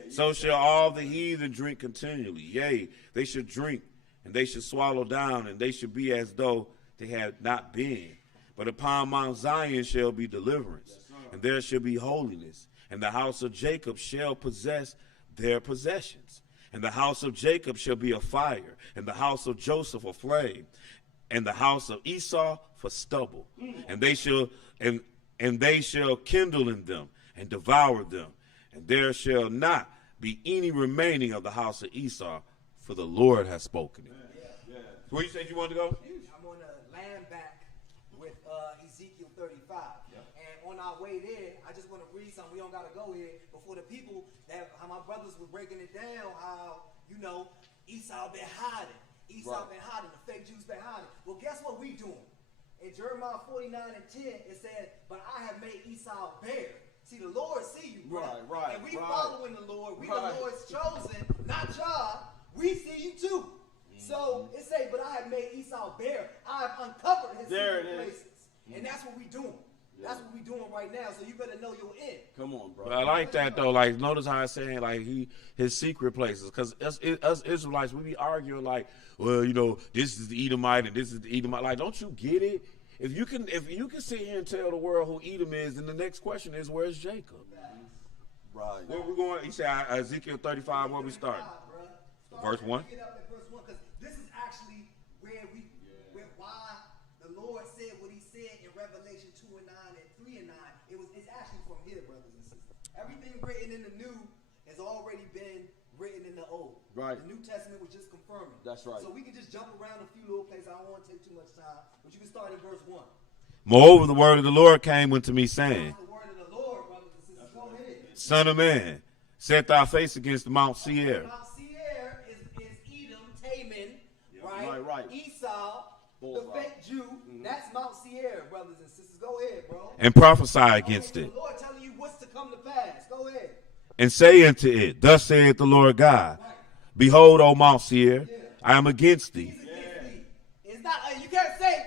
so shall all the heathen drink continually. Yea, they should drink, and they should swallow down, and they should be as though they had not been. But upon Mount Zion shall be deliverance, and there shall be holiness, and the house of Jacob shall possess their possessions. And the house of Jacob shall be a fire, and the house of Joseph a flame, and the house of Esau for stubble. And they shall kindle in them and devour them, and there shall not be any remaining of the house of Esau, for the Lord has spoken it. Where you said you wanted to go? I'm going to land back with Ezekiel 35. And on our way there, I just want to read something. We don't got to go here. But for the people, how my brothers were breaking it down, how, Esau been hiding. Esau been hiding. The fake Jews been hiding. Well, guess what we doing? In Jeremiah 49:10, it said, but I have made Esau bare. See, the Lord see you, bro. Right. And we following the Lord. We the Lord's chosen, not y'all. We see you too. So it say, but I have made Esau bare. I have uncovered his secret places. And that's what we doing. That's what we doing right now. So you better know your end. Come on, bro. But I like that though. Like, notice how it's saying like his secret places, because us Israelites, we be arguing like, well, this is the Edomite and this is the Edomite. Like, don't you get it? If you can sit here and tell the world who Edom is, then the next question is, where's Jacob? Right. Where we going? You say Ezekiel 35. Where we start? Verse 1. Get up at verse 1, because this is actually where why the Lord said what He said in Revelation 2:9 and 3:9. It's actually from here, brothers and sisters. Everything written in the New has already been written in the Old. Right. The New Testament was just confirming. That's right. So we can just jump around a few little places. I don't want to take too much time, but you can start in verse 1. Moreover, the word of the Lord came unto me, saying, That's the word of the Lord, brothers and sisters. Go ahead. Son of man, set thy face against Mount Seir. Mount Seir is Edom, Taman, right? Right. Esau, the fake Jew. That's Mount Seir, brothers and sisters. Go ahead, bro. And prophesy against Okay, it, the Lord telling you what's to come to pass. Go ahead. and say unto it, thus saith the Lord God, behold, O Mount Seir, I am against thee. He's against thee. It's not. You can't say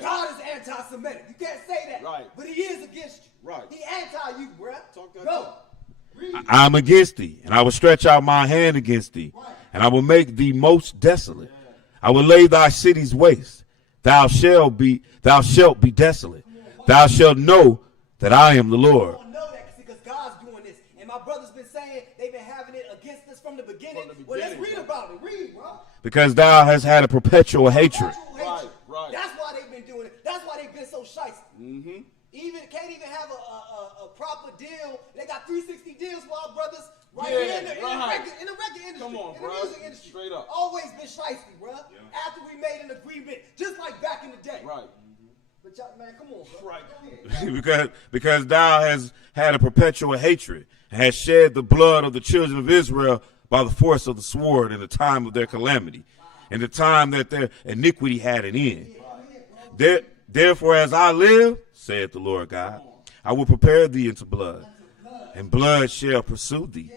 God is anti-Semitic. You can't say that. Right. But He is against you. Right. He anti you, bruh. Talk that Go. talk. Read. I am against thee, and I will stretch out my hand against thee, and I will make thee most desolate. I will lay thy cities waste. Thou shalt be desolate. Thou shalt know that I am the Lord. I don't know that because God's doing this. And my brother's been saying they've been having it against us from the beginning. Well, let's read about it. Read, bro. Because thou hast had a perpetual hatred. Perpetual hatred. Right. That's why they've been doing it. That's why they've been so shiesty. Can't even have a proper deal. They got 360 deals for our brothers here in the record industry. Come on, in bro. the music industry. Straight up. Always been shiesty, bro. After we made an agreement, just like back in the day. Right. But y'all, man, come on, bro. Right. Go ahead. because thou hast had a perpetual hatred, and hast shed the blood of the children of Israel by the force of the sword in the time of their calamity, in the time that their iniquity had an end. Therefore, as I live, saith the Lord God, I will prepare thee into blood, and blood shall pursue thee.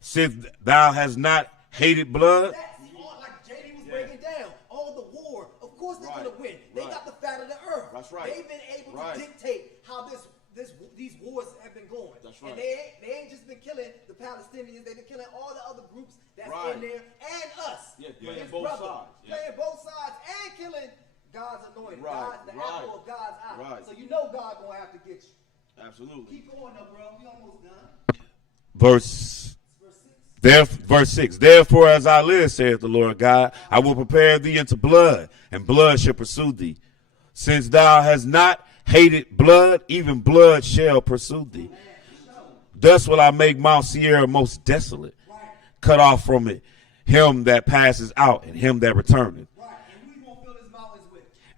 Since thou hast not hated blood, That's all, like JD was breaking down. All the war, of course they're going to win. They got the fat of the earth. That's right. They've been able to dictate how these wars have been going. That's right. And they ain't just been killing the Palestinians. They've been killing all the other groups that's in there and us. Yeah, playing His both brother, sides. Yeah. Playing both sides and killing God's anointed. Right, The right. apple of God's eye. Right. So you know God going to have to get you. Absolutely. Keep going though, bro. We almost done. verse 6. Therefore, as I live, saith the Lord God, I will prepare thee into blood, and blood shall pursue thee. Since thou hast not hated blood, even blood shall pursue thee. Thus will I make Mount Seir most desolate, cut off from it him that passes out and him that returneth.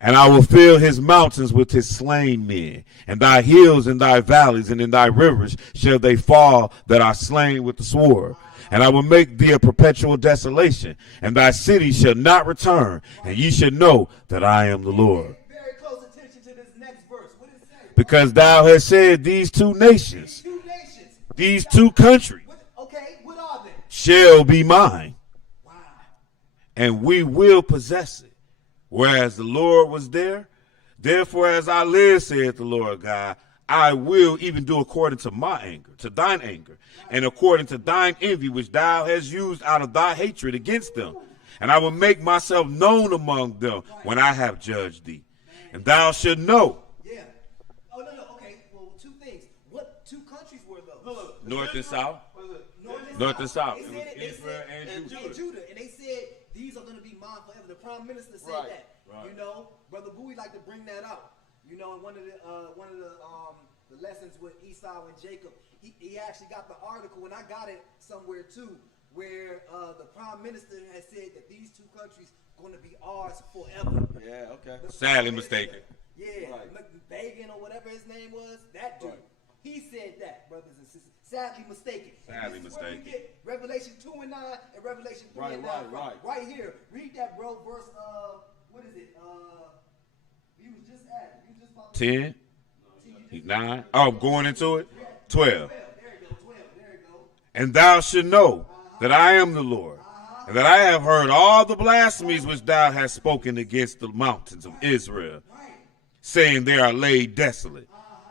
And I will fill his mountains with his slain men, and thy hills and thy valleys and in thy rivers shall they fall that are slain with the sword. And I will make thee a perpetual desolation, and thy city shall not return, and ye shall know that I am the Lord. Very close attention to this next verse. What does it say? Because thou hast said these two nations, Two nations. these two countries, Okay, what are shall be mine, Wow. and we will possess it. Whereas the Lord was there, therefore as I live, saith the Lord God, I will even do according to my anger, to thine anger, and according to thine envy, which thou hast used out of thy hatred against them. And I will make myself known among them when I have judged thee. And thou shalt know. Yeah. Oh, no. Okay. Well, two things. What two countries were those? Look, North and south. what is it? North and south. They It said was it, they Israel said, and Judah. And Judah. And they said, these are going to be mine forever. The prime minister said Right, that. right. You know, Brother Bowie liked to bring that out. You know, in one of the lessons with Esau and Jacob, he actually got the article, and I got it somewhere too, where the prime minister has said that these two countries going to be ours forever. Yeah, okay. The Sadly prime minister- mistaken. Yeah, Right. Begin or whatever his name was, that dude. Right. He said that, brothers and sisters. Sadly mistaken. Sadly This is where we mistaken. get Revelation 2 and 9 and Revelation 3 Right, and 9 right, from. right. Right here. Read that, bro. Verse, what is it? You was just at it. You just about to 10, See, you just- 9. Oh, going into it? 12. There you go. 12. There you go. And thou shalt know that I am the Lord, and that I have heard all the blasphemies which thou hast spoken against the mountains of Israel, Right. saying they are laid desolate,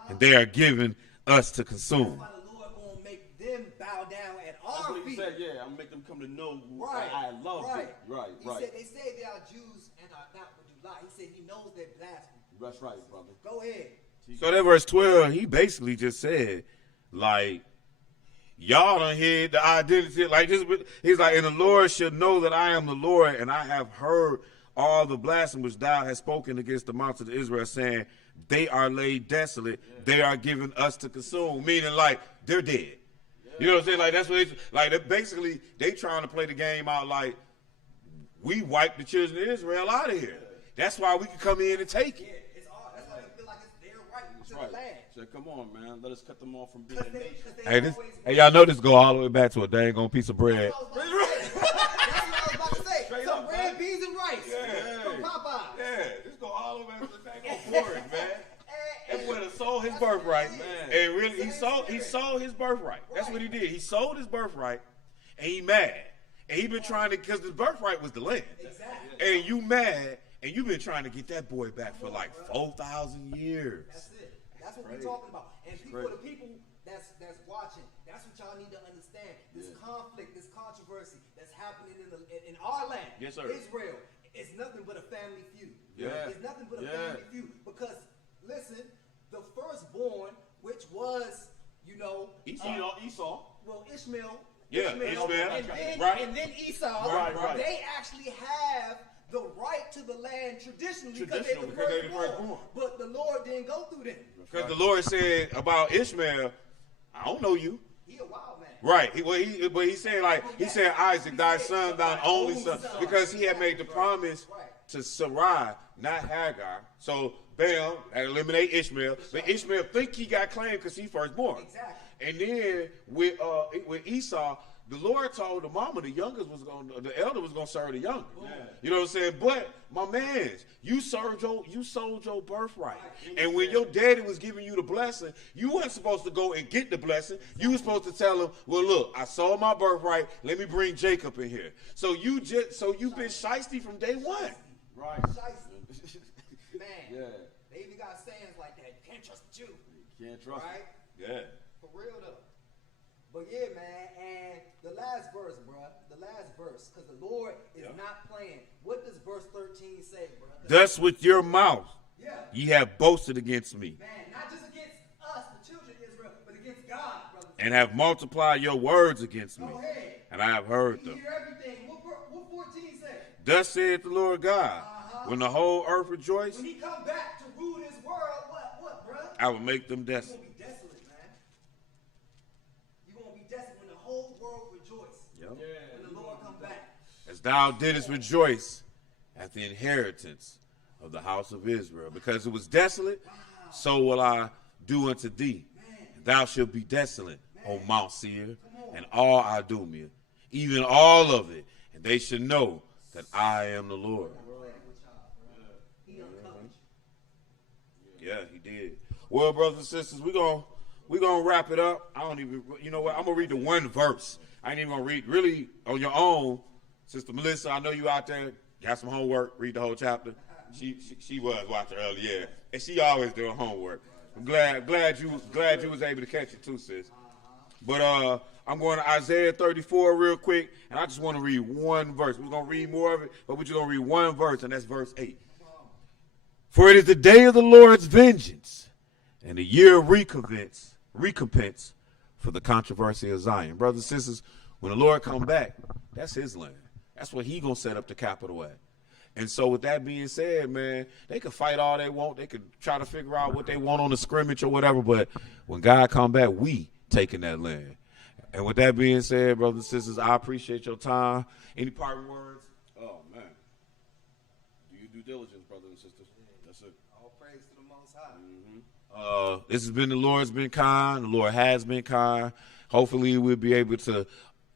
and they are given us to consume. Why the Lord going to make them bow down at That's our what he feet. said, yeah. I'm gonna make them come to know who Right. I love right. you. Right, He right. said they say they are Jews and are not what you lie. He said he knows their blasphemy. That's right, brother. Go ahead. So that verse 12, he basically just said, like, y'all done hear the identity, like this. He's like, and the Lord should know that I am the Lord, and I have heard all the blasphemy which thou hast spoken against the mountains of Israel, saying they are laid desolate, they are given us to consume, meaning like they're dead. You know what I'm saying? Like that's what it's like. Basically, they trying to play the game out like we wiped the children of Israel out of here. That's why we can come in and take Yeah, it. it's all. That's why they feel like it's their right That's to right. the land. So come on, man. Let us cut them off from being a nation. Hey, hey, y'all know this go all the way back to a dang on piece of bread. That's what I was about to say. Straight Some up, bread, man. beans, and rice Yeah. from Popeye. Yeah, this go all the way back to the dang on board, man. That boy done sold his birthright, Man. and really he sold his birthright. That's what he did. He sold his birthright, and he mad, and he been trying to, because his birthright was the land, Exactly. and you mad, and you been trying to get that boy back for like 4,000 years. That's it. That's what we're talking about. And people, the people that's watching, that's what y'all need to understand. This conflict, this controversy that's happening in our land, Yes, sir. Israel, is nothing but a family feud. Yeah. It's nothing but a Yeah. family feud. Because listen, the firstborn, which was, you know, Esau. well, Ishmael. Yeah, Ishmael, and then, right. and then Esau. Right, right. They actually have the right to the land traditionally because they're the Traditional, because they the firstborn. firstborn. But the Lord didn't go through them. Because the Lord said about Ishmael, I don't know you. He a wild man. Right. But he said like he said Isaac, thy son, thine only son, because he had made the promise to Sarai, not Hagar. So bam, that eliminate Ishmael. But Ishmael think he got claimed because he firstborn. Exactly. And then with Esau, the Lord told the mama the elder was gonna serve the younger. You know what I'm saying? But my man, you sold your birthright. And when your daddy was giving you the blessing, you weren't supposed to go and get the blessing. You were supposed to tell him, well, look, I sold my birthright. Let me bring Jacob in here. So you've been shiesty from day one. Right. Shiesty. Man. Yeah. They even got sayings like that. You can't trust the Jew. Can't trust Right? Yeah. For real though. But yeah, man, and the last verse, bruh. The last verse. Because the Lord is not playing. What does verse 13 say, bruh? Thus with your mouth Yeah. ye have boasted against me, Man, not just against us, the children of Israel, but against God, brothers. and have multiplied your words against me, Go ahead. and I have heard You them. hear everything. What 14 say? Thus saith the Lord God, when the whole earth rejoice, When he come back to rule this world, what, bruh? I will make them You're desolate. gonna be desolate, man. You're gonna be desolate when the whole world rejoice. When the Lord come back. As thou didst rejoice at the inheritance of the house of Israel, because it was desolate, so will I do unto thee. And thou shalt be desolate, O Mount Seir, and all Idumea, even all of it, and they should know that I am the Lord. He uncovered you. Yeah, he did. Well, brothers and sisters, we're gonna wrap it up. I don't even, you know what? I'm gonna read the one verse I ain't even gonna read. Really, on your own, Sister Melissa, I know you out there. Got some homework. Read the whole chapter. She was watching earlier, yeah, and she always doing homework. I'm glad you was able to catch it too, sis. But I'm going to Isaiah 34 real quick, and I just want to read one verse. We're gonna read more of it, but we're just gonna read one verse, and that's verse 8. For it is the day of the Lord's vengeance, and the year of recompense for the controversy of Zion. Brothers and sisters, when the Lord come back, that's his land. That's where he gonna set up the capital at. And so with that being said, man, they could fight all they want. They could try to figure out what they want on the scrimmage or whatever. But when God come back, we taking that land. And with that being said, brothers and sisters, I appreciate your time. Any parting words? Oh, man. Do your due diligence, brothers and sisters. That's it. All praise to the Most High. This has been the Lord's been kind. The Lord has been kind. Hopefully we'll be able to,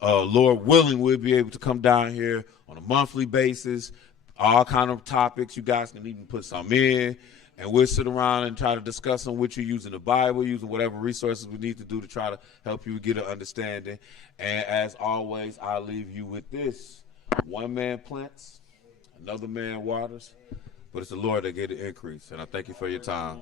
Lord willing, we'll be able to come down here on a monthly basis. All kind of topics. You guys can even put some in, and we'll sit around and try to discuss them with you using the Bible, using whatever resources we need to do to try to help you get an understanding. And as always, I'll leave you with this. One man plants, another man waters, but it's the Lord that gave the increase. And I thank you for your time.